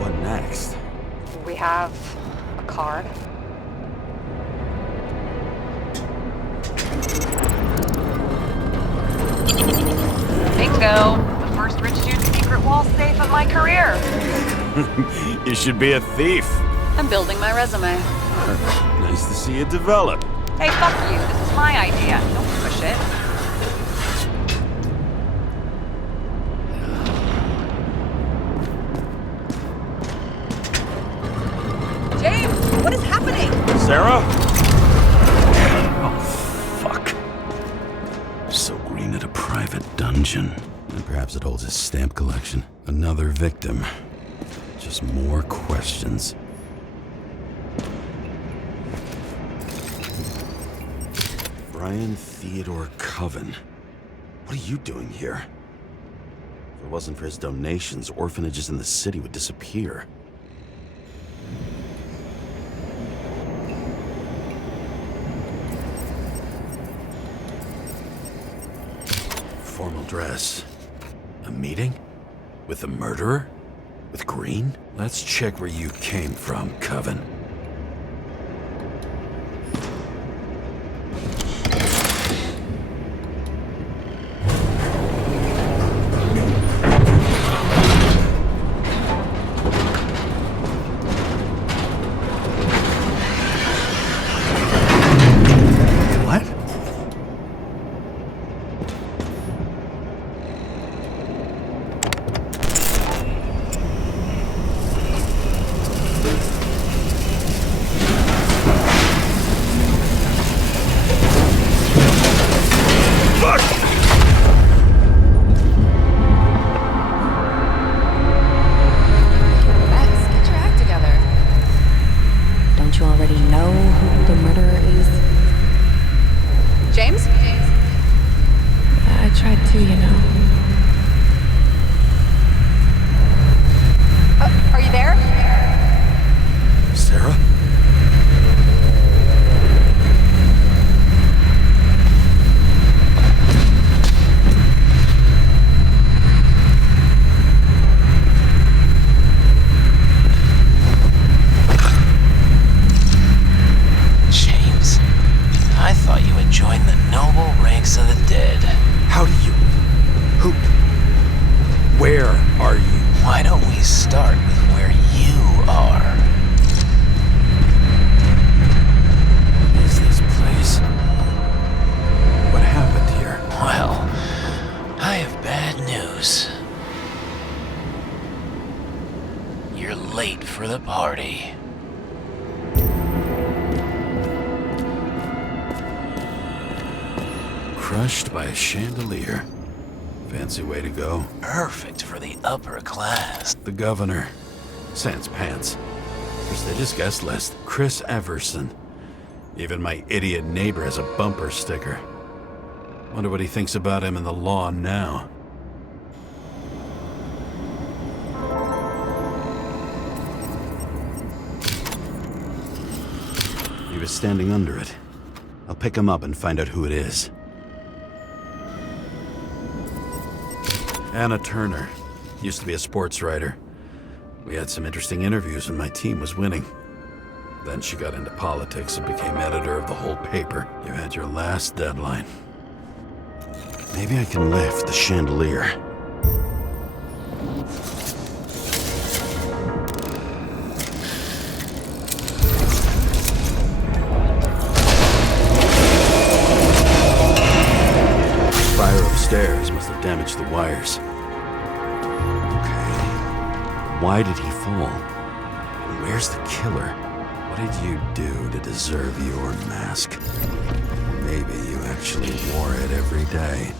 What next? We have a card. Bingo! The first rich dude's secret wall safe of my career. You should be a thief. I'm building my resume. Nice to see it develop. Hey, fuck you. This is my idea. Don't push it. James, what is happening? Sarah? Oh, fuck. So Green at a private dungeon. And perhaps it holds his stamp collection. Another victim. Just more questions. Brian Theodore Coven. What are you doing here? If it wasn't for his donations, orphanages in the city would disappear. Formal dress. A meeting? With the murderer? With Green? Let's check where you came from, Coven. Crushed by a chandelier. Fancy way to go. Perfect for the upper class. The governor. Sans pants. Prestigious guest list. Chris Everson. Even my idiot neighbor has a bumper sticker. Wonder what he thinks about him and the law now. He was standing under it. I'll pick him up and find out who it is. Anna Turner. Used to be a sports writer. We had some interesting interviews when my team was winning. Then she got into politics and became editor of the whole paper. You had your last deadline. Maybe I can lift the chandelier. Fire upstairs must have damaged the wires. Why did he fall? And where's the killer? What did you do to deserve your mask? Maybe you actually wore it every day.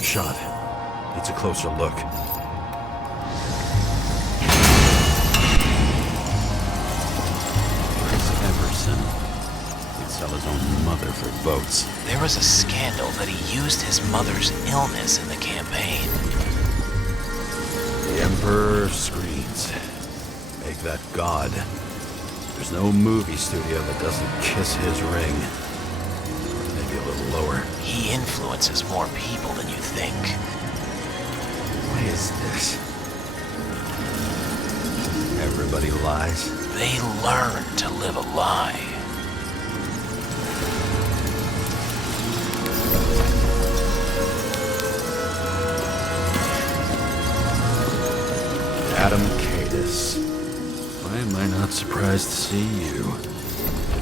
Shot. Needs a closer look. sell his own mother for votes. There was a scandal that he used his mother's illness in the campaign. The Emperor screens. Make that God. There's no movie studio that doesn't kiss his ring. Maybe a little lower. He influences more people than you think. Why is this? Everybody lies. They learn to live a lie. Adam Cadis. Why am I not surprised to see you?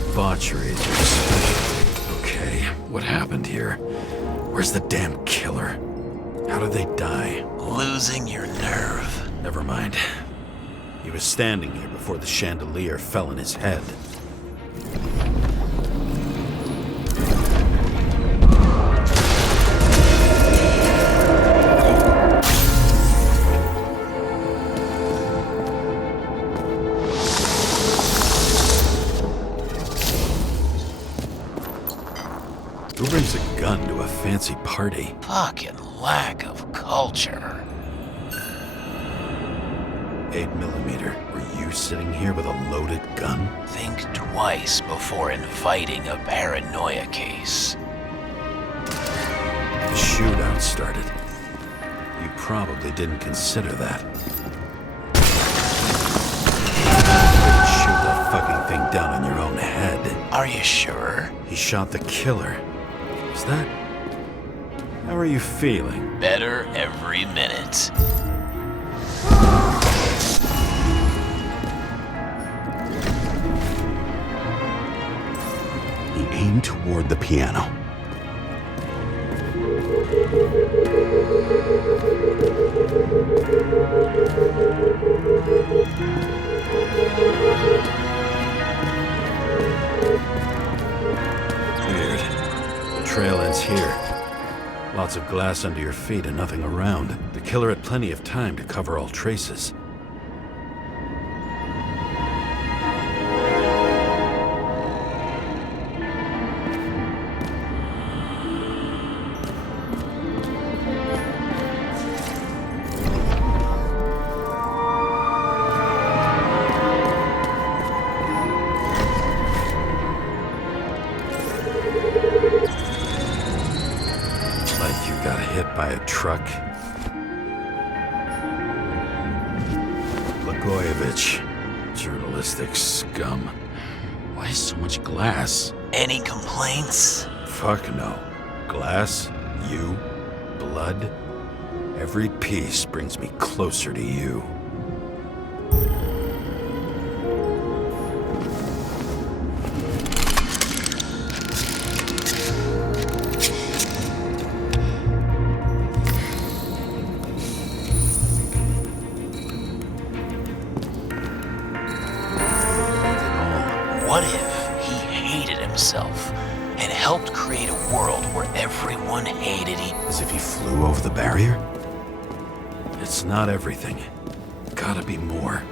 Debauchery is your specialty. Okay, what happened here? Where's the damn killer? How did they die? Losing your nerve. Never mind. He was standing here before the chandelier fell on his head. Who brings a gun to a fancy party? Fucking lack of culture. 8mm. Were you sitting here with a loaded gun? Think twice before inviting a paranoia case. The shootout started. You probably didn't consider that. Shoot that fucking thing down on your own head. Are you sure? He shot the killer. Is that... How are you feeling? Better every minute. He aimed toward the piano. Weird. The trail ends here. Lots of glass under your feet and nothing around. The killer had plenty of time to cover all traces. By a truck. Blagojevich. Journalistic scum. Why so much glass? Any complaints? Fuck no. Glass, you, blood. Every piece brings me closer to you. What if he hated himself and helped create a world where everyone hated him? As if he flew over the barrier? It's not everything. Gotta be more.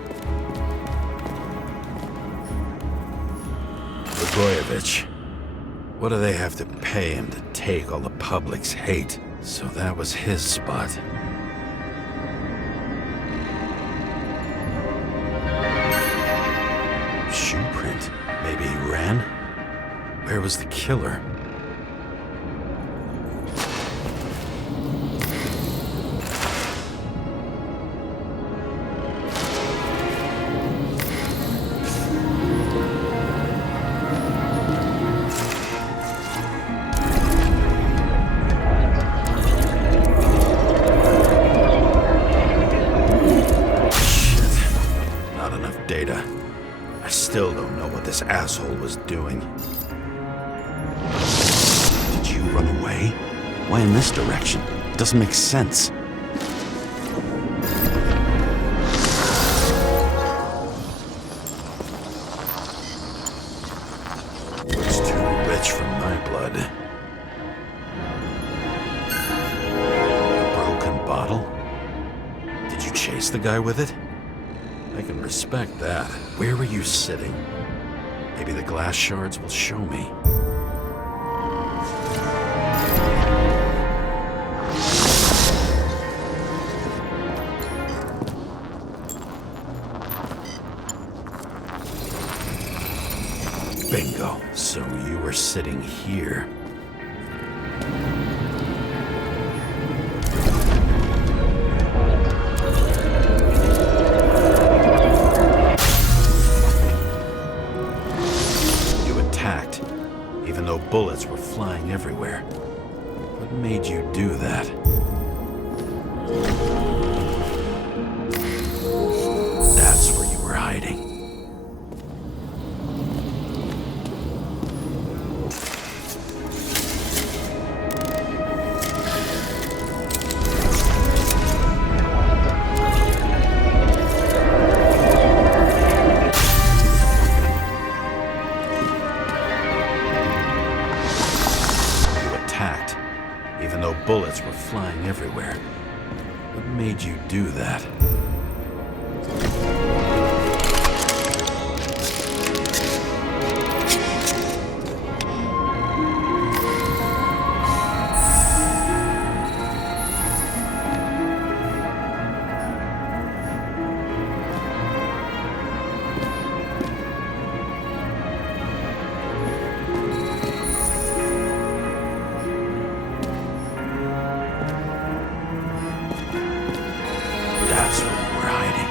Blagojevich. What do they have to pay him to take all the public's hate? So that was his spot. Shoe print. Maybe he ran? Where was the killer? Still don't know what this asshole was doing. Did you run away? Why in this direction? It doesn't make sense. It's too rich for my blood. A broken bottle? Did you chase the guy with it? I can respect that. Where were you sitting? Maybe the glass shards will show me. Bingo. So you were sitting here. Even though bullets were flying everywhere. What made you do that? That's where you were hiding. Even though bullets were flying everywhere. What made you do that? That's where you were hiding.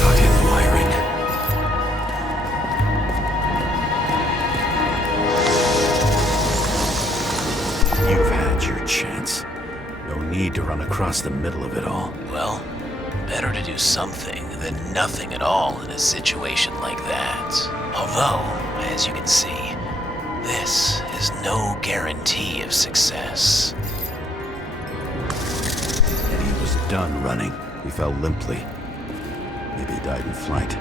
Fucking wiring. You've had your chance. No need to run across the middle of it all. Well, better to do something than nothing at all in a situation like that. Although, as you can see, this is no guarantee of success. Eddie was done running. He fell limply. Maybe he died in flight.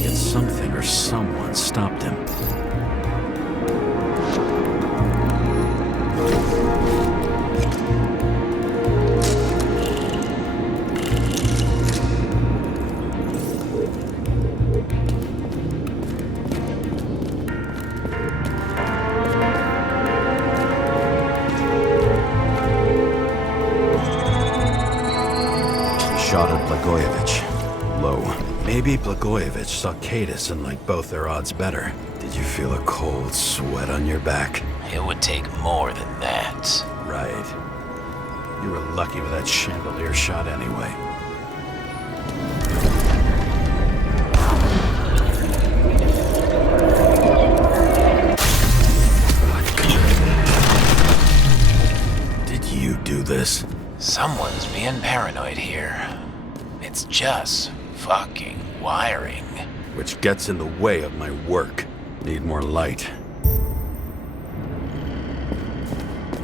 Yet something or someone stopped him. Shot at Blagojevich. Low. Maybe Blagojevich saw Cadis and liked both their odds better. Did you feel a cold sweat on your back? It would take more than that. Right. You were lucky with that chandelier shot anyway. Did you do this? Someone's being paranoid here. It's just fucking wiring. Which gets in the way of my work. Need more light.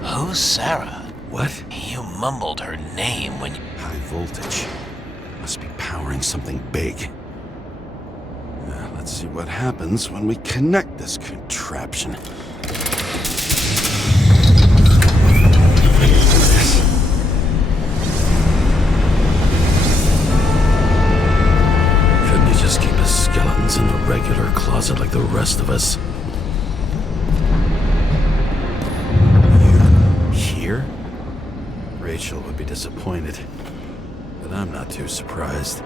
Who's Sarah? What? You mumbled her name when you... High voltage. Must be powering something big. Let's see what happens when we connect this contraption. Couldn't you just keep his skeletons in the regular closet like the rest of us? You here? Rachel would be disappointed, but I'm not too surprised.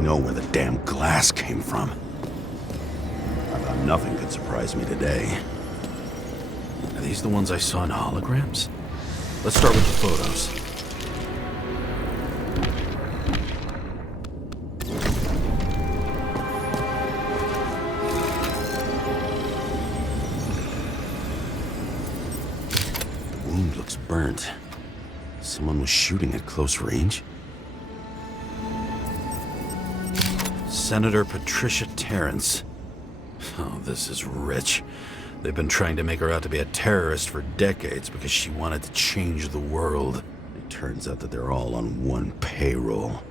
Know where the damn glass came from. I thought nothing could surprise me today. Are these the ones I saw in holograms? Let's start with the photos. wound looks burnt. Someone was shooting at close range? Senator Patricia Terrence. Oh, this is rich. They've been trying to make her out to be a terrorist for decades because she wanted to change the world. It turns out that they're all on one payroll.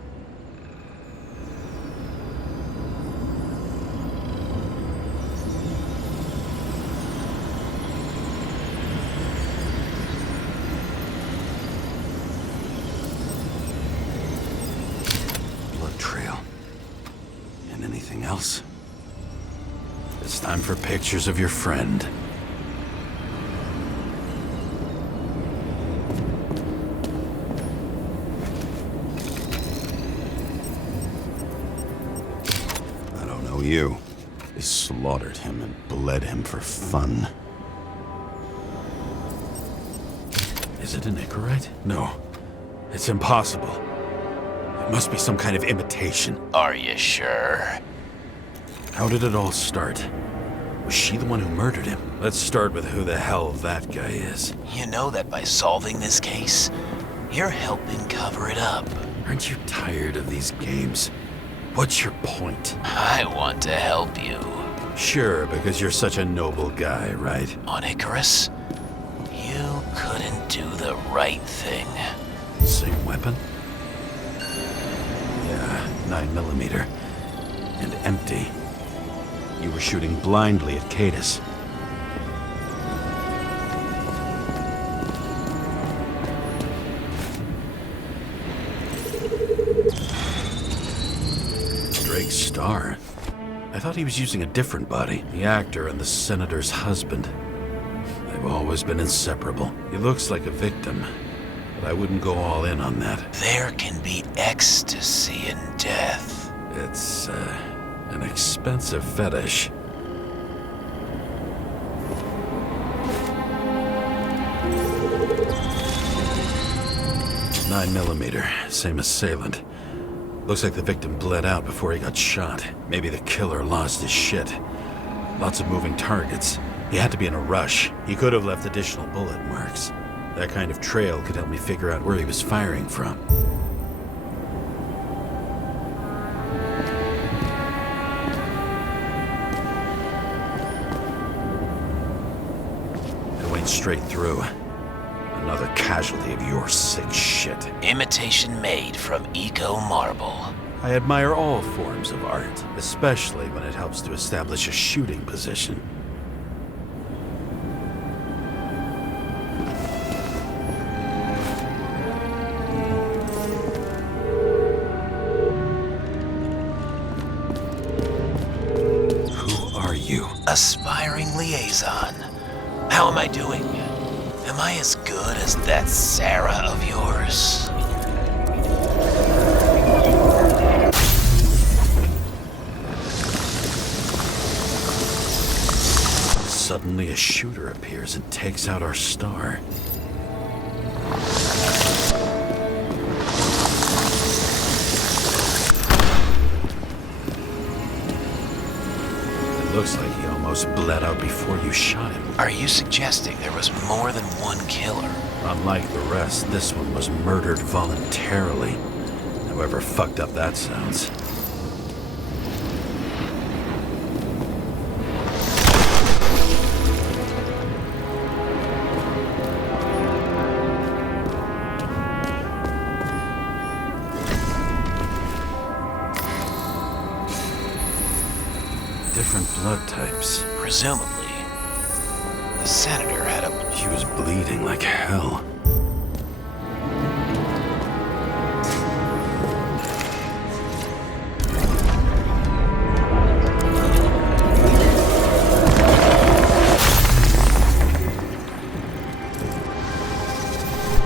Blood trail. And anything else? It's time for pictures of your friend. I don't know you. They slaughtered him and bled him for fun. Is it an Icarite? No. It's impossible. It must be some kind of imitation. Are you sure? How did it all start? Was she the one who murdered him? Let's start with who the hell that guy is. You know that by solving this case, you're helping cover it up. Aren't you tired of these games? What's your point? I want to help you. Sure, because you're such a noble guy, right? On Icarus, you couldn't do the right thing. Same weapon? Yeah, 9mm. And empty. You were shooting blindly at Cadus. Drake's star. I thought he was using a different body. The actor and the senator's husband. They've always been inseparable. He looks like a victim, but I wouldn't go all in on that. There can be ecstasy in death. It's, an expensive fetish. .9mm, same assailant. Looks like the victim bled out before he got shot. Maybe the killer lost his shit. Lots of moving targets. He had to be in a rush. He could have left additional bullet marks. That kind of trail could help me figure out where he was firing from. Straight through. Another casualty of your sick shit. Imitation made from eco marble. I admire all forms of art, especially when it helps to establish a shooting position. Who are you? Aspiring liaison. How am I doing? Am I as good as that Sarah of yours? Suddenly a shooter appears and takes out our star. It looks like he almost bled out before you shot him. Are you suggesting there was more than one killer? Unlike the rest, this one was murdered voluntarily. However fucked up that sounds. Different blood types. Presumably, the senator had a... She was bleeding like hell.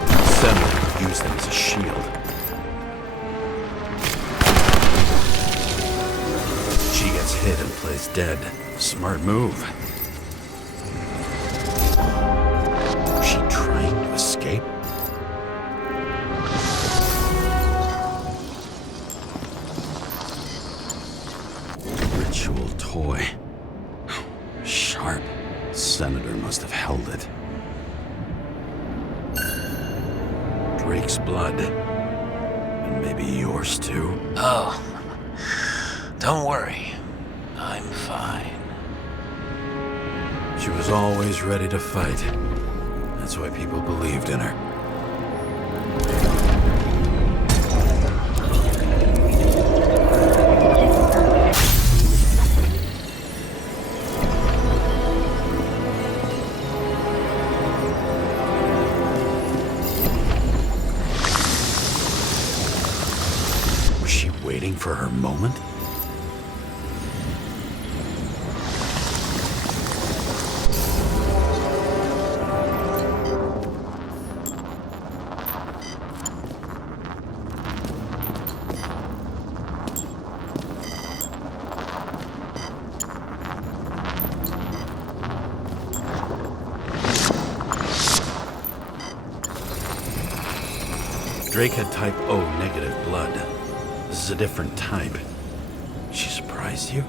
The senator used them as a shield. She gets hit and plays dead. Smart move. Was she trying to escape? Ritual toy. Sharp. Senator must have held it. Drake's blood. And maybe yours too. Oh, don't worry. I'm fine. She was always ready to fight. That's why people believed in her. Was she waiting for her moment? Drake had type O negative blood. This is a different type. She surprised you?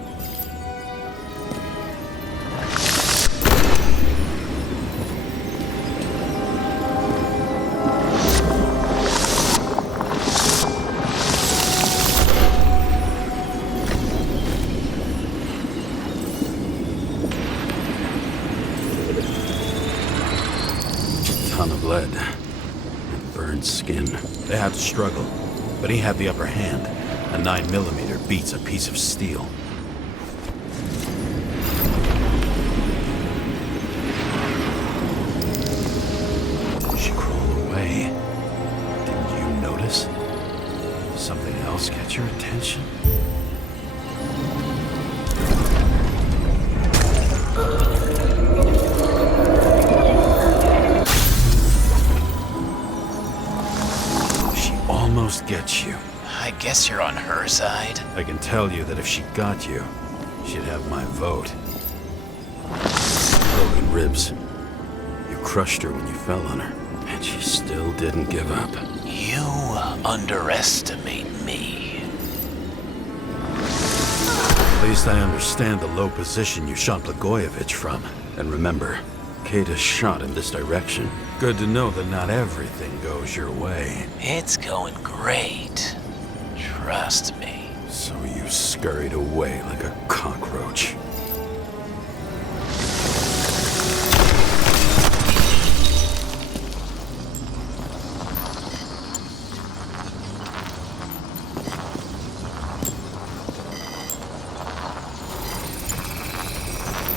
A ton of lead. Burned skin. They had to struggle, but he had the upper hand. A 9mm beats a piece of steel. She crawled away. Didn't you notice? Something else catch your attention? Almost gets you. I guess you're on her side. I can tell you that if she got you, she'd have my vote. Broken ribs. You crushed her when you fell on her, and she still didn't give up. You underestimate me. At least I understand the low position you shot Blagojevich from. And remember, Kata's shot in this direction. Good to know that not everything goes your way. It's going great. Trust me. So you scurried away like a cockroach.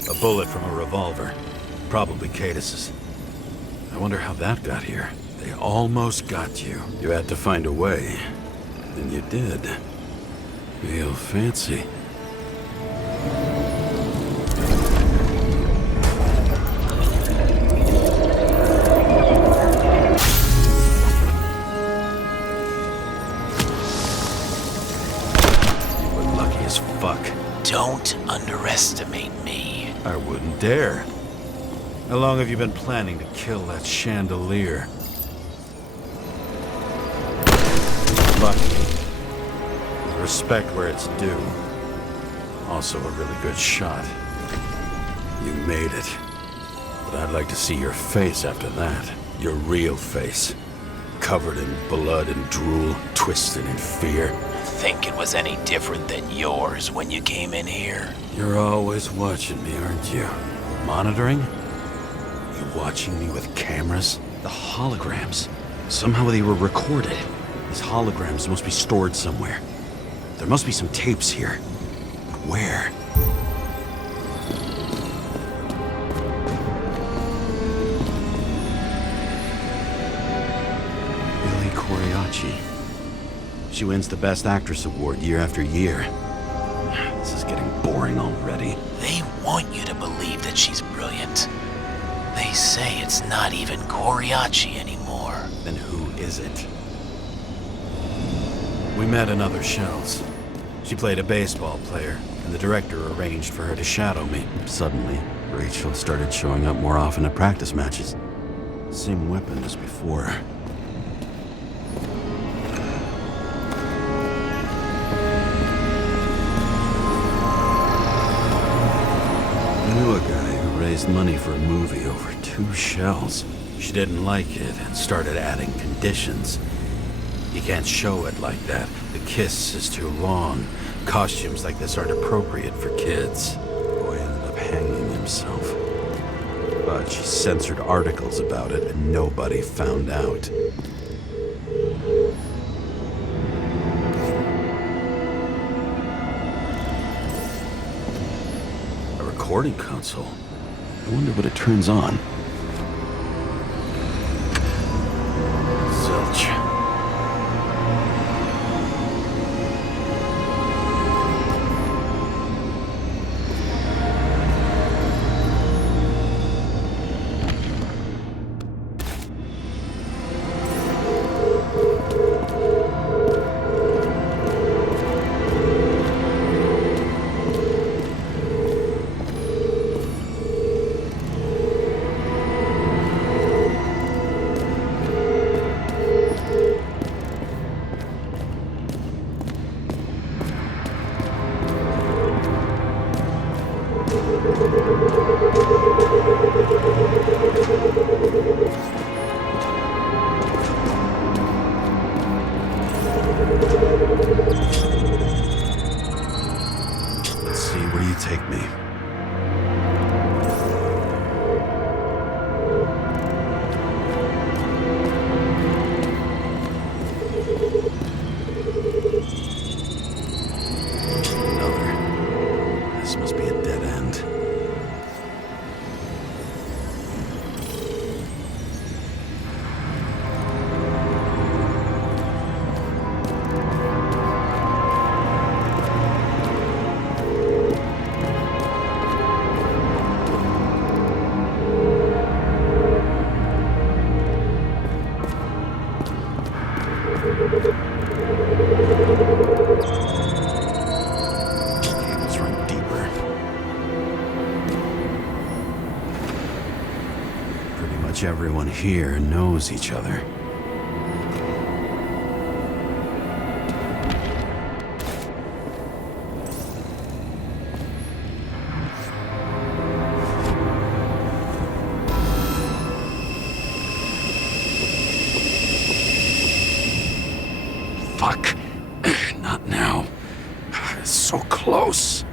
A bullet from a revolver. Probably Cadis's. I wonder how that got here. They almost got you. You had to find a way. And you did. Real fancy. You were lucky as fuck. Don't underestimate me. I wouldn't dare. How long have you been planning to kill that chandelier? Lucky. With respect where it's due. Also a really good shot. You made it. But I'd like to see your face after that. Your real face. Covered in blood and drool, twisted in fear. Think it was any different than yours when you came in here? You're always watching me, aren't you? Monitoring? You watching me with cameras? The holograms. Somehow they were recorded. These holograms must be stored somewhere. There must be some tapes here. Where? Lily Coriacci. She wins the Best Actress award year after year. This is getting boring already. They want you to believe that she's brilliant. They say it's not even Coriacci anymore. Then who is it? We met in other shells. She played a baseball player, and the director arranged for her to shadow me. Suddenly, Rachel started showing up more often at practice matches. Same weapon as before. I knew a guy who raised money for a movie over 2 shells. She didn't like it and started adding conditions. You can't show it like that. The kiss is too long. Costumes like this aren't appropriate for kids. The boy ended up hanging himself. But she censored articles about it and nobody found out. A recording console? I wonder what it turns on. Zilch. Let's see where you take me. Another. This must be a dead end. Cables run deeper. Pretty much everyone here knows each other. Fuck. Not now. It's so close.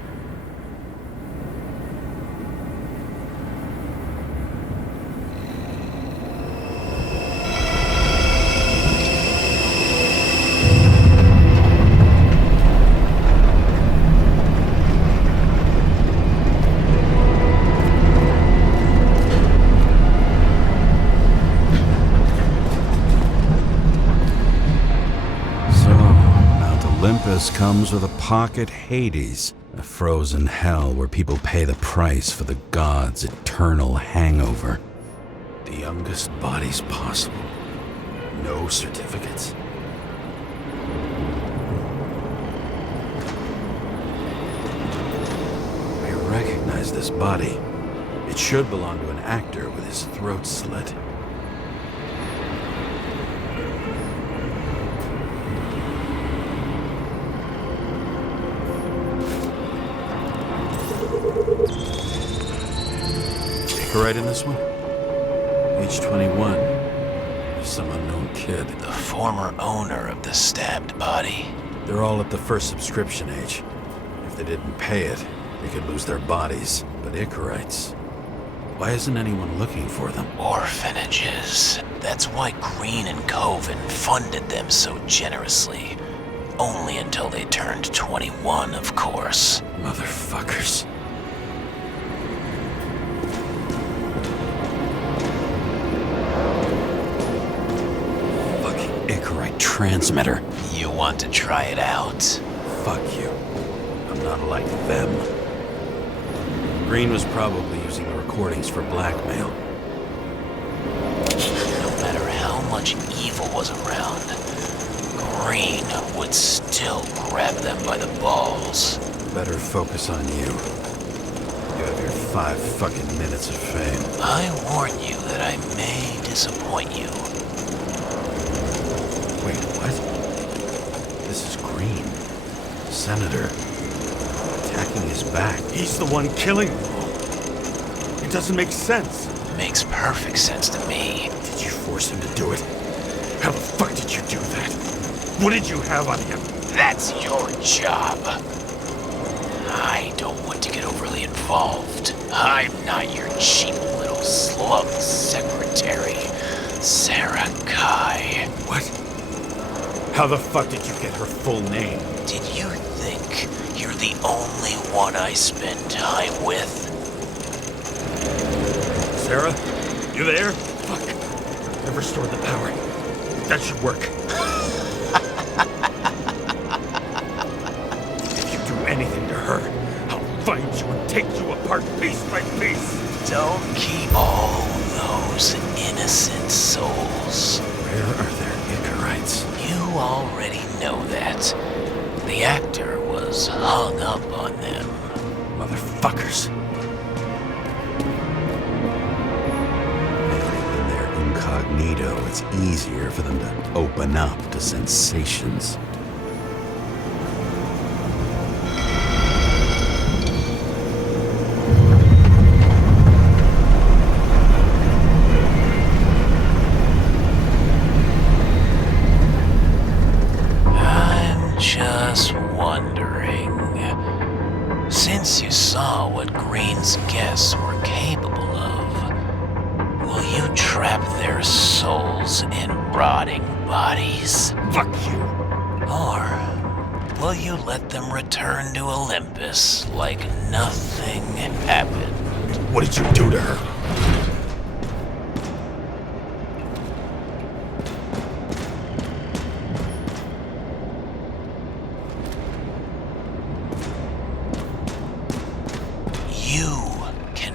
Olympus comes with a pocket Hades, a frozen hell where people pay the price for the gods' eternal hangover. The youngest bodies possible. No certificates. I recognize this body. It should belong to an actor with his throat slit. Right in this one? Age 21. Some unknown kid. The former owner of the stabbed body. They're all at the first subscription age. If they didn't pay it, they could lose their bodies. But Icarites, why isn't anyone looking for them? Orphanages. That's why Green and Coven funded them so generously. Only until they turned 21, of course. Motherfuckers. Icarite transmitter. You want to try it out? Fuck you. I'm not like them. Green was probably using the recordings for blackmail. No matter how much evil was around, Green would still grab them by the balls. Better focus on you. You have your 5 fucking minutes of fame. I warn you that I may disappoint you. Wait, what? This is Green. Senator. Attacking his back. He's the one killing them all. It doesn't make sense. makes perfect sense to me. Did you force him to do it? How the fuck did you do that? What did you have on him? That's your job. I don't want to get overly involved. I'm not your cheap little slum secretary, Sarah Kai. What? How the fuck did you get her full name? Did you think you're the only one I spend time with? Sarah? You there? Fuck. I've restored the power. That should work. If you do anything to her, I'll find you and take you apart piece by piece. Don't keep all those innocent souls. Where are their Icarites? You already know that. The actor was hung up on them. Motherfuckers. When they're incognito, it's easier for them to open up to sensations. Just wondering, since you saw what Green's guests were capable of, will you trap their souls in rotting bodies? Fuck you. Or will you let them return to Olympus like nothing happened? What did you do to her?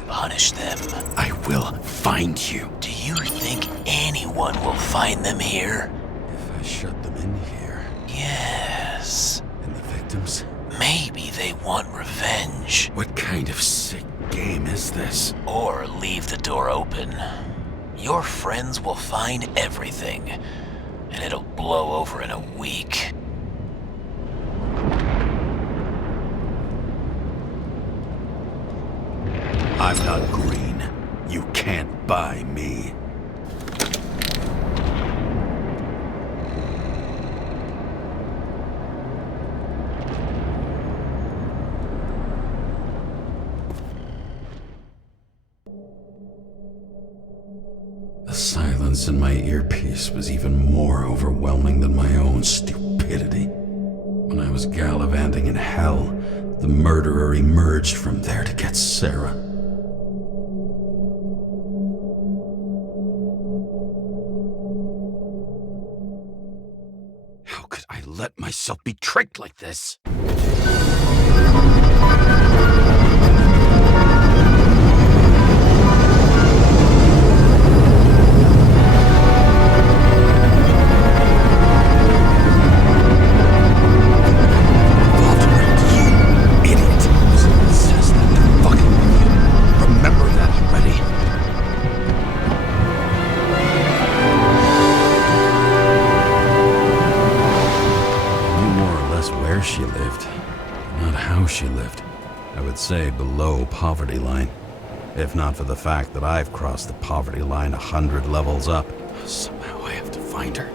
Punish them. I will find you. Do you think anyone will find them here? If I shut them in here... Yes. And the victims? Maybe they want revenge. What kind of sick game is this? Or leave the door open. Your friends will find everything, and it'll blow over in a week. I'm not green. You can't buy me. The silence in my earpiece was even more overwhelming than my own stupidity. When I was gallivanting in hell, the murderer emerged from there to get Sarah. How could I let myself be tricked like this? She lived, not how she lived. I would say below poverty line. If not for the fact that I've crossed the poverty line 100 levels up. Somehow I have to find her.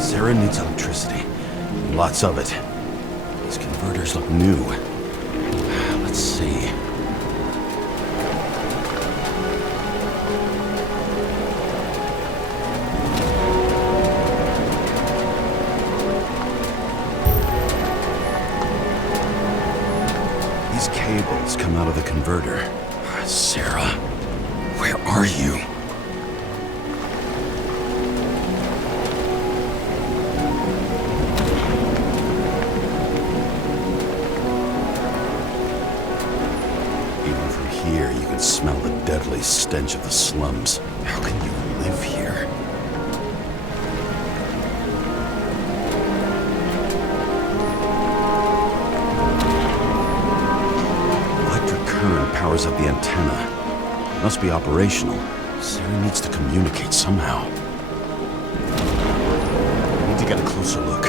Sarah needs electricity. Lots of it. These converters look new. Let's see. Cables come out of the converter. Sarah, where are you? Even from here, you can smell the deadly stench of the slums. How can you live here? Powers up the antenna. Must be operational. Sarah needs to communicate somehow. I need to get a closer look.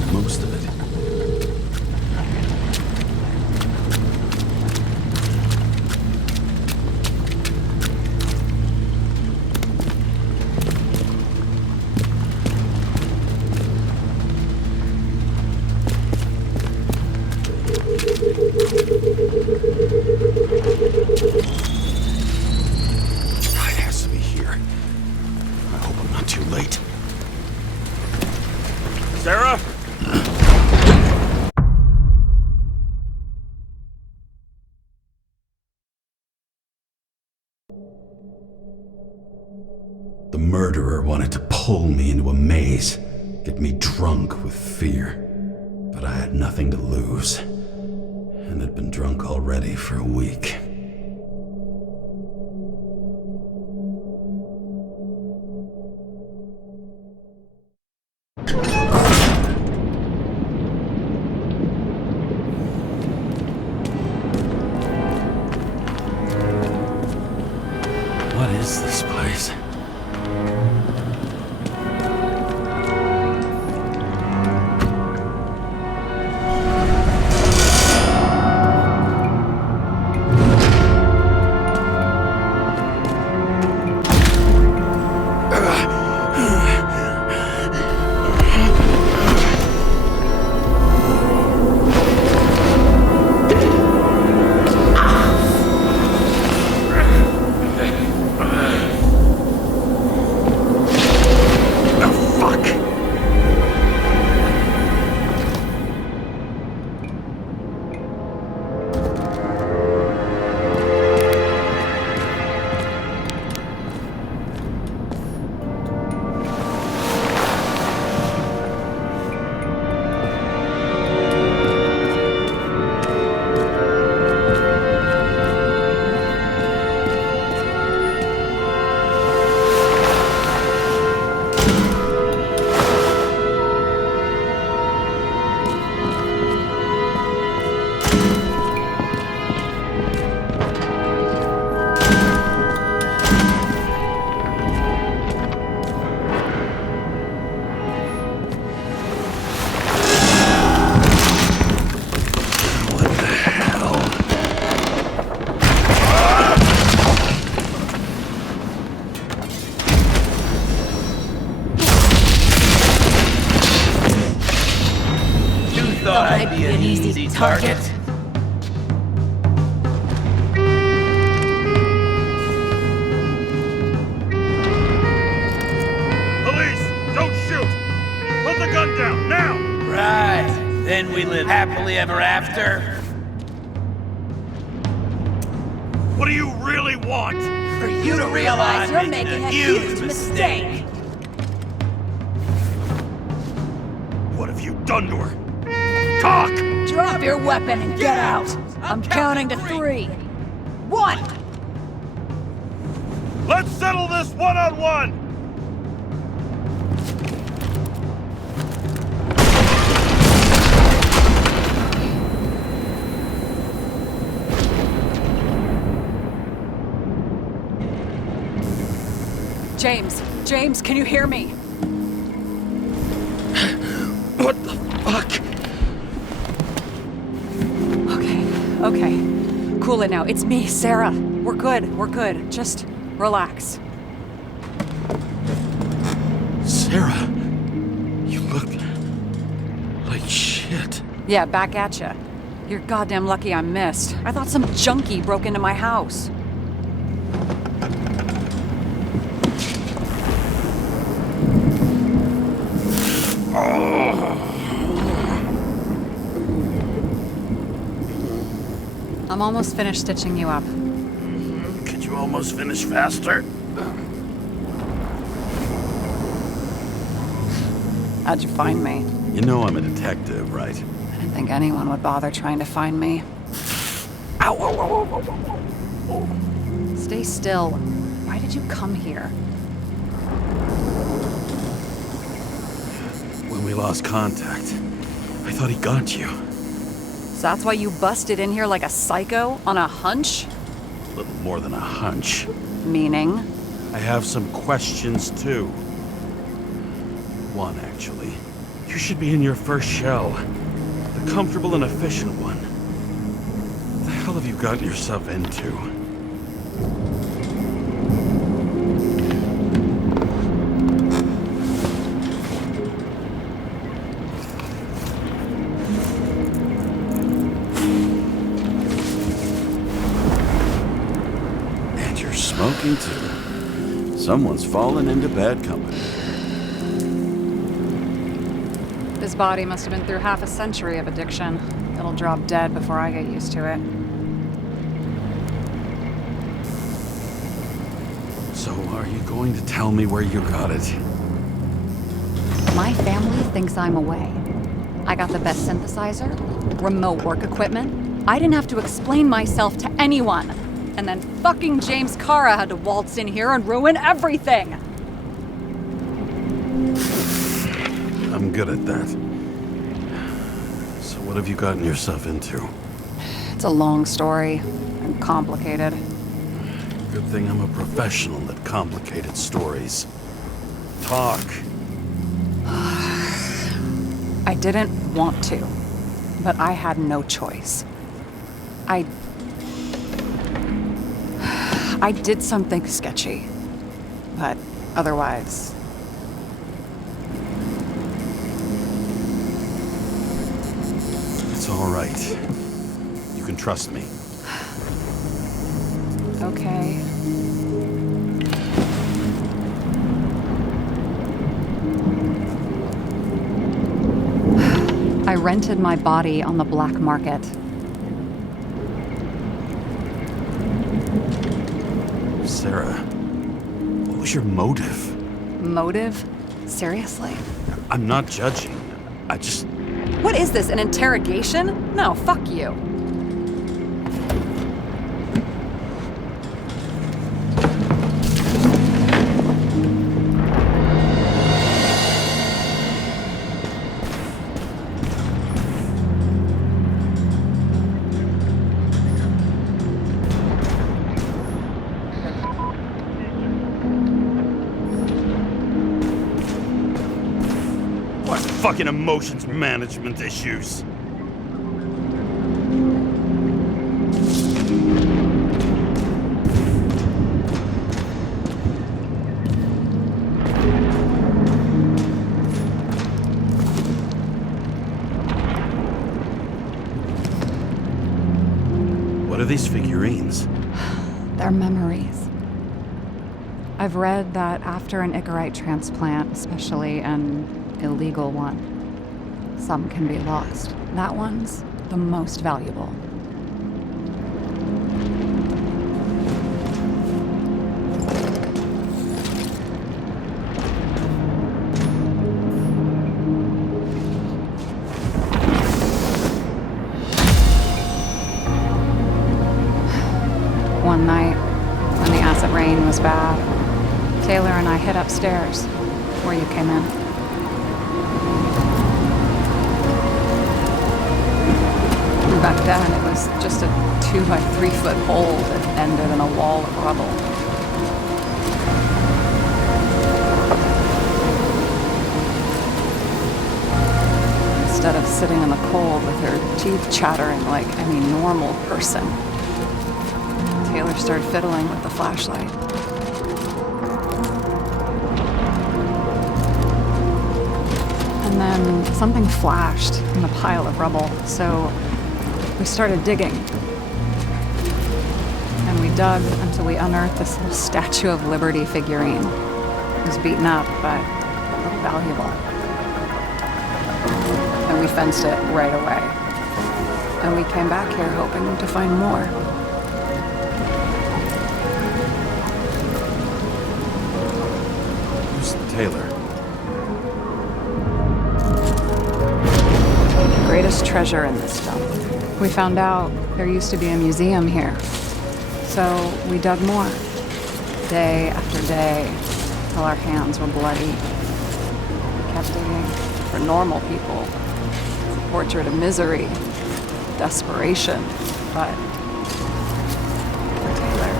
the most of it. It has to be here. I hope I'm not too late. Sarah? The murderer wanted to pull me into a maze, get me drunk with fear. But I had nothing to lose, and had been drunk already for a week. What is this place? Thought I'd be an easy target. Police! Don't shoot! Put the gun down, now! Right. Then we live happily ever after. What do you really want? For you to realize you're making a huge mistake. What have you done to her? Talk! Drop your weapon and get out! I'm counting to 3. 1! Let's settle this one-on-one! James, can you hear me? What the fuck? Okay. Cool it now. It's me, Sarah. We're good. Just relax. Sarah, you look like shit. Yeah, back at ya. You're goddamn lucky I missed. I thought some junkie broke into my house. I'm almost finished stitching you up. Could you almost finish faster? How'd you find me? You know I'm a detective, right? I didn't think anyone would bother trying to find me. Ow! Stay still. Why did you come here? When we lost contact, I thought he got you. So that's why you busted in here like a psycho on a hunch? A little more than a hunch. Meaning? I have some questions too. One, actually. You should be in your first shell. The comfortable and efficient one. What the hell have you gotten yourself into? And you're smoking too. Someone's fallen into bad company. This body must have been through half a century of addiction. It'll drop dead before I get used to it. So are you going to tell me where you got it? My family thinks I'm away. I got the best synthesizer, remote work equipment. I didn't have to explain myself to anyone. And then fucking James Kara had to waltz in here and ruin everything. I'm good at that. So what have you gotten yourself into? It's a long story and complicated. Good thing I'm a professional at complicated stories. Talk. I didn't want to, but I had no choice. I did something sketchy, but otherwise... It's all right. You can trust me. Okay. I rented my body on the black market. Sarah, what was your motive? Motive? Seriously? I'm not judging. I just... What is this, an interrogation? No, fuck you. What fucking emotions management issues? What are these figurines? They're memories. I've read that after an Icarite transplant, especially an illegal one, some can be lost. That one's the most valuable. One night, when the acid rain was bad, Taylor and I hid upstairs, where you came in. Back then, it was just a 2-by-3 foot hole that ended in a wall of rubble. Instead of sitting in the cold with her teeth chattering like any normal person, Taylor started fiddling with the flashlight. And then something flashed in the pile of rubble, so we started digging. And we dug until we unearthed this little Statue of Liberty figurine. It was beaten up, but looked valuable. And we fenced it right away. And we came back here hoping to find more. Who's Taylor? The greatest treasure in this dump. We found out there used to be a museum here. So we dug more. Day after day, till our hands were bloody. We kept digging for normal people. It's a portrait of misery, desperation, but for Taylor,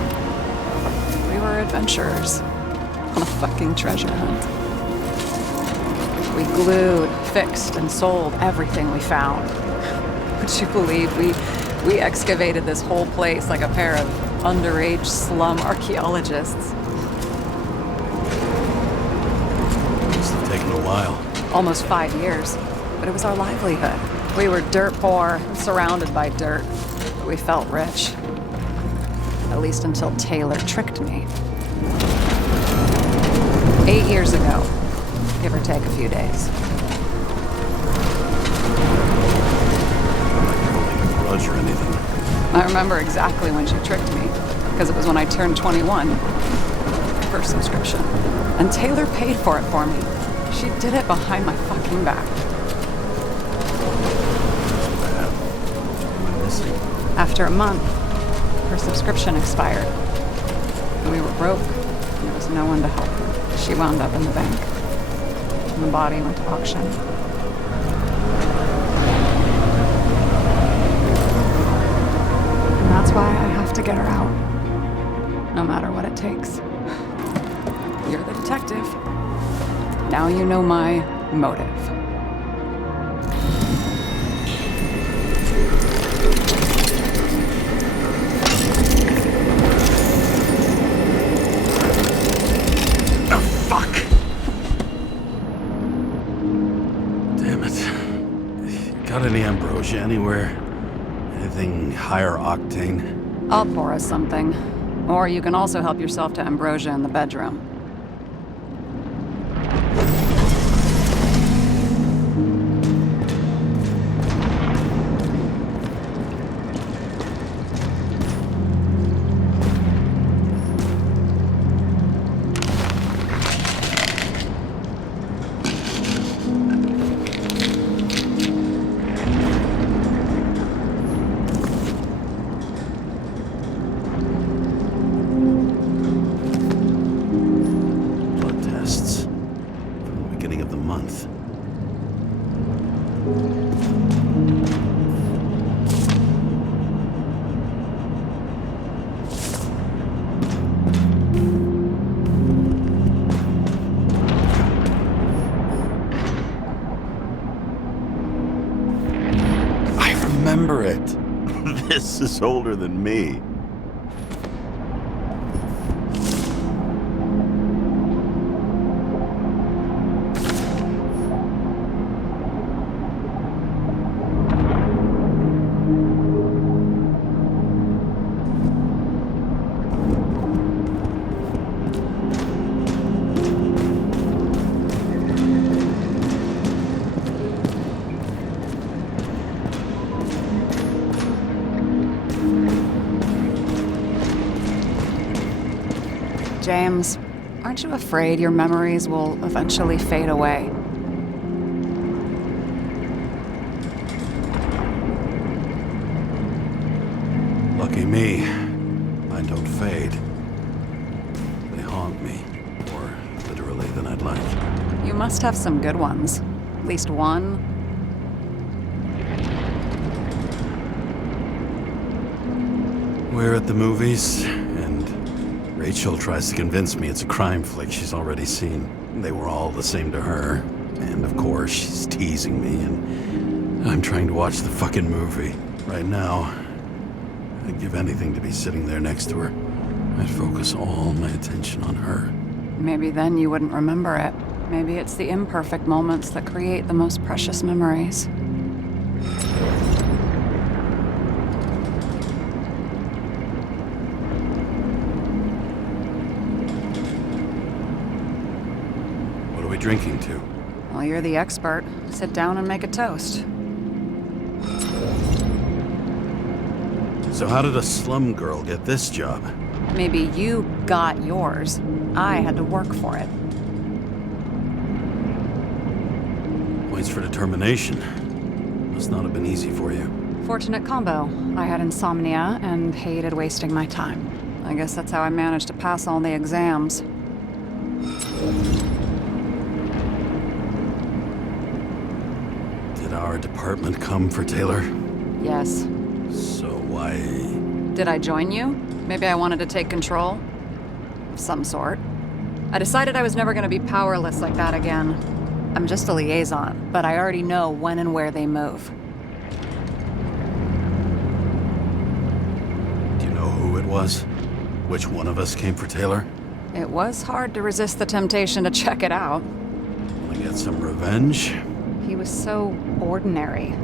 we were adventurers on a fucking treasure hunt. We glued, fixed, and sold everything we found. Would you believe we excavated this whole place like a pair of underage slum archaeologists? Must have taken a while. Almost 5 years, but it was our livelihood. We were dirt poor, surrounded by dirt, but we felt rich. At least until Taylor tricked me. 8 years ago, give or take a few days. Grudge or anything. I remember exactly when she tricked me, because it was when I turned 21. First subscription. And Taylor paid for it for me. She did it behind my fucking back. After a month, her subscription expired. We were broke, and there was no one to help her. She wound up in the bank, and the body went to auction. And that's why I have to get her out, no matter what it takes. You're the detective. Now you know my motive. Got any ambrosia anywhere? Anything higher octane? I'll pour us something. Or you can also help yourself to ambrosia in the bedroom. Remember it. This is older than me. James, aren't you afraid your memories will eventually fade away? Lucky me. Mine don't fade. They haunt me. More literally than I'd like. You must have some good ones. At least one. We're at the movies, and Rachel tries to convince me it's a crime flick she's already seen. They were all the same to her. And of course, she's teasing me, and I'm trying to watch the fucking movie. Right now, I'd give anything to be sitting there next to her. I'd focus all my attention on her. Maybe then you wouldn't remember it. Maybe it's the imperfect moments that create the most precious memories. What are we drinking to? Well, you're the expert. Sit down and make a toast. So how did a slum girl get this job? Maybe you got yours. I had to work for it. Points for determination. Must not have been easy for you. Fortunate combo. I had insomnia and hated wasting my time. I guess that's how I managed to pass all the exams. Did our department come for Taylor? Yes. So why... Did I join you? Maybe I wanted to take control? Of some sort. I decided I was never going to be powerless like that again. I'm just a liaison, but I already know when and where they move. Do you know who it was? Which one of us came for Taylor? It was hard to resist the temptation to check it out. Want to get some revenge? He was so ordinary,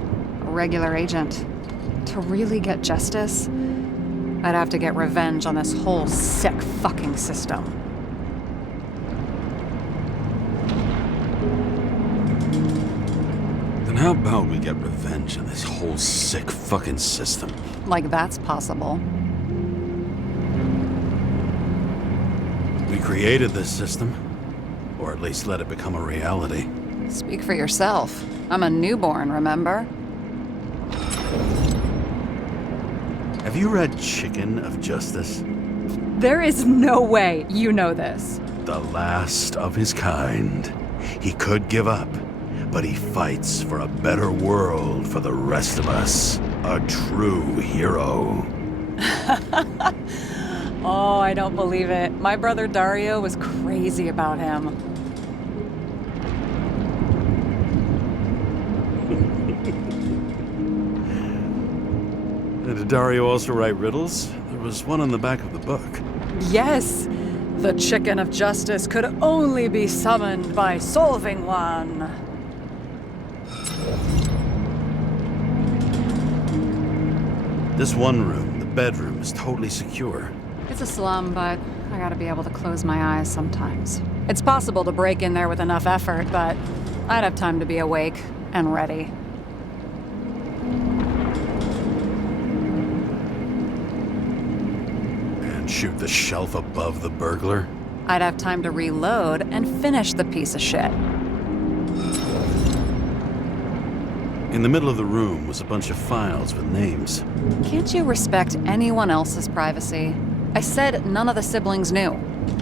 a regular agent. To really get justice, I'd have to get revenge on this whole sick fucking system. Then how about we get revenge on this whole sick fucking system? Like that's possible. We created this system, or at least let it become a reality. Speak for yourself. I'm a newborn, remember? Have you read Chicken of Justice? There is no way you know this. The last of his kind. He could give up, but he fights for a better world for the rest of us. A true hero. Oh, I don't believe it. My brother Dario was crazy about him. Did Dario also write riddles? There was one on the back of the book. Yes! The Chicken of Justice could only be summoned by solving one. This one room, the bedroom, is totally secure. It's a slum, but I gotta be able to close my eyes sometimes. It's possible to break in there with enough effort, but I'd have time to be awake and ready. And shoot the shelf above the burglar? I'd have time to reload and finish the piece of shit. In the middle of the room was a bunch of files with names. Can't you respect anyone else's privacy? I said none of the siblings knew.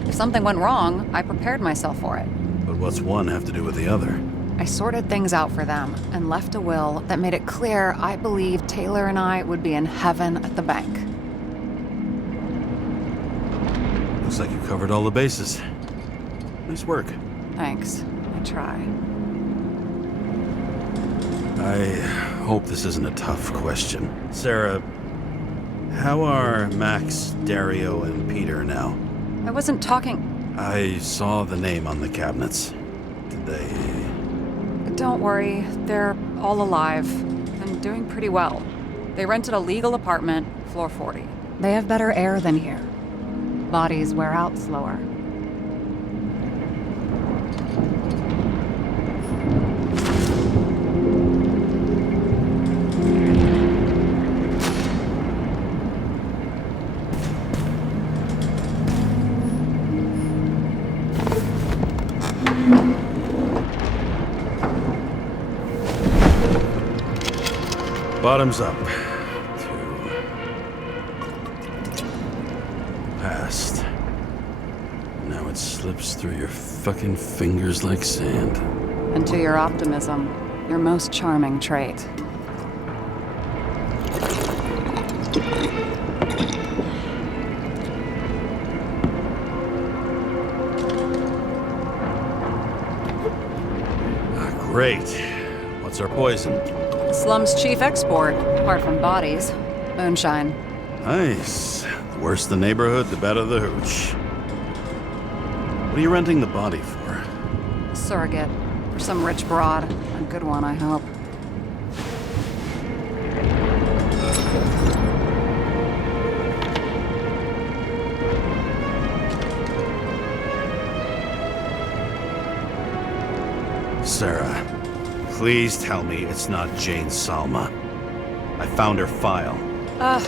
If something went wrong, I prepared myself for it. But what's one have to do with the other? I sorted things out for them and left a will that made it clear I believed Taylor and I would be in heaven at the bank. Looks like you covered all the bases. Nice work. Thanks. I try. I hope this isn't a tough question. Sarah, how are Max, Dario, and Peter now? I wasn't talking... I saw the name on the cabinets. Did they... Don't worry, they're all alive and doing pretty well. They rented a legal apartment, floor 40. They have better air than here. Bodies wear out slower. Bottoms up. To... past. Now it slips through your fucking fingers like sand. And to your optimism, your most charming trait. Great. What's our poison? Slum's chief export, apart from bodies. Moonshine. Nice. The worse the neighborhood, the better the hooch. What are you renting the body for? A surrogate. For some rich broad. A good one, I hope. Sarah, please tell me it's not Jane Salma. I found her file.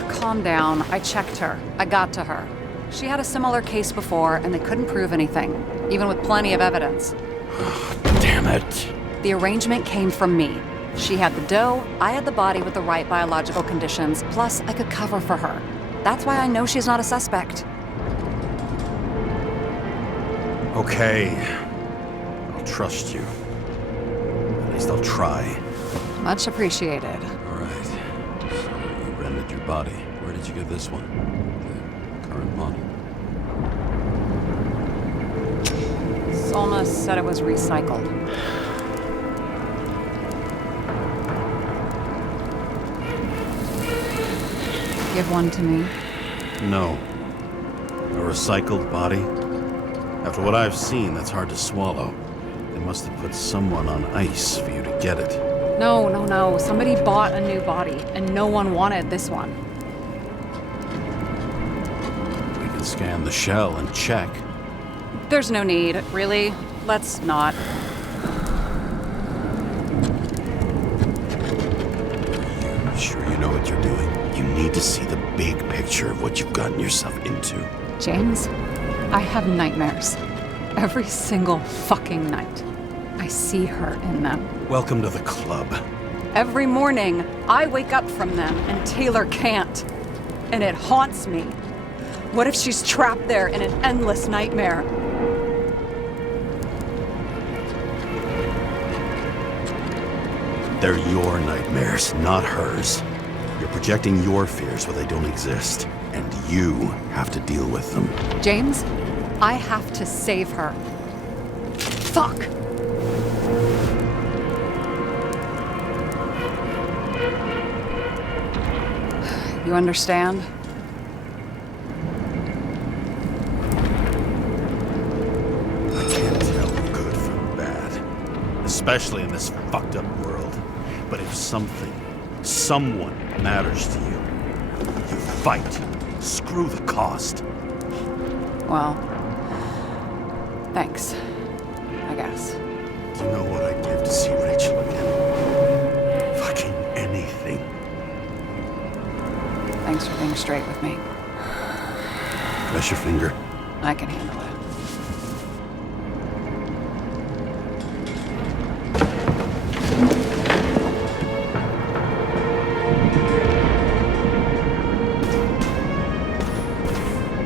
Calm down. I checked her. I got to her. She had a similar case before, and they couldn't prove anything, even with plenty of evidence. Damn it. The arrangement came from me. She had the dough, I had the body with the right biological conditions, plus I could cover for her. That's why I know she's not a suspect. Okay. I'll trust you. At least I'll try. Much appreciated. All right. So you rented your body. Where did you get this one? The current model. Salma said it was recycled. Give one to me. No. A recycled body? After what I've seen, that's hard to swallow. They must have put someone on ice for you to get it. No. Somebody bought a new body, and no one wanted this one. We can scan the shell and check. There's no need, really. Let's not. Sure you know what you're doing? You need to see the big picture of what you've gotten yourself into. James, I have nightmares. Every single fucking night. I see her in them. Welcome to the club. Every morning, I wake up from them and Taylor can't. And it haunts me. What if she's trapped there in an endless nightmare? They're your nightmares, not hers. You're projecting your fears where they don't exist, and you have to deal with them. James, I have to save her. Fuck! You understand? I can't tell good from bad, especially in this fucked up world. But if someone matters to you, you fight. Screw the cost. Well, thanks, I guess. Do you know what I'd give to see Rachel again? Fucking anything. Thanks for being straight with me. Press your finger. I can handle it.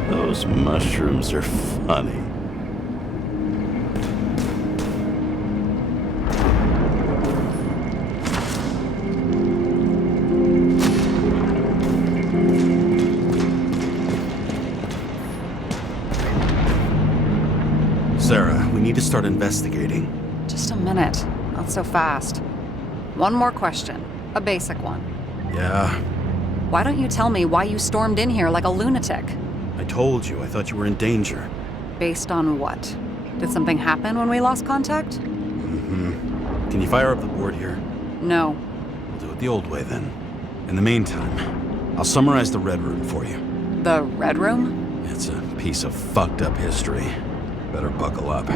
Those mushrooms are funny. Sarah, we need to start investigating. Just a minute. Not so fast. One more question. A basic one. Yeah, Why don't you tell me why you stormed in here like a lunatic? I told you. I thought you were in danger. Based on what? Did something happen when we lost contact? Mm-hmm. Can you fire up the board here? No. We'll do it the old way then. In the meantime, I'll summarize the Red Room for you. The Red Room? It's a piece of fucked up history. Better buckle up.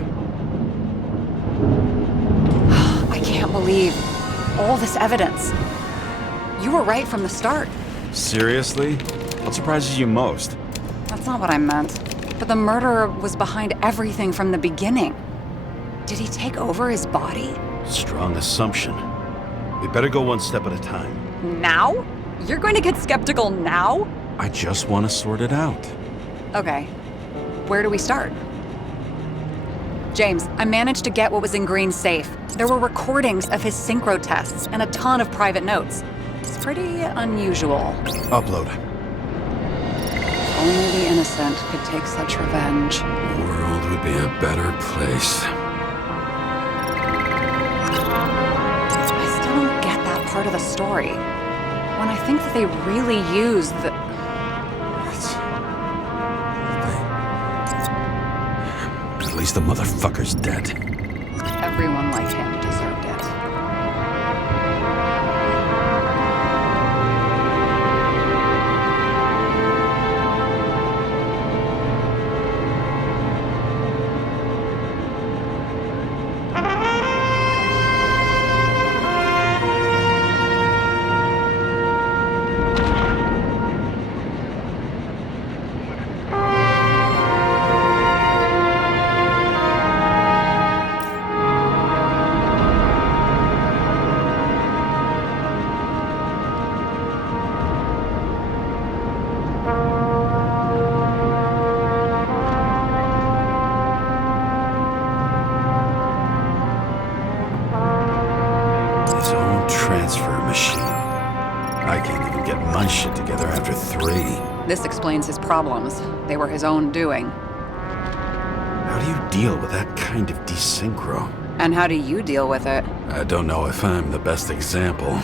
I can't believe all this evidence. You were right from the start. Seriously? What surprises you most? That's not what I meant. But the murderer was behind everything from the beginning. Did he take over his body? Strong assumption. We better go one step at a time. Now? You're going to get skeptical now? I just want to sort it out. Okay. Where do we start? James, I managed to get what was in Green's safe. There were recordings of his synchro tests and a ton of private notes. It's pretty unusual. Upload. Only the innocent could take such revenge. The world would be a better place. I still don't get that part of the story. When I think that they really used the... At least the motherfucker's dead. Everyone like him deserved it. Shit together after 3. This explains his problems. They were his own doing. How do you deal with that kind of desynchro? And how do you deal with it? I don't know if I'm the best example.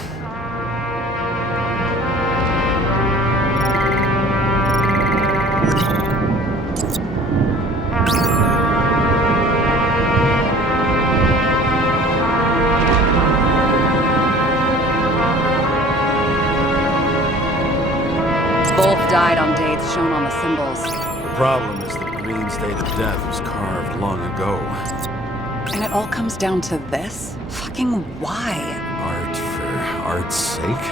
both died on dates shown on the symbols. The problem is that Green's date of death was carved long ago. And it all comes down to this? Fucking why? Art for art's sake?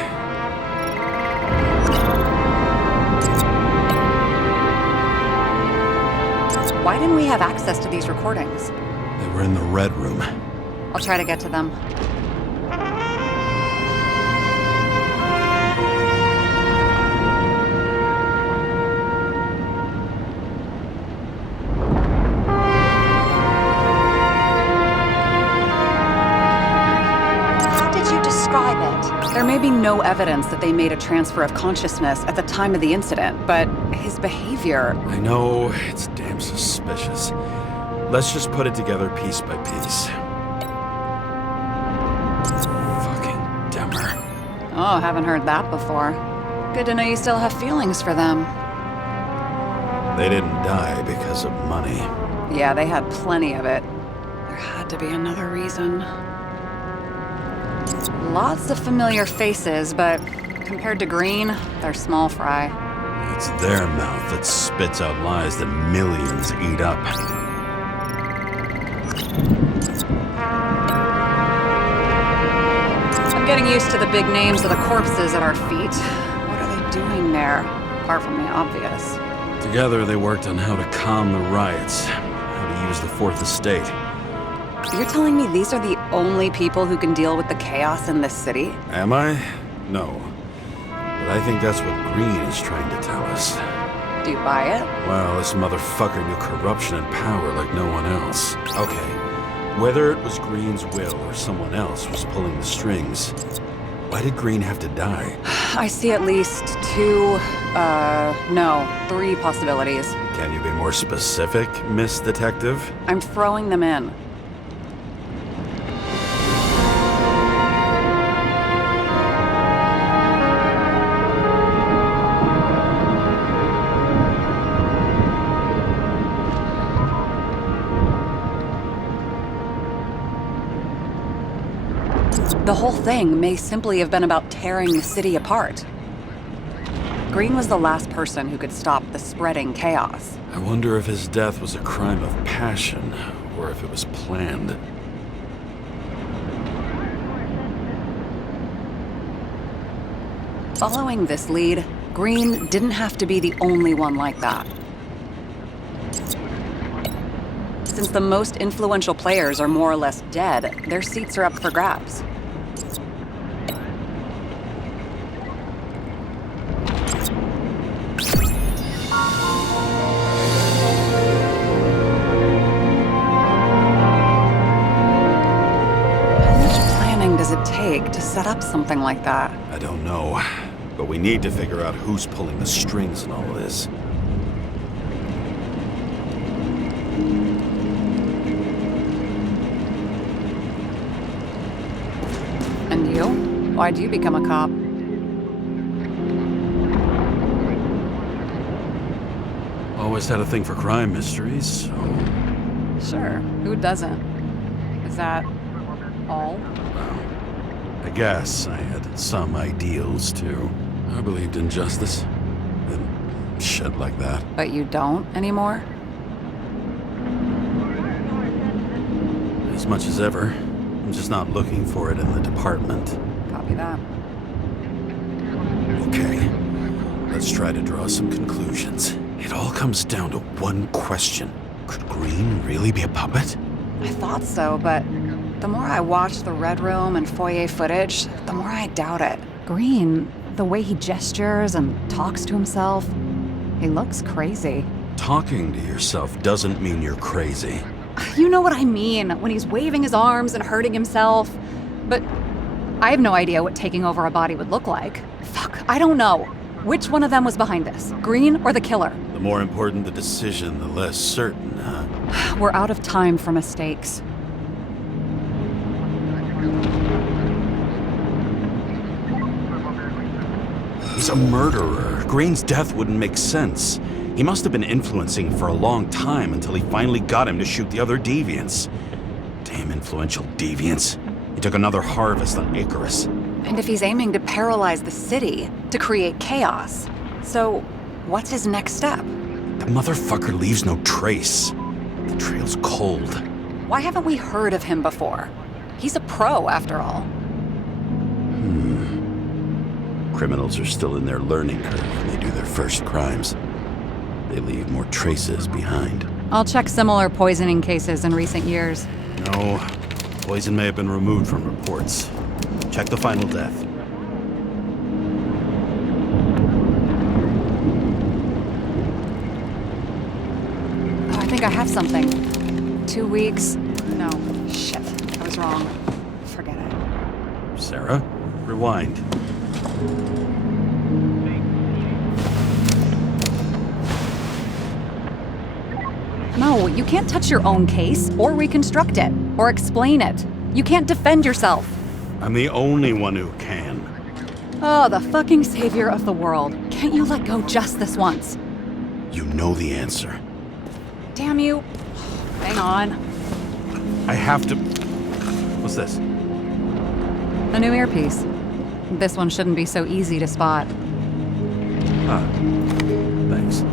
Why didn't we have access to these recordings? They were in the Red Room. I'll try to get to them. How did you describe it? There may be no evidence that they made a transfer of consciousness at the time of the incident, but his behavior... I know, it's damn suspicious. Let's just put it together piece by piece. Fucking Demmer. Oh, haven't heard that before. Good to know you still have feelings for them. They didn't die because of money. Yeah, they had plenty of it. There had to be another reason. Lots of familiar faces, but compared to Green, they're small fry. It's their mouth that spits out lies that millions eat up. I'm getting used to the big names of the corpses at our feet. What are they doing there, apart from the obvious? Together, they worked on how to calm the riots, how to use the Fourth Estate. You're telling me these are the only people who can deal with the chaos in this city? Am I? No. But I think that's what Green is trying to tell us. Do you buy it? Well, this motherfucker knew corruption and power like no one else. Okay, whether it was Green's will or someone else was pulling the strings, why did Green have to die? I see at least three possibilities. Can you be more specific, Miss Detective? I'm throwing them in. The whole thing may simply have been about tearing the city apart. Green was the last person who could stop the spreading chaos. I wonder if his death was a crime of passion, or if it was planned. Following this lead, Green didn't have to be the only one like that. Since the most influential players are more or less dead, their seats are up for grabs. To set up something like that? I don't know, but we need to figure out who's pulling the strings in all of this. And you? Why'd you become a cop? Always had a thing for crime mysteries, so... Sure, who doesn't? Is that all? I guess I had some ideals, too. I believed in justice. And shit like that. But you don't anymore? As much as ever. I'm just not looking for it in the department. Copy that. Okay. Let's try to draw some conclusions. It all comes down to one question. Could Green really be a puppet? I thought so, but the more I watch the Red Room and foyer footage, the more I doubt it. Green, the way he gestures and talks to himself, he looks crazy. Talking to yourself doesn't mean you're crazy. You know what I mean, when he's waving his arms and hurting himself. But I have no idea what taking over a body would look like. Fuck, I don't know. Which one of them was behind this, Green or the killer? The more important the decision, the less certain, huh? We're out of time for mistakes. He's a murderer. Green's death wouldn't make sense. He must have been influencing for a long time until he finally got him to shoot the other deviants. Damn influential deviants. He took another harvest on Icarus. And if he's aiming to paralyze the city, to create chaos, So, what's his next step? The motherfucker leaves no trace. The trail's cold. Why haven't we heard of him before? He's a pro, after all. Criminals are still in their learning curve when they do their first crimes. They leave more traces behind. I'll check similar poisoning cases in recent years. No, poison may have been removed from reports. Check the final death. Oh, I think I have something. 2 weeks. No, shit. I was wrong. Forget it. Sarah, rewind. No, you can't touch your own case, or reconstruct it, or explain it. You can't defend yourself. I'm the only one who can. Oh, the fucking savior of the world. Can't you let go just this once? You know the answer. Damn you. Hang on. I have to... What's this? A new earpiece. This one shouldn't be so easy to spot. Ah, thanks.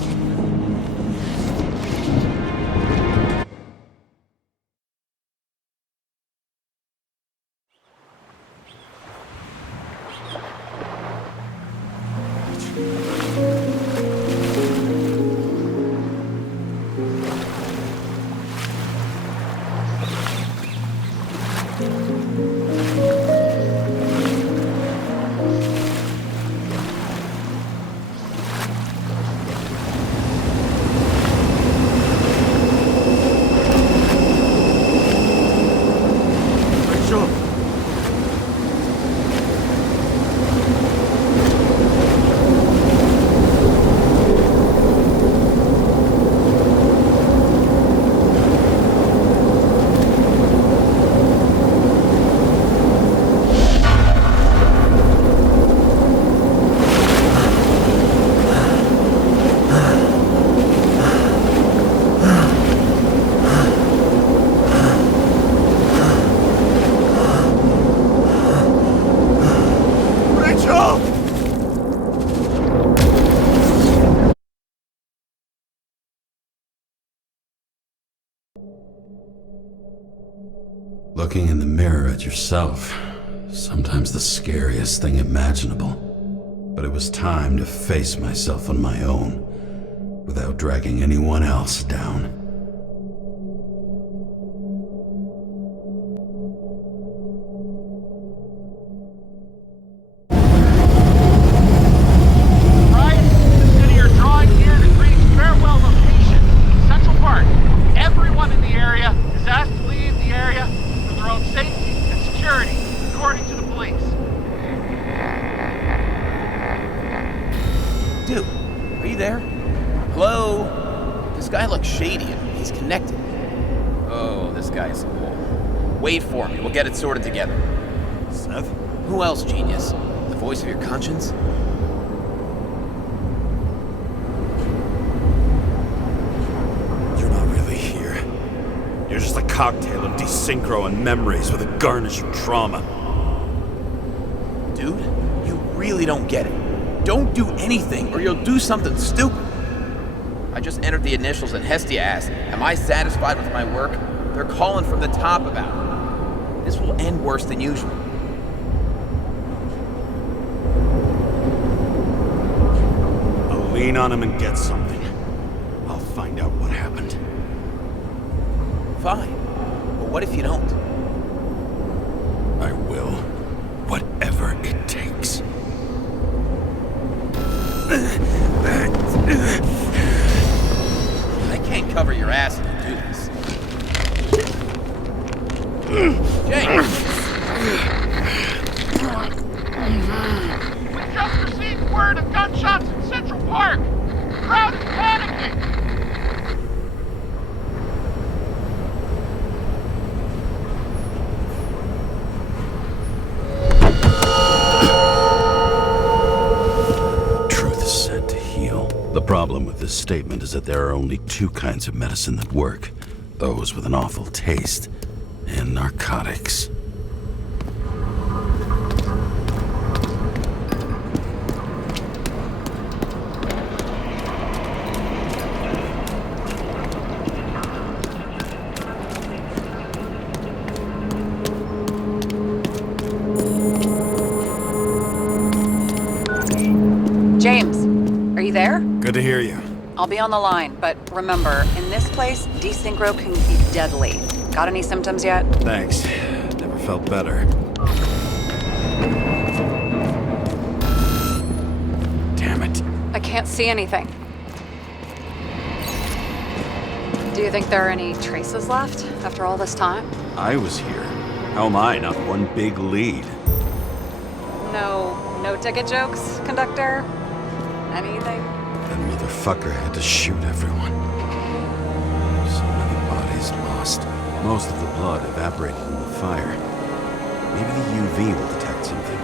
Looking in the mirror at yourself, sometimes the scariest thing imaginable. But it was time to face myself on my own, without dragging anyone else down. Dude, are you there? Hello? This guy looks shady and he's connected. Oh, this guy's cool. Wait for me, we'll get it sorted together. Seth? Who else, genius? The voice of your conscience? You're not really here. You're just a cocktail of desynchro and memories with a garnish of trauma. Dude, you really don't get it. Don't do anything, or you'll do something stupid. I just entered the initials that Hestia asked. Am I satisfied with my work? They're calling from the top about it. This will end worse than usual. I'll lean on him and get something. I'll find out what happened. Fine. But what if you don't? I will. Whatever it takes. I can't cover your ass if you do this. James! We just received word of gunshots in Central Park. The crowd is panicking. The problem with this statement is that there are only two kinds of medicine that work. Those with an awful taste, and narcotics. James, are you there? Good to hear you. I'll be on the line, but remember, in this place, desynchro can be deadly. Got any symptoms yet? Thanks. Never felt better. Damn it. I can't see anything. Do you think there are any traces left after all this time? I was here. How am I not one big lead? No ticket jokes, conductor? Anything? That motherfucker had to shoot everyone. So many bodies lost. Most of the blood evaporated in the fire. Maybe the UV will detect something.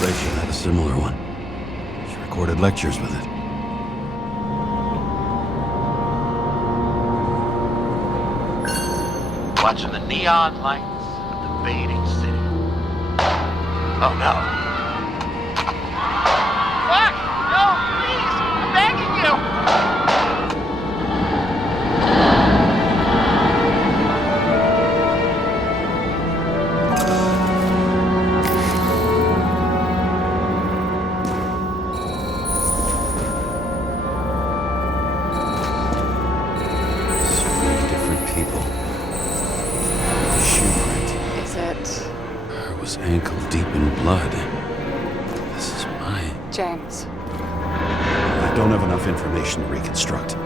Rachel had a similar one. She recorded lectures with it. Watching the neon lights of the fading city. Oh no. Fuck! No, please! I'm begging you! So many different people. The shoe print. Is it... Her was ankle deep in blood. This is mine. James? I don't have enough information to reconstruct.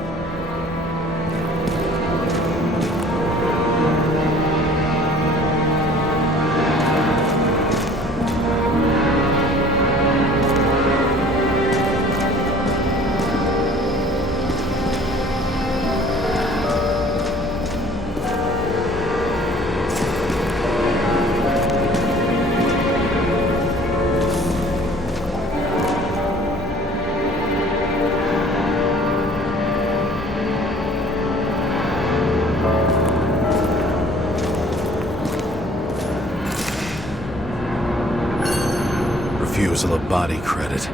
Refusal of body credit.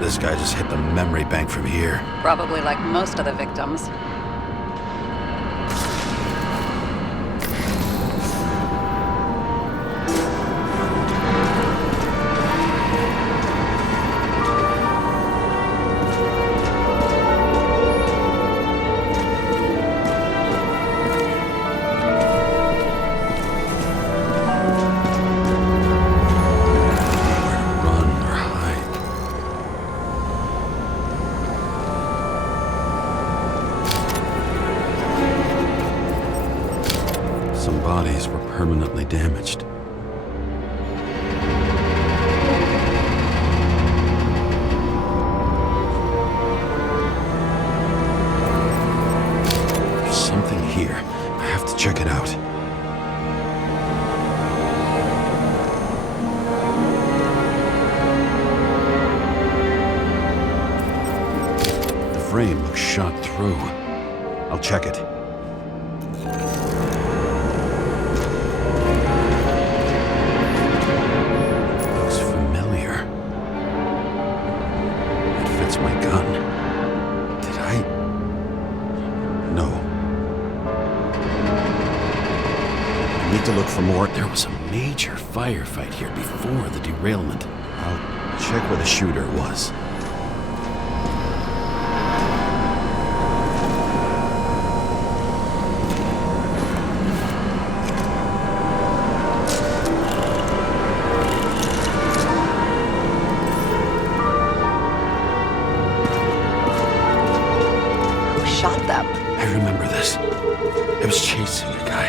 This guy just hit the memory bank from here. Probably like most of the victims. Run or hide. Some bodies were permanently damaged. There's something here. I have to check it out. The frame looks shot through. I'll check it. Looks familiar. It fits my gun. Did I? No. I need to look for more. There was a major firefight here before the derailment. I'll check where the shooter was. Who shot them? I remember this. I was chasing a guy.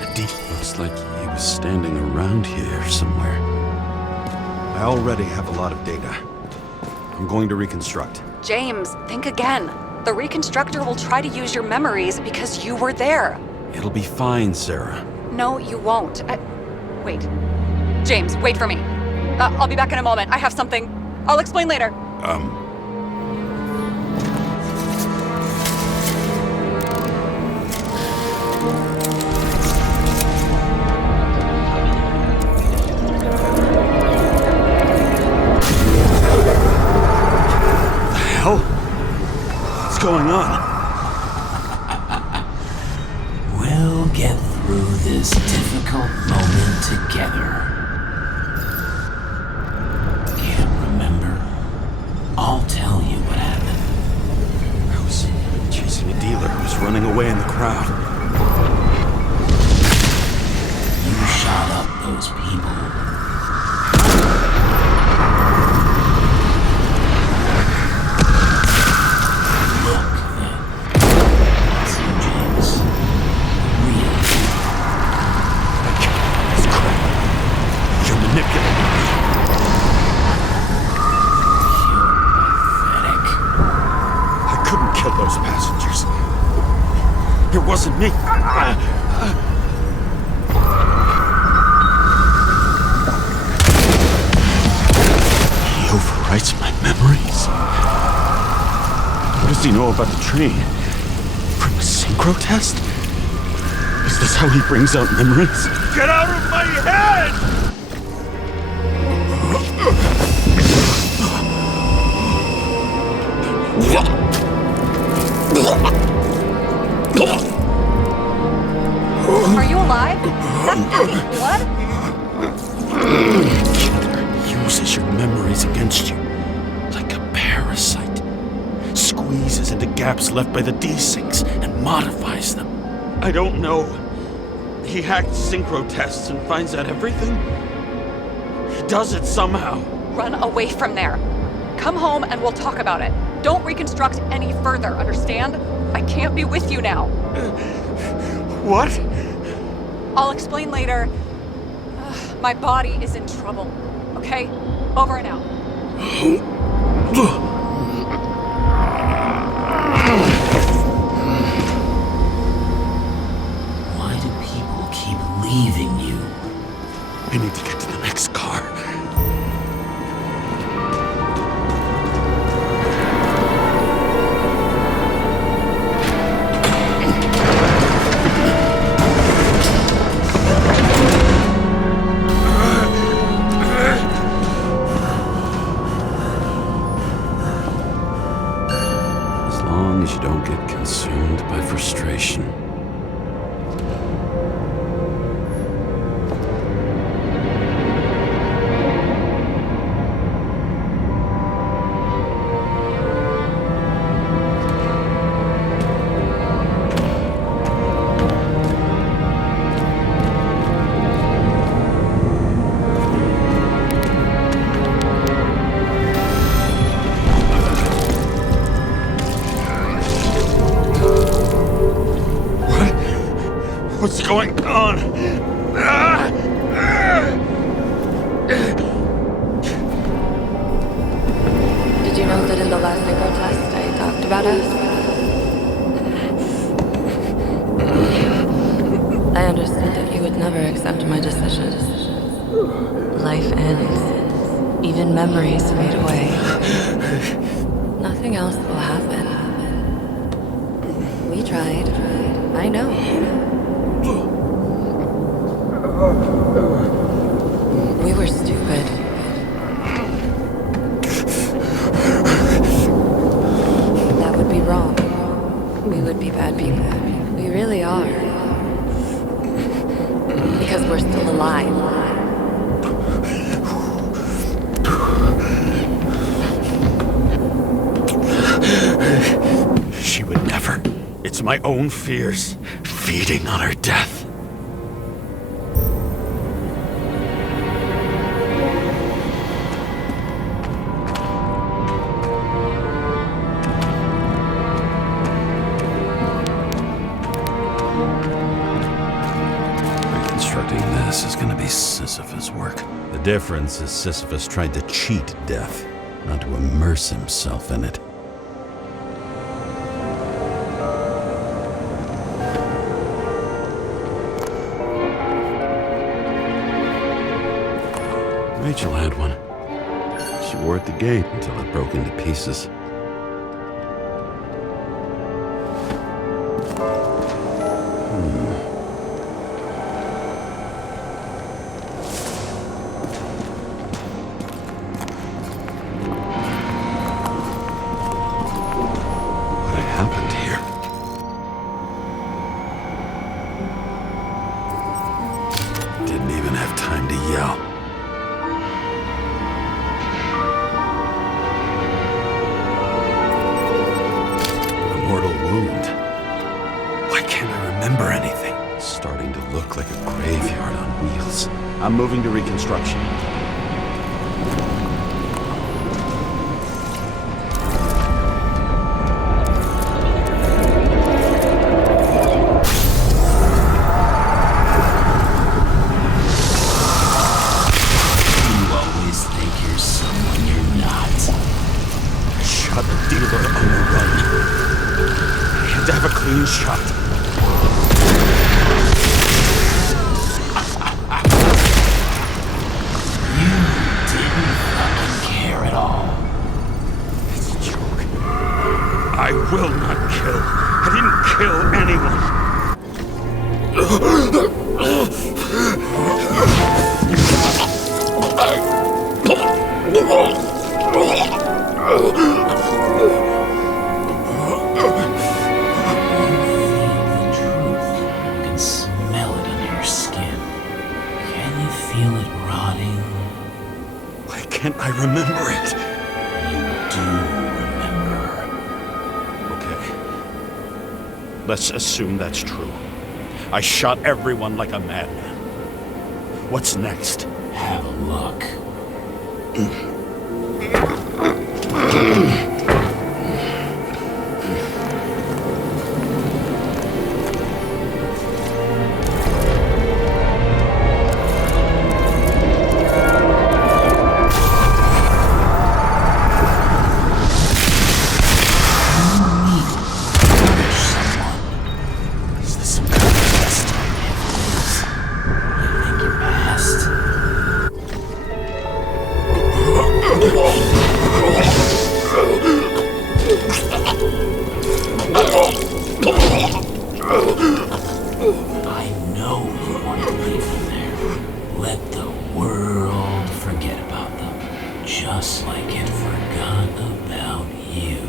A deep. Looks like he was standing around here somewhere. I already have a lot of data. I'm going to reconstruct. James, think again. The reconstructor will try to use your memories because you were there. It'll be fine, Sarah. No, you won't. Wait. James, wait for me. I'll be back in a moment. I have something. I'll explain later. hell? What's going on? We'll get through this difficult moment together. Can't remember? I'll tell you what happened. I was chasing a dealer who was running away in the crowd. You shot up those people. It wasn't me. He overwrites my memories. What does he know about the train? From a synchro test? Is this how he brings out memories? Get out of my head! Are you alive? What? Killer uses your memories against you, like a parasite. Squeezes into gaps left by the desyncs and modifies them. I don't know. He hacked synchro tests and finds out everything. He does it somehow. Run away from there. Come home and we'll talk about it. Don't reconstruct any further, understand? I can't be with you now. What? I'll explain later. My body is in trouble. Okay? Over and out. Why do people keep leaving you? I need to get to the next car. As long as you don't get consumed by frustration. What's going on? Did you know that in the last synchro test I talked about us? I understood that you would never accept my decisions. Life ends. Even memories fade away. Nothing else will happen. We tried. I know. We were stupid. That would be wrong. We would be bad people. We really are. Because we're still alive. She would never. It's my own fears, feeding on her death. Reconstructing this is gonna be Sisyphus' work. The difference is Sisyphus tried to cheat death, not to immerse himself in it. Rachel had one. She wore it at the gate until it broke into pieces. wound. Why can't I remember anything? It's starting to look like a graveyard on wheels. I'm moving to reconstruction. You always think you're someone you're not. I shot the dealer on the run. I had to have a clean shot. Care at all. It's a joke. I will not kill. I didn't kill anyone. You can smell it in your skin. Can you feel it rotting? Why can't I remember it? You do remember. Okay. Let's assume that's true. I shot everyone like a madman. What's next? Have a look. Is this some kind of test? You think you're past? I know you want to leave them there. Let the world forget about them. Just like it forgot about you.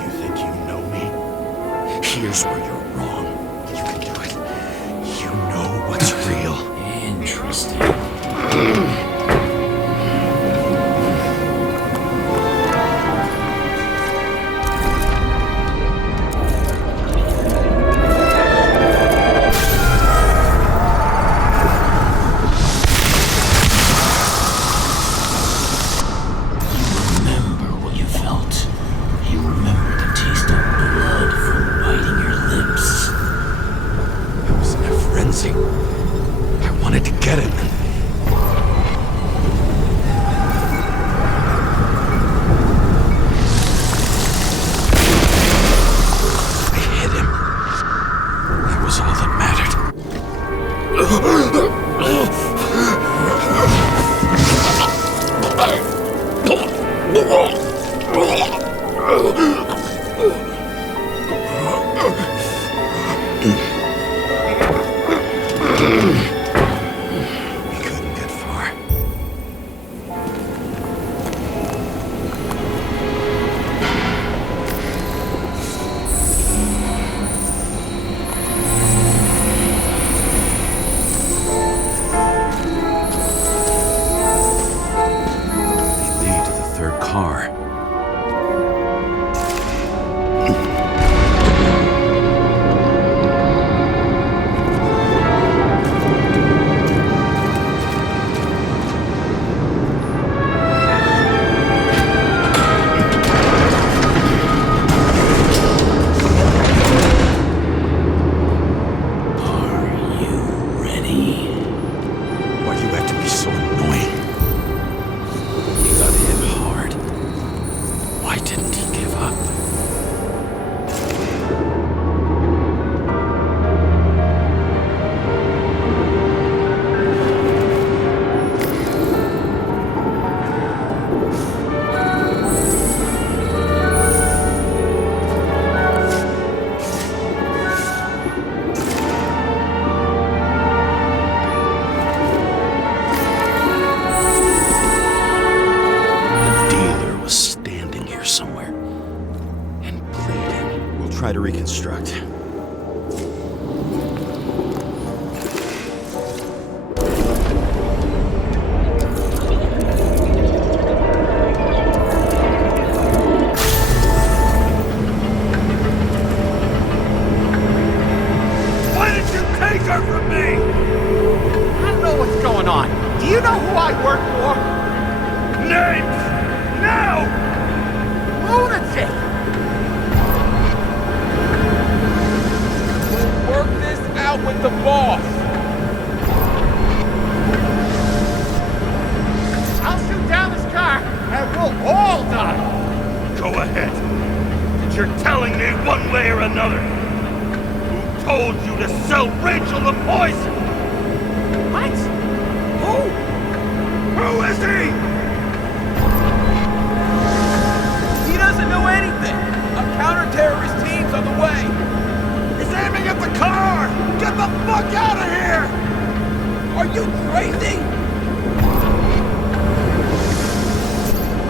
You think you know me? Here's where you're wrong. You can do it. You know what's real. Interesting. Remember what you felt. You remember the taste of blood from biting your lips. I was in a frenzy. I wanted to get him. I hit him. That was all that mattered. We couldn't get far. They lead to the third car. Are you ready? Why do you have to be so annoying? He got hit hard. Why didn't he give up? The dealer was standing here somewhere and bleeding. We'll try to reconstruct. ahead. And you're telling me one way or another. Who told you to sell Rachel the poison? What? Who? Who is he? He doesn't know anything. A counter-terrorist team's on the way. He's aiming at the car! Get the fuck out of here! Are you crazy?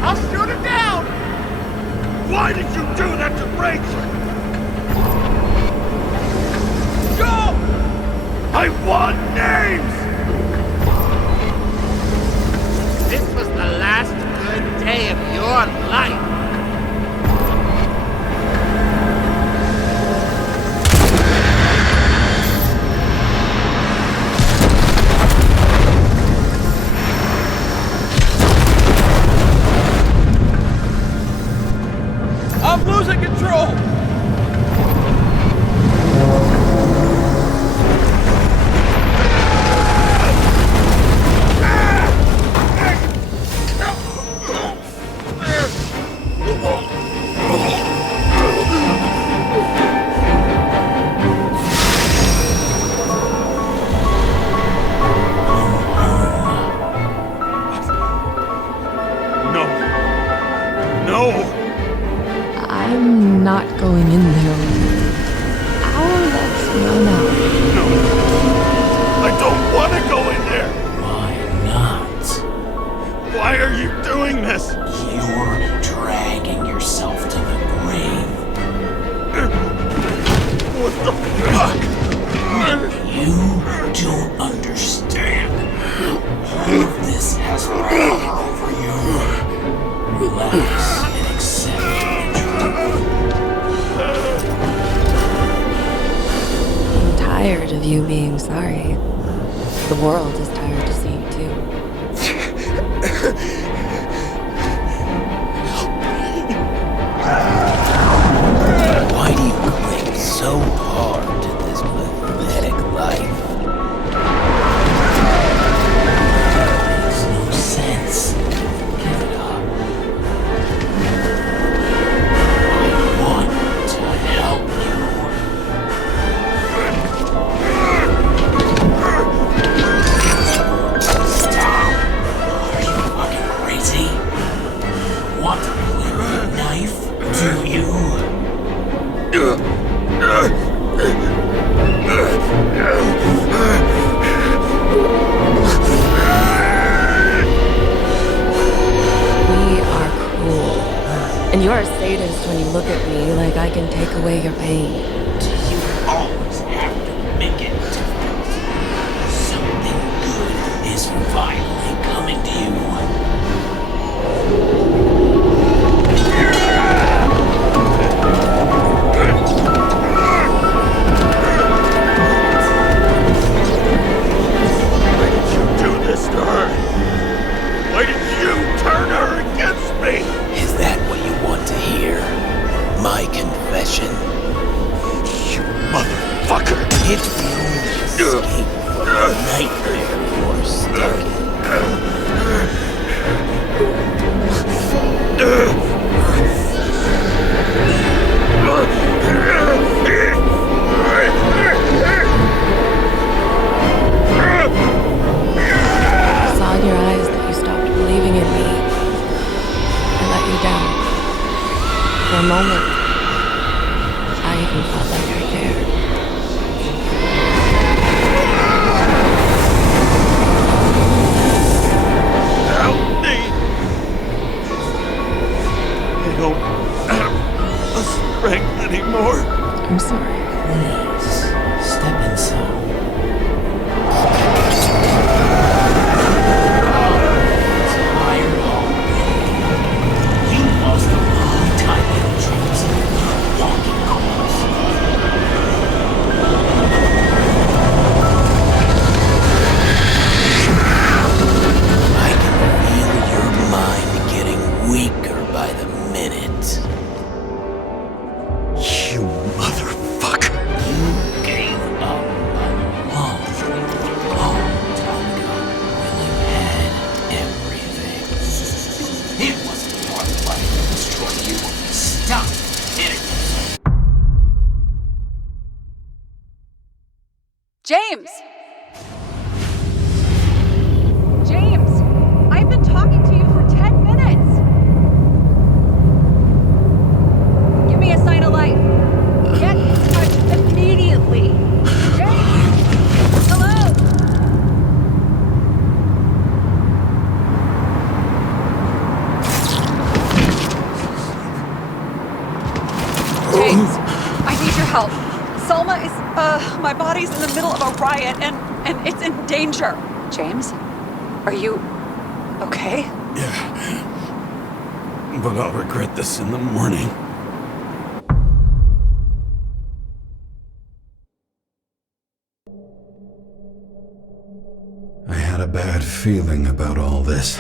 I'll shoot him down! Why did you do that to Rachel? Go! I want names! This was the last good day of your life. I'm losing control! No. No! I'm not going in there with you. Let's run out. No. I don't want to go in there! Why not? Why are you doing this? You're dragging yourself to the grave. What the fuck? You don't understand. All of this has power over you. Relax and accept the truth. I'm tired of you being sorry. The world is tired to see you too. Why do you cling so hard to this pathetic life? It makes no sense. Give it up. I want to help you. Stop. Are you fucking crazy? Want to play with a knife? Do you? We are cruel. And you're a sadist when you look at me like I can take away your pain. Do you always have to make it difficult? Something good is finally coming to you. Why did you do this to her? Why did you turn her against me? Is that what you want to hear? My confession? You motherfucker! It's the only escape from the nightmare you're stuck in. I saw in your eyes that you stopped believing in me. I let you down. For a moment, I even felt like I cared. Help me! I don't have the strength anymore. I'm sorry. Please, step inside. Tired already. You lost a long time in dreams of walking calls. I can feel your mind getting weaker by the minute. You motherfucker! You gave up a long Tom, hit it. James! James! I've been talking to you for 10 minutes! Give me a sign of life. Get in touch immediately. James! Hello? James, I need your help. Selma is, my body's in the middle of a riot and it's in danger. James, are you okay? Yeah. But I'll regret this in the morning. I had a bad feeling about all this.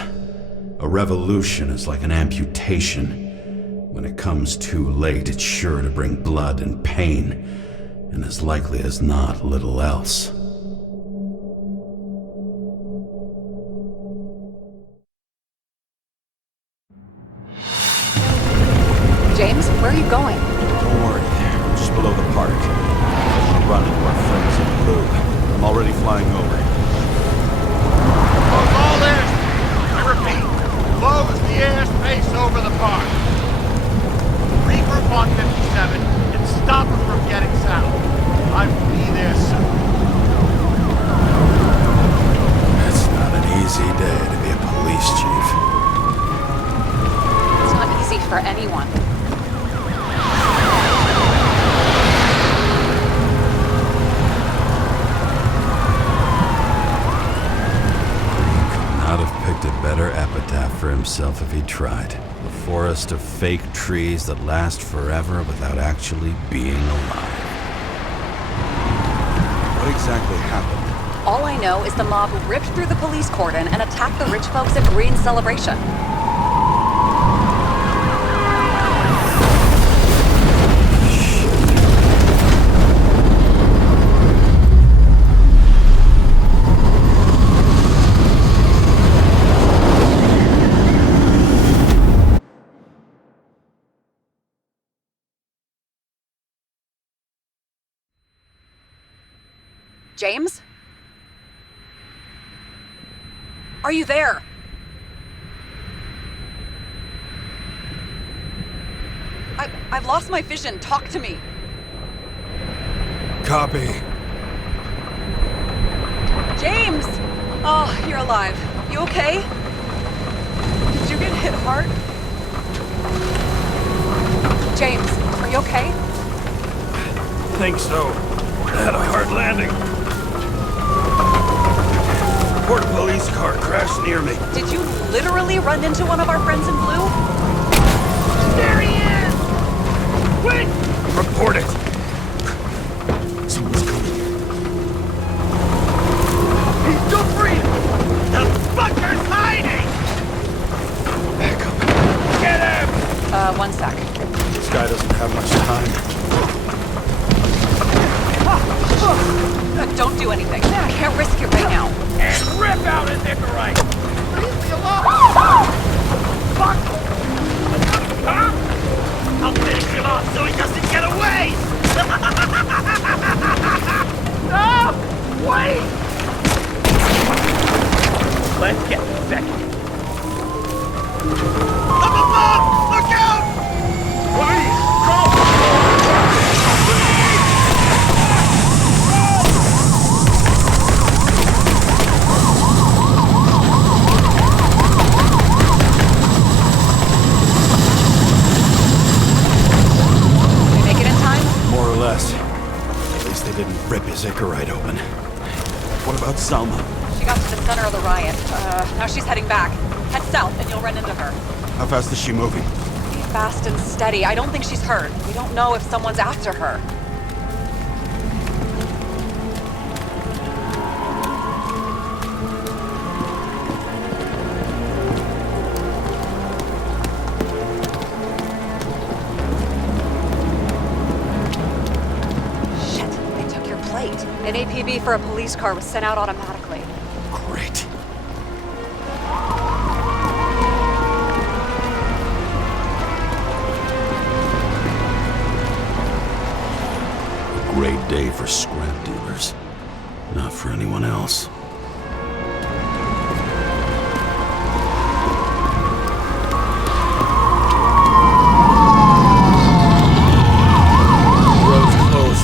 A revolution is like an amputation. When it comes too late, it's sure to bring blood and pain, and as likely as not, little else. James, where are you going? Don't worry, I'm just below the park. I should run into our friends in blue. I'm already flying over. Close all airspace. I repeat, close the airspace over the park. Regroup on 57 and stop her from getting south. I will be there soon. It's not an easy day to be a police chief. It's not easy for anyone. Not have picked a better epitaph for himself if he tried. A forest of fake trees that last forever without actually being alive. What exactly happened? All I know is the mob ripped through the police cordon and attacked the rich folks at Green Celebration. James? Are you there? I've lost my vision. Talk to me. Copy. James! Oh, you're alive. You okay? Did you get hit hard? James, are you okay? Think so. I had a hard landing. Port police car crashed near me. Did you literally run into one of our friends in blue? There he is! Quick! Report it. Someone's coming. He's still breathing! The fucker's hiding! Back up. Get him! 1 sec. This guy doesn't have much time. Don't do anything. I can't risk it right now. And rip out his Icarite! Leave me alone! Fuck! Huh? I'll finish him off so he doesn't get away! No! Wait! Let's get the second. Up above! Look out! Please, go! More or less. At least they didn't rip his Icarite open. What about Selma? She got to the center of the riot. Now she's heading back. Head south and you'll run into her. How fast is she moving? Be fast and steady. I don't think she's hurt. We don't know if someone's after her. An APB for a police car was sent out automatically. Great. great day for scrap dealers. Not for anyone else. Road's closed.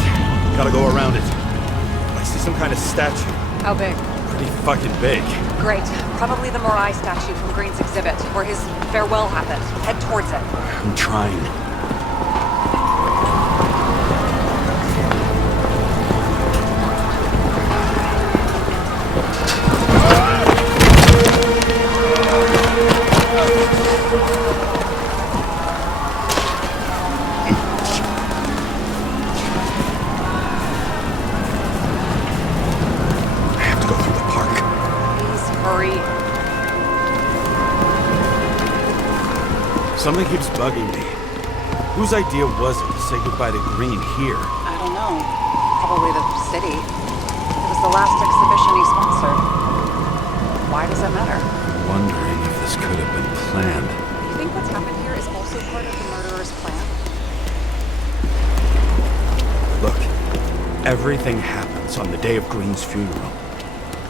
Gotta go around it. I see some kind of statue. How big? Pretty fucking big. Great. Probably the Morai statue from Green's exhibit, where his farewell happened. Head towards it. I'm trying. Something keeps bugging me. Whose idea was it to say goodbye to Green here? I don't know. Probably the city. It was the last exhibition he sponsored. Why does that matter? I'm wondering if this could have been planned. You think what's happened here is also part of the murderer's plan? Look, everything happens on the day of Green's funeral.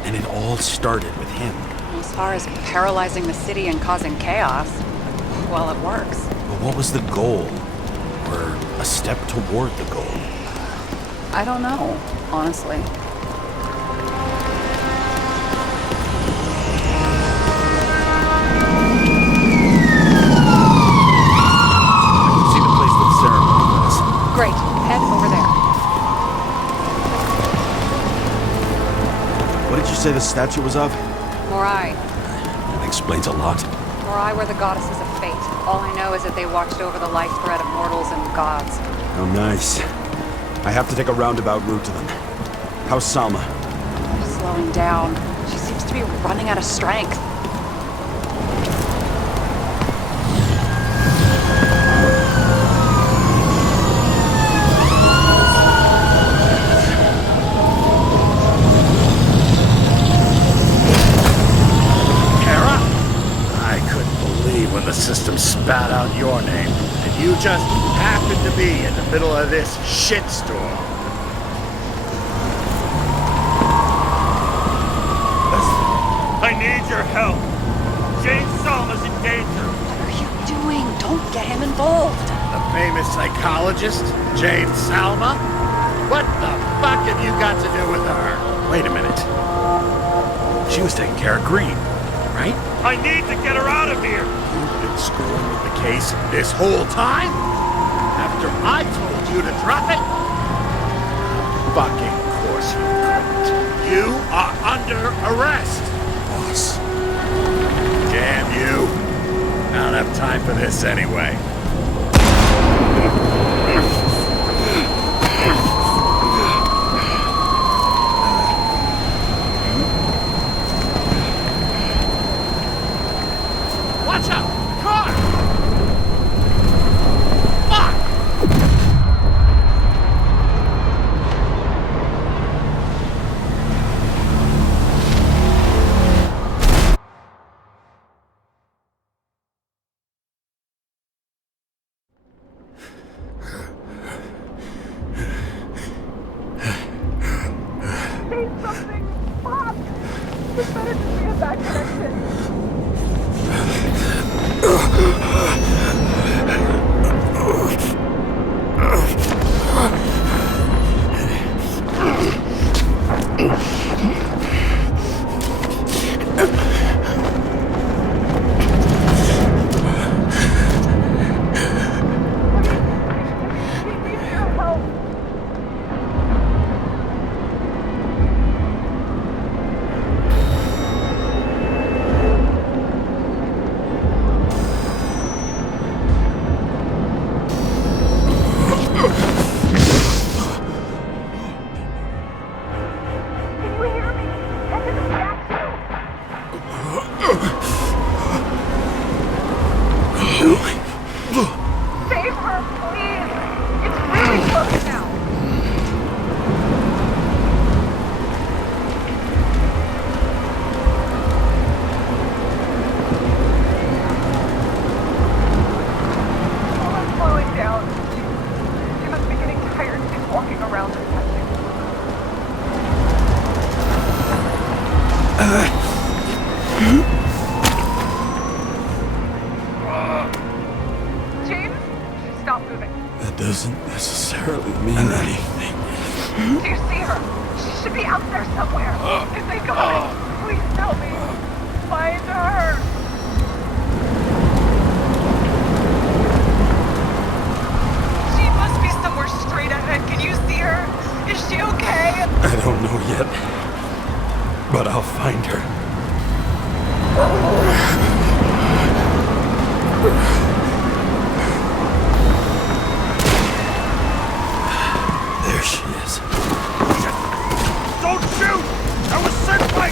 And it all started with him. As far as paralyzing the city and causing chaos, well, it works. But what was the goal? Or a step toward the goal? I don't know, honestly. I can see the place where the ceremony was. Great. Head over there. What did you say the statue was of? Morai. That explains a lot. Morai were the goddesses of fate. All I know is that they watched over the life thread of mortals and gods. Oh, nice. I have to take a roundabout route to them. How's Salma? Slowing down. She seems to be running out of strength. When the system spat out your name, and you just happened to be in the middle of this shitstorm. I need your help. Jane Salma's in danger. What are you doing? Don't get him involved. The famous psychologist, Jane Salma? What the fuck have you got to do with her? Wait a minute. She was taking care of Green, right? I need to get her out of here. You've been screwing with the case this whole time? After I told you to drop it? Fucking course you couldn't. You are under arrest. Boss. Damn you. I don't have time for this anyway. That doesn't necessarily mean anything. Do you see her? She should be out there somewhere. If they go away, please tell me. Find her. She must be somewhere straight ahead. Can you see her? Is she okay? I don't know yet, but I'll find her. There she is. Don't shoot! I was sent by...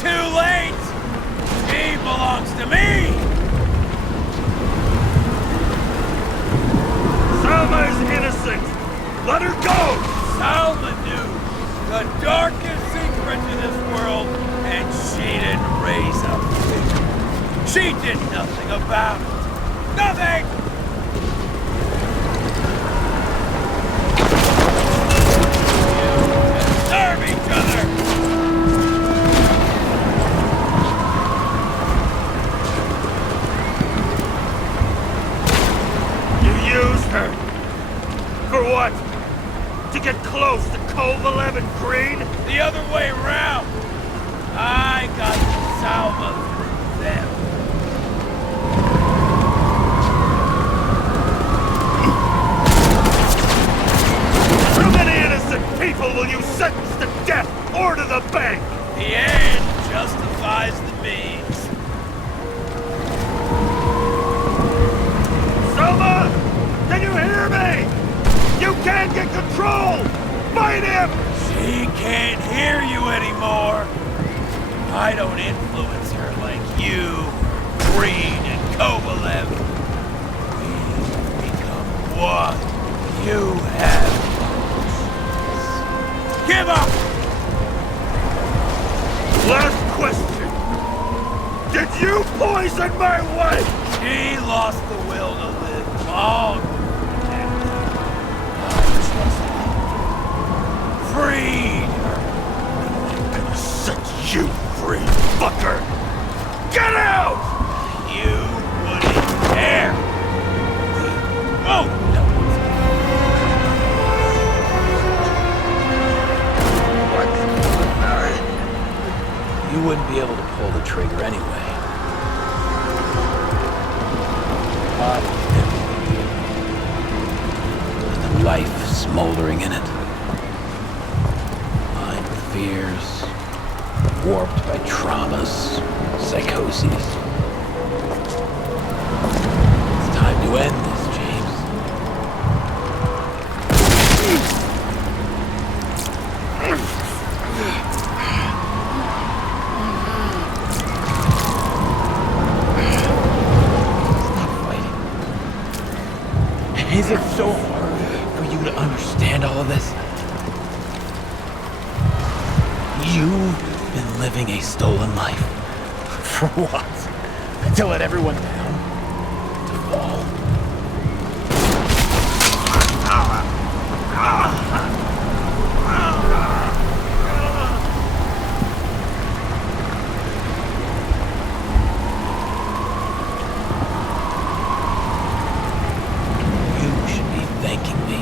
Too late! She belongs to me! Salma is innocent! Let her go! Salma knew the darkest secret to this world, and she didn't raise a finger. She did nothing about it. Nothing! You deserve each other! You used her! For what? To get close to Cove 11 Green? The other way around! I got to Salma through them. How many innocent people will you sentence to death or to the bank? The end justifies the means. Selma! Can you hear me? You can't get control! Fight him! She can't hear you anymore. I don't influence her like you, Green and Kovalev. We've become one. You have no choice. Give up! Last question. Did you poison my wife? She lost the will to live long. Freed her. I'm gonna set you free, fucker! Get out! You wouldn't dare. Oh, no. You wouldn't be able to pull the trigger anyway. And the life smoldering in it. Lined with fears, warped by traumas, psychoses. It's time to end this, James. Is it so hard for you to understand all of this? You've been living a stolen life. For what? To let everyone down? To fall? You should be thanking me.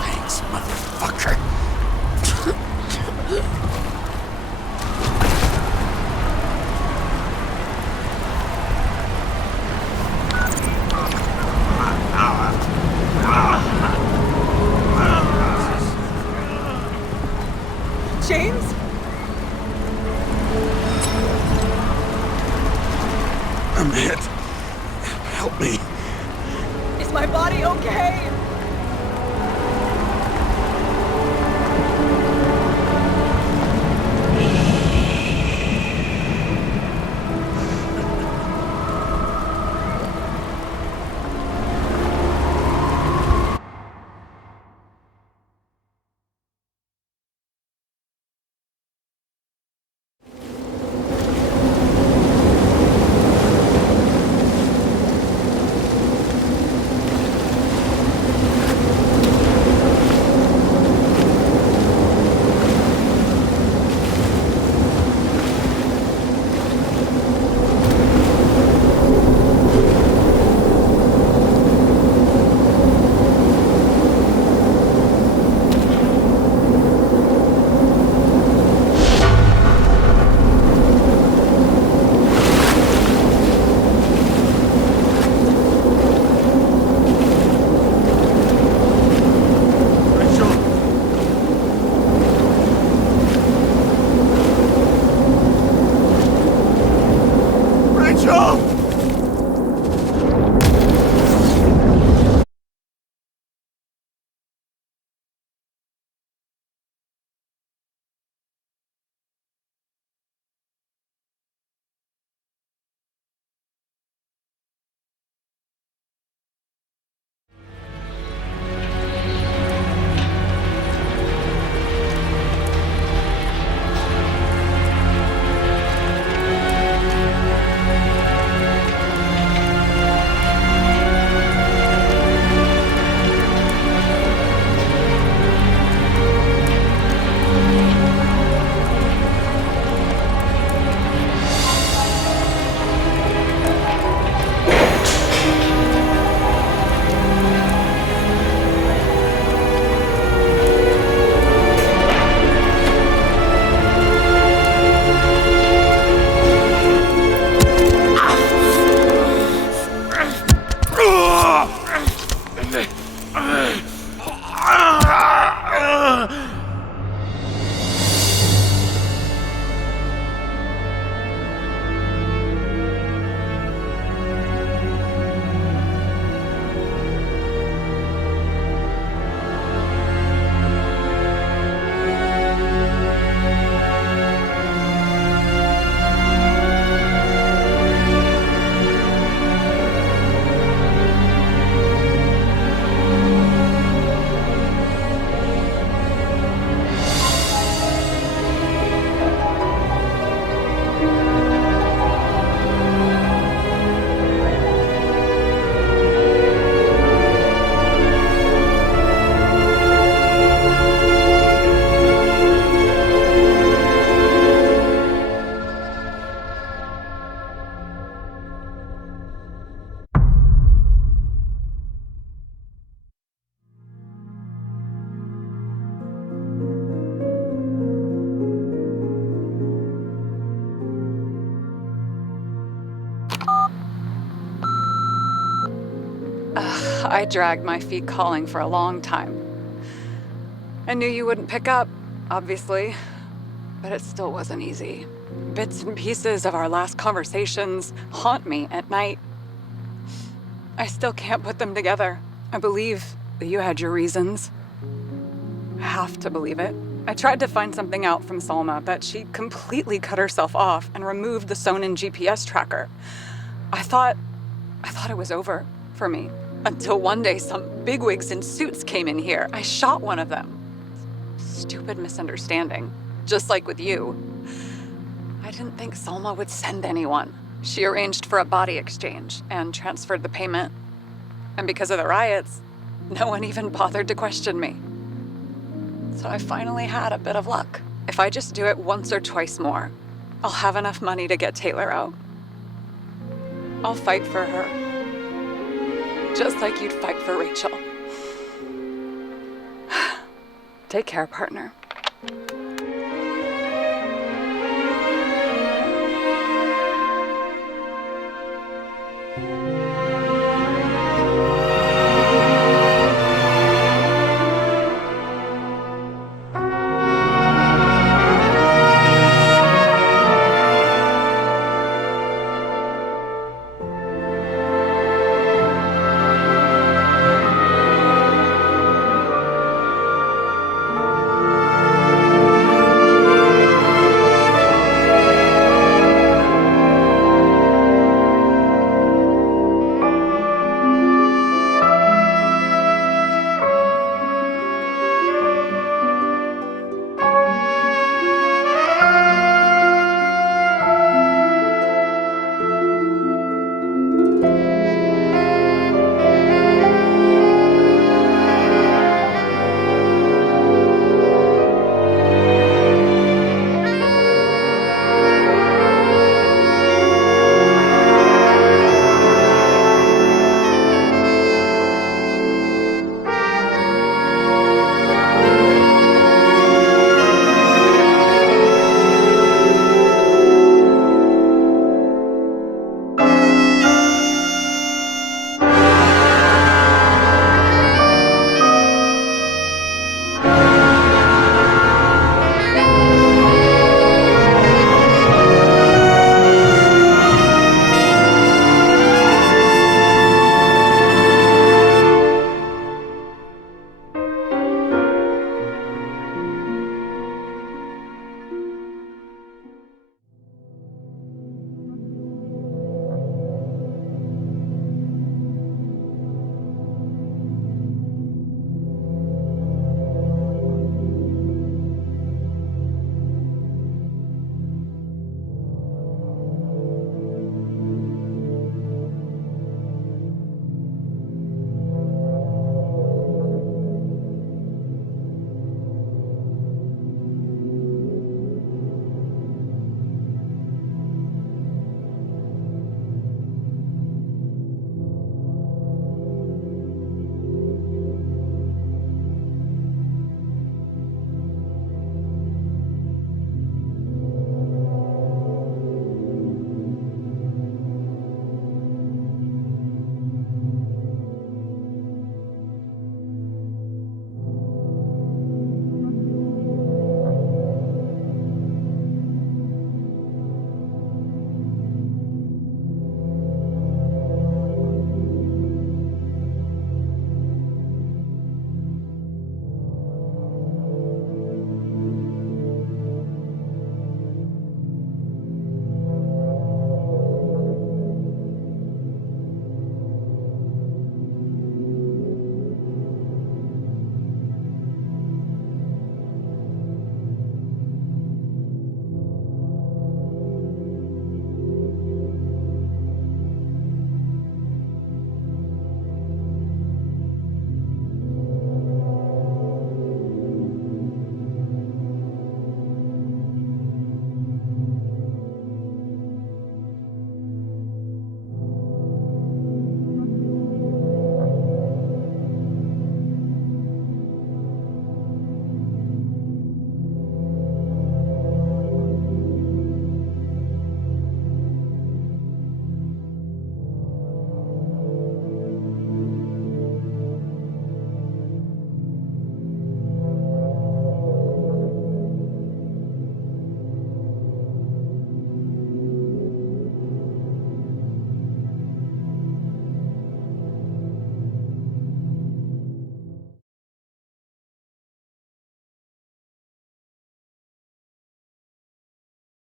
Thanks, motherfucker. James? I'm hit. Help me. Is my body okay? Rachel! I dragged my feet calling for a long time. I knew you wouldn't pick up, obviously, but it still wasn't easy. Bits and pieces of our last conversations haunt me at night. I still can't put them together. I believe that you had your reasons. I have to believe it. I tried to find something out from Salma, but she completely cut herself off and removed the Sonin GPS tracker. I thought it was over for me. Until one day some bigwigs in suits came in here. I shot one of them. Stupid misunderstanding, just like with you. I didn't think Salma would send anyone. She arranged for a body exchange and transferred the payment. And because of the riots, no one even bothered to question me. So I finally had a bit of luck. If I just do it once or twice more, I'll have enough money to get Taylor out. I'll fight for her. Just like you'd fight for Rachel. Take care, partner.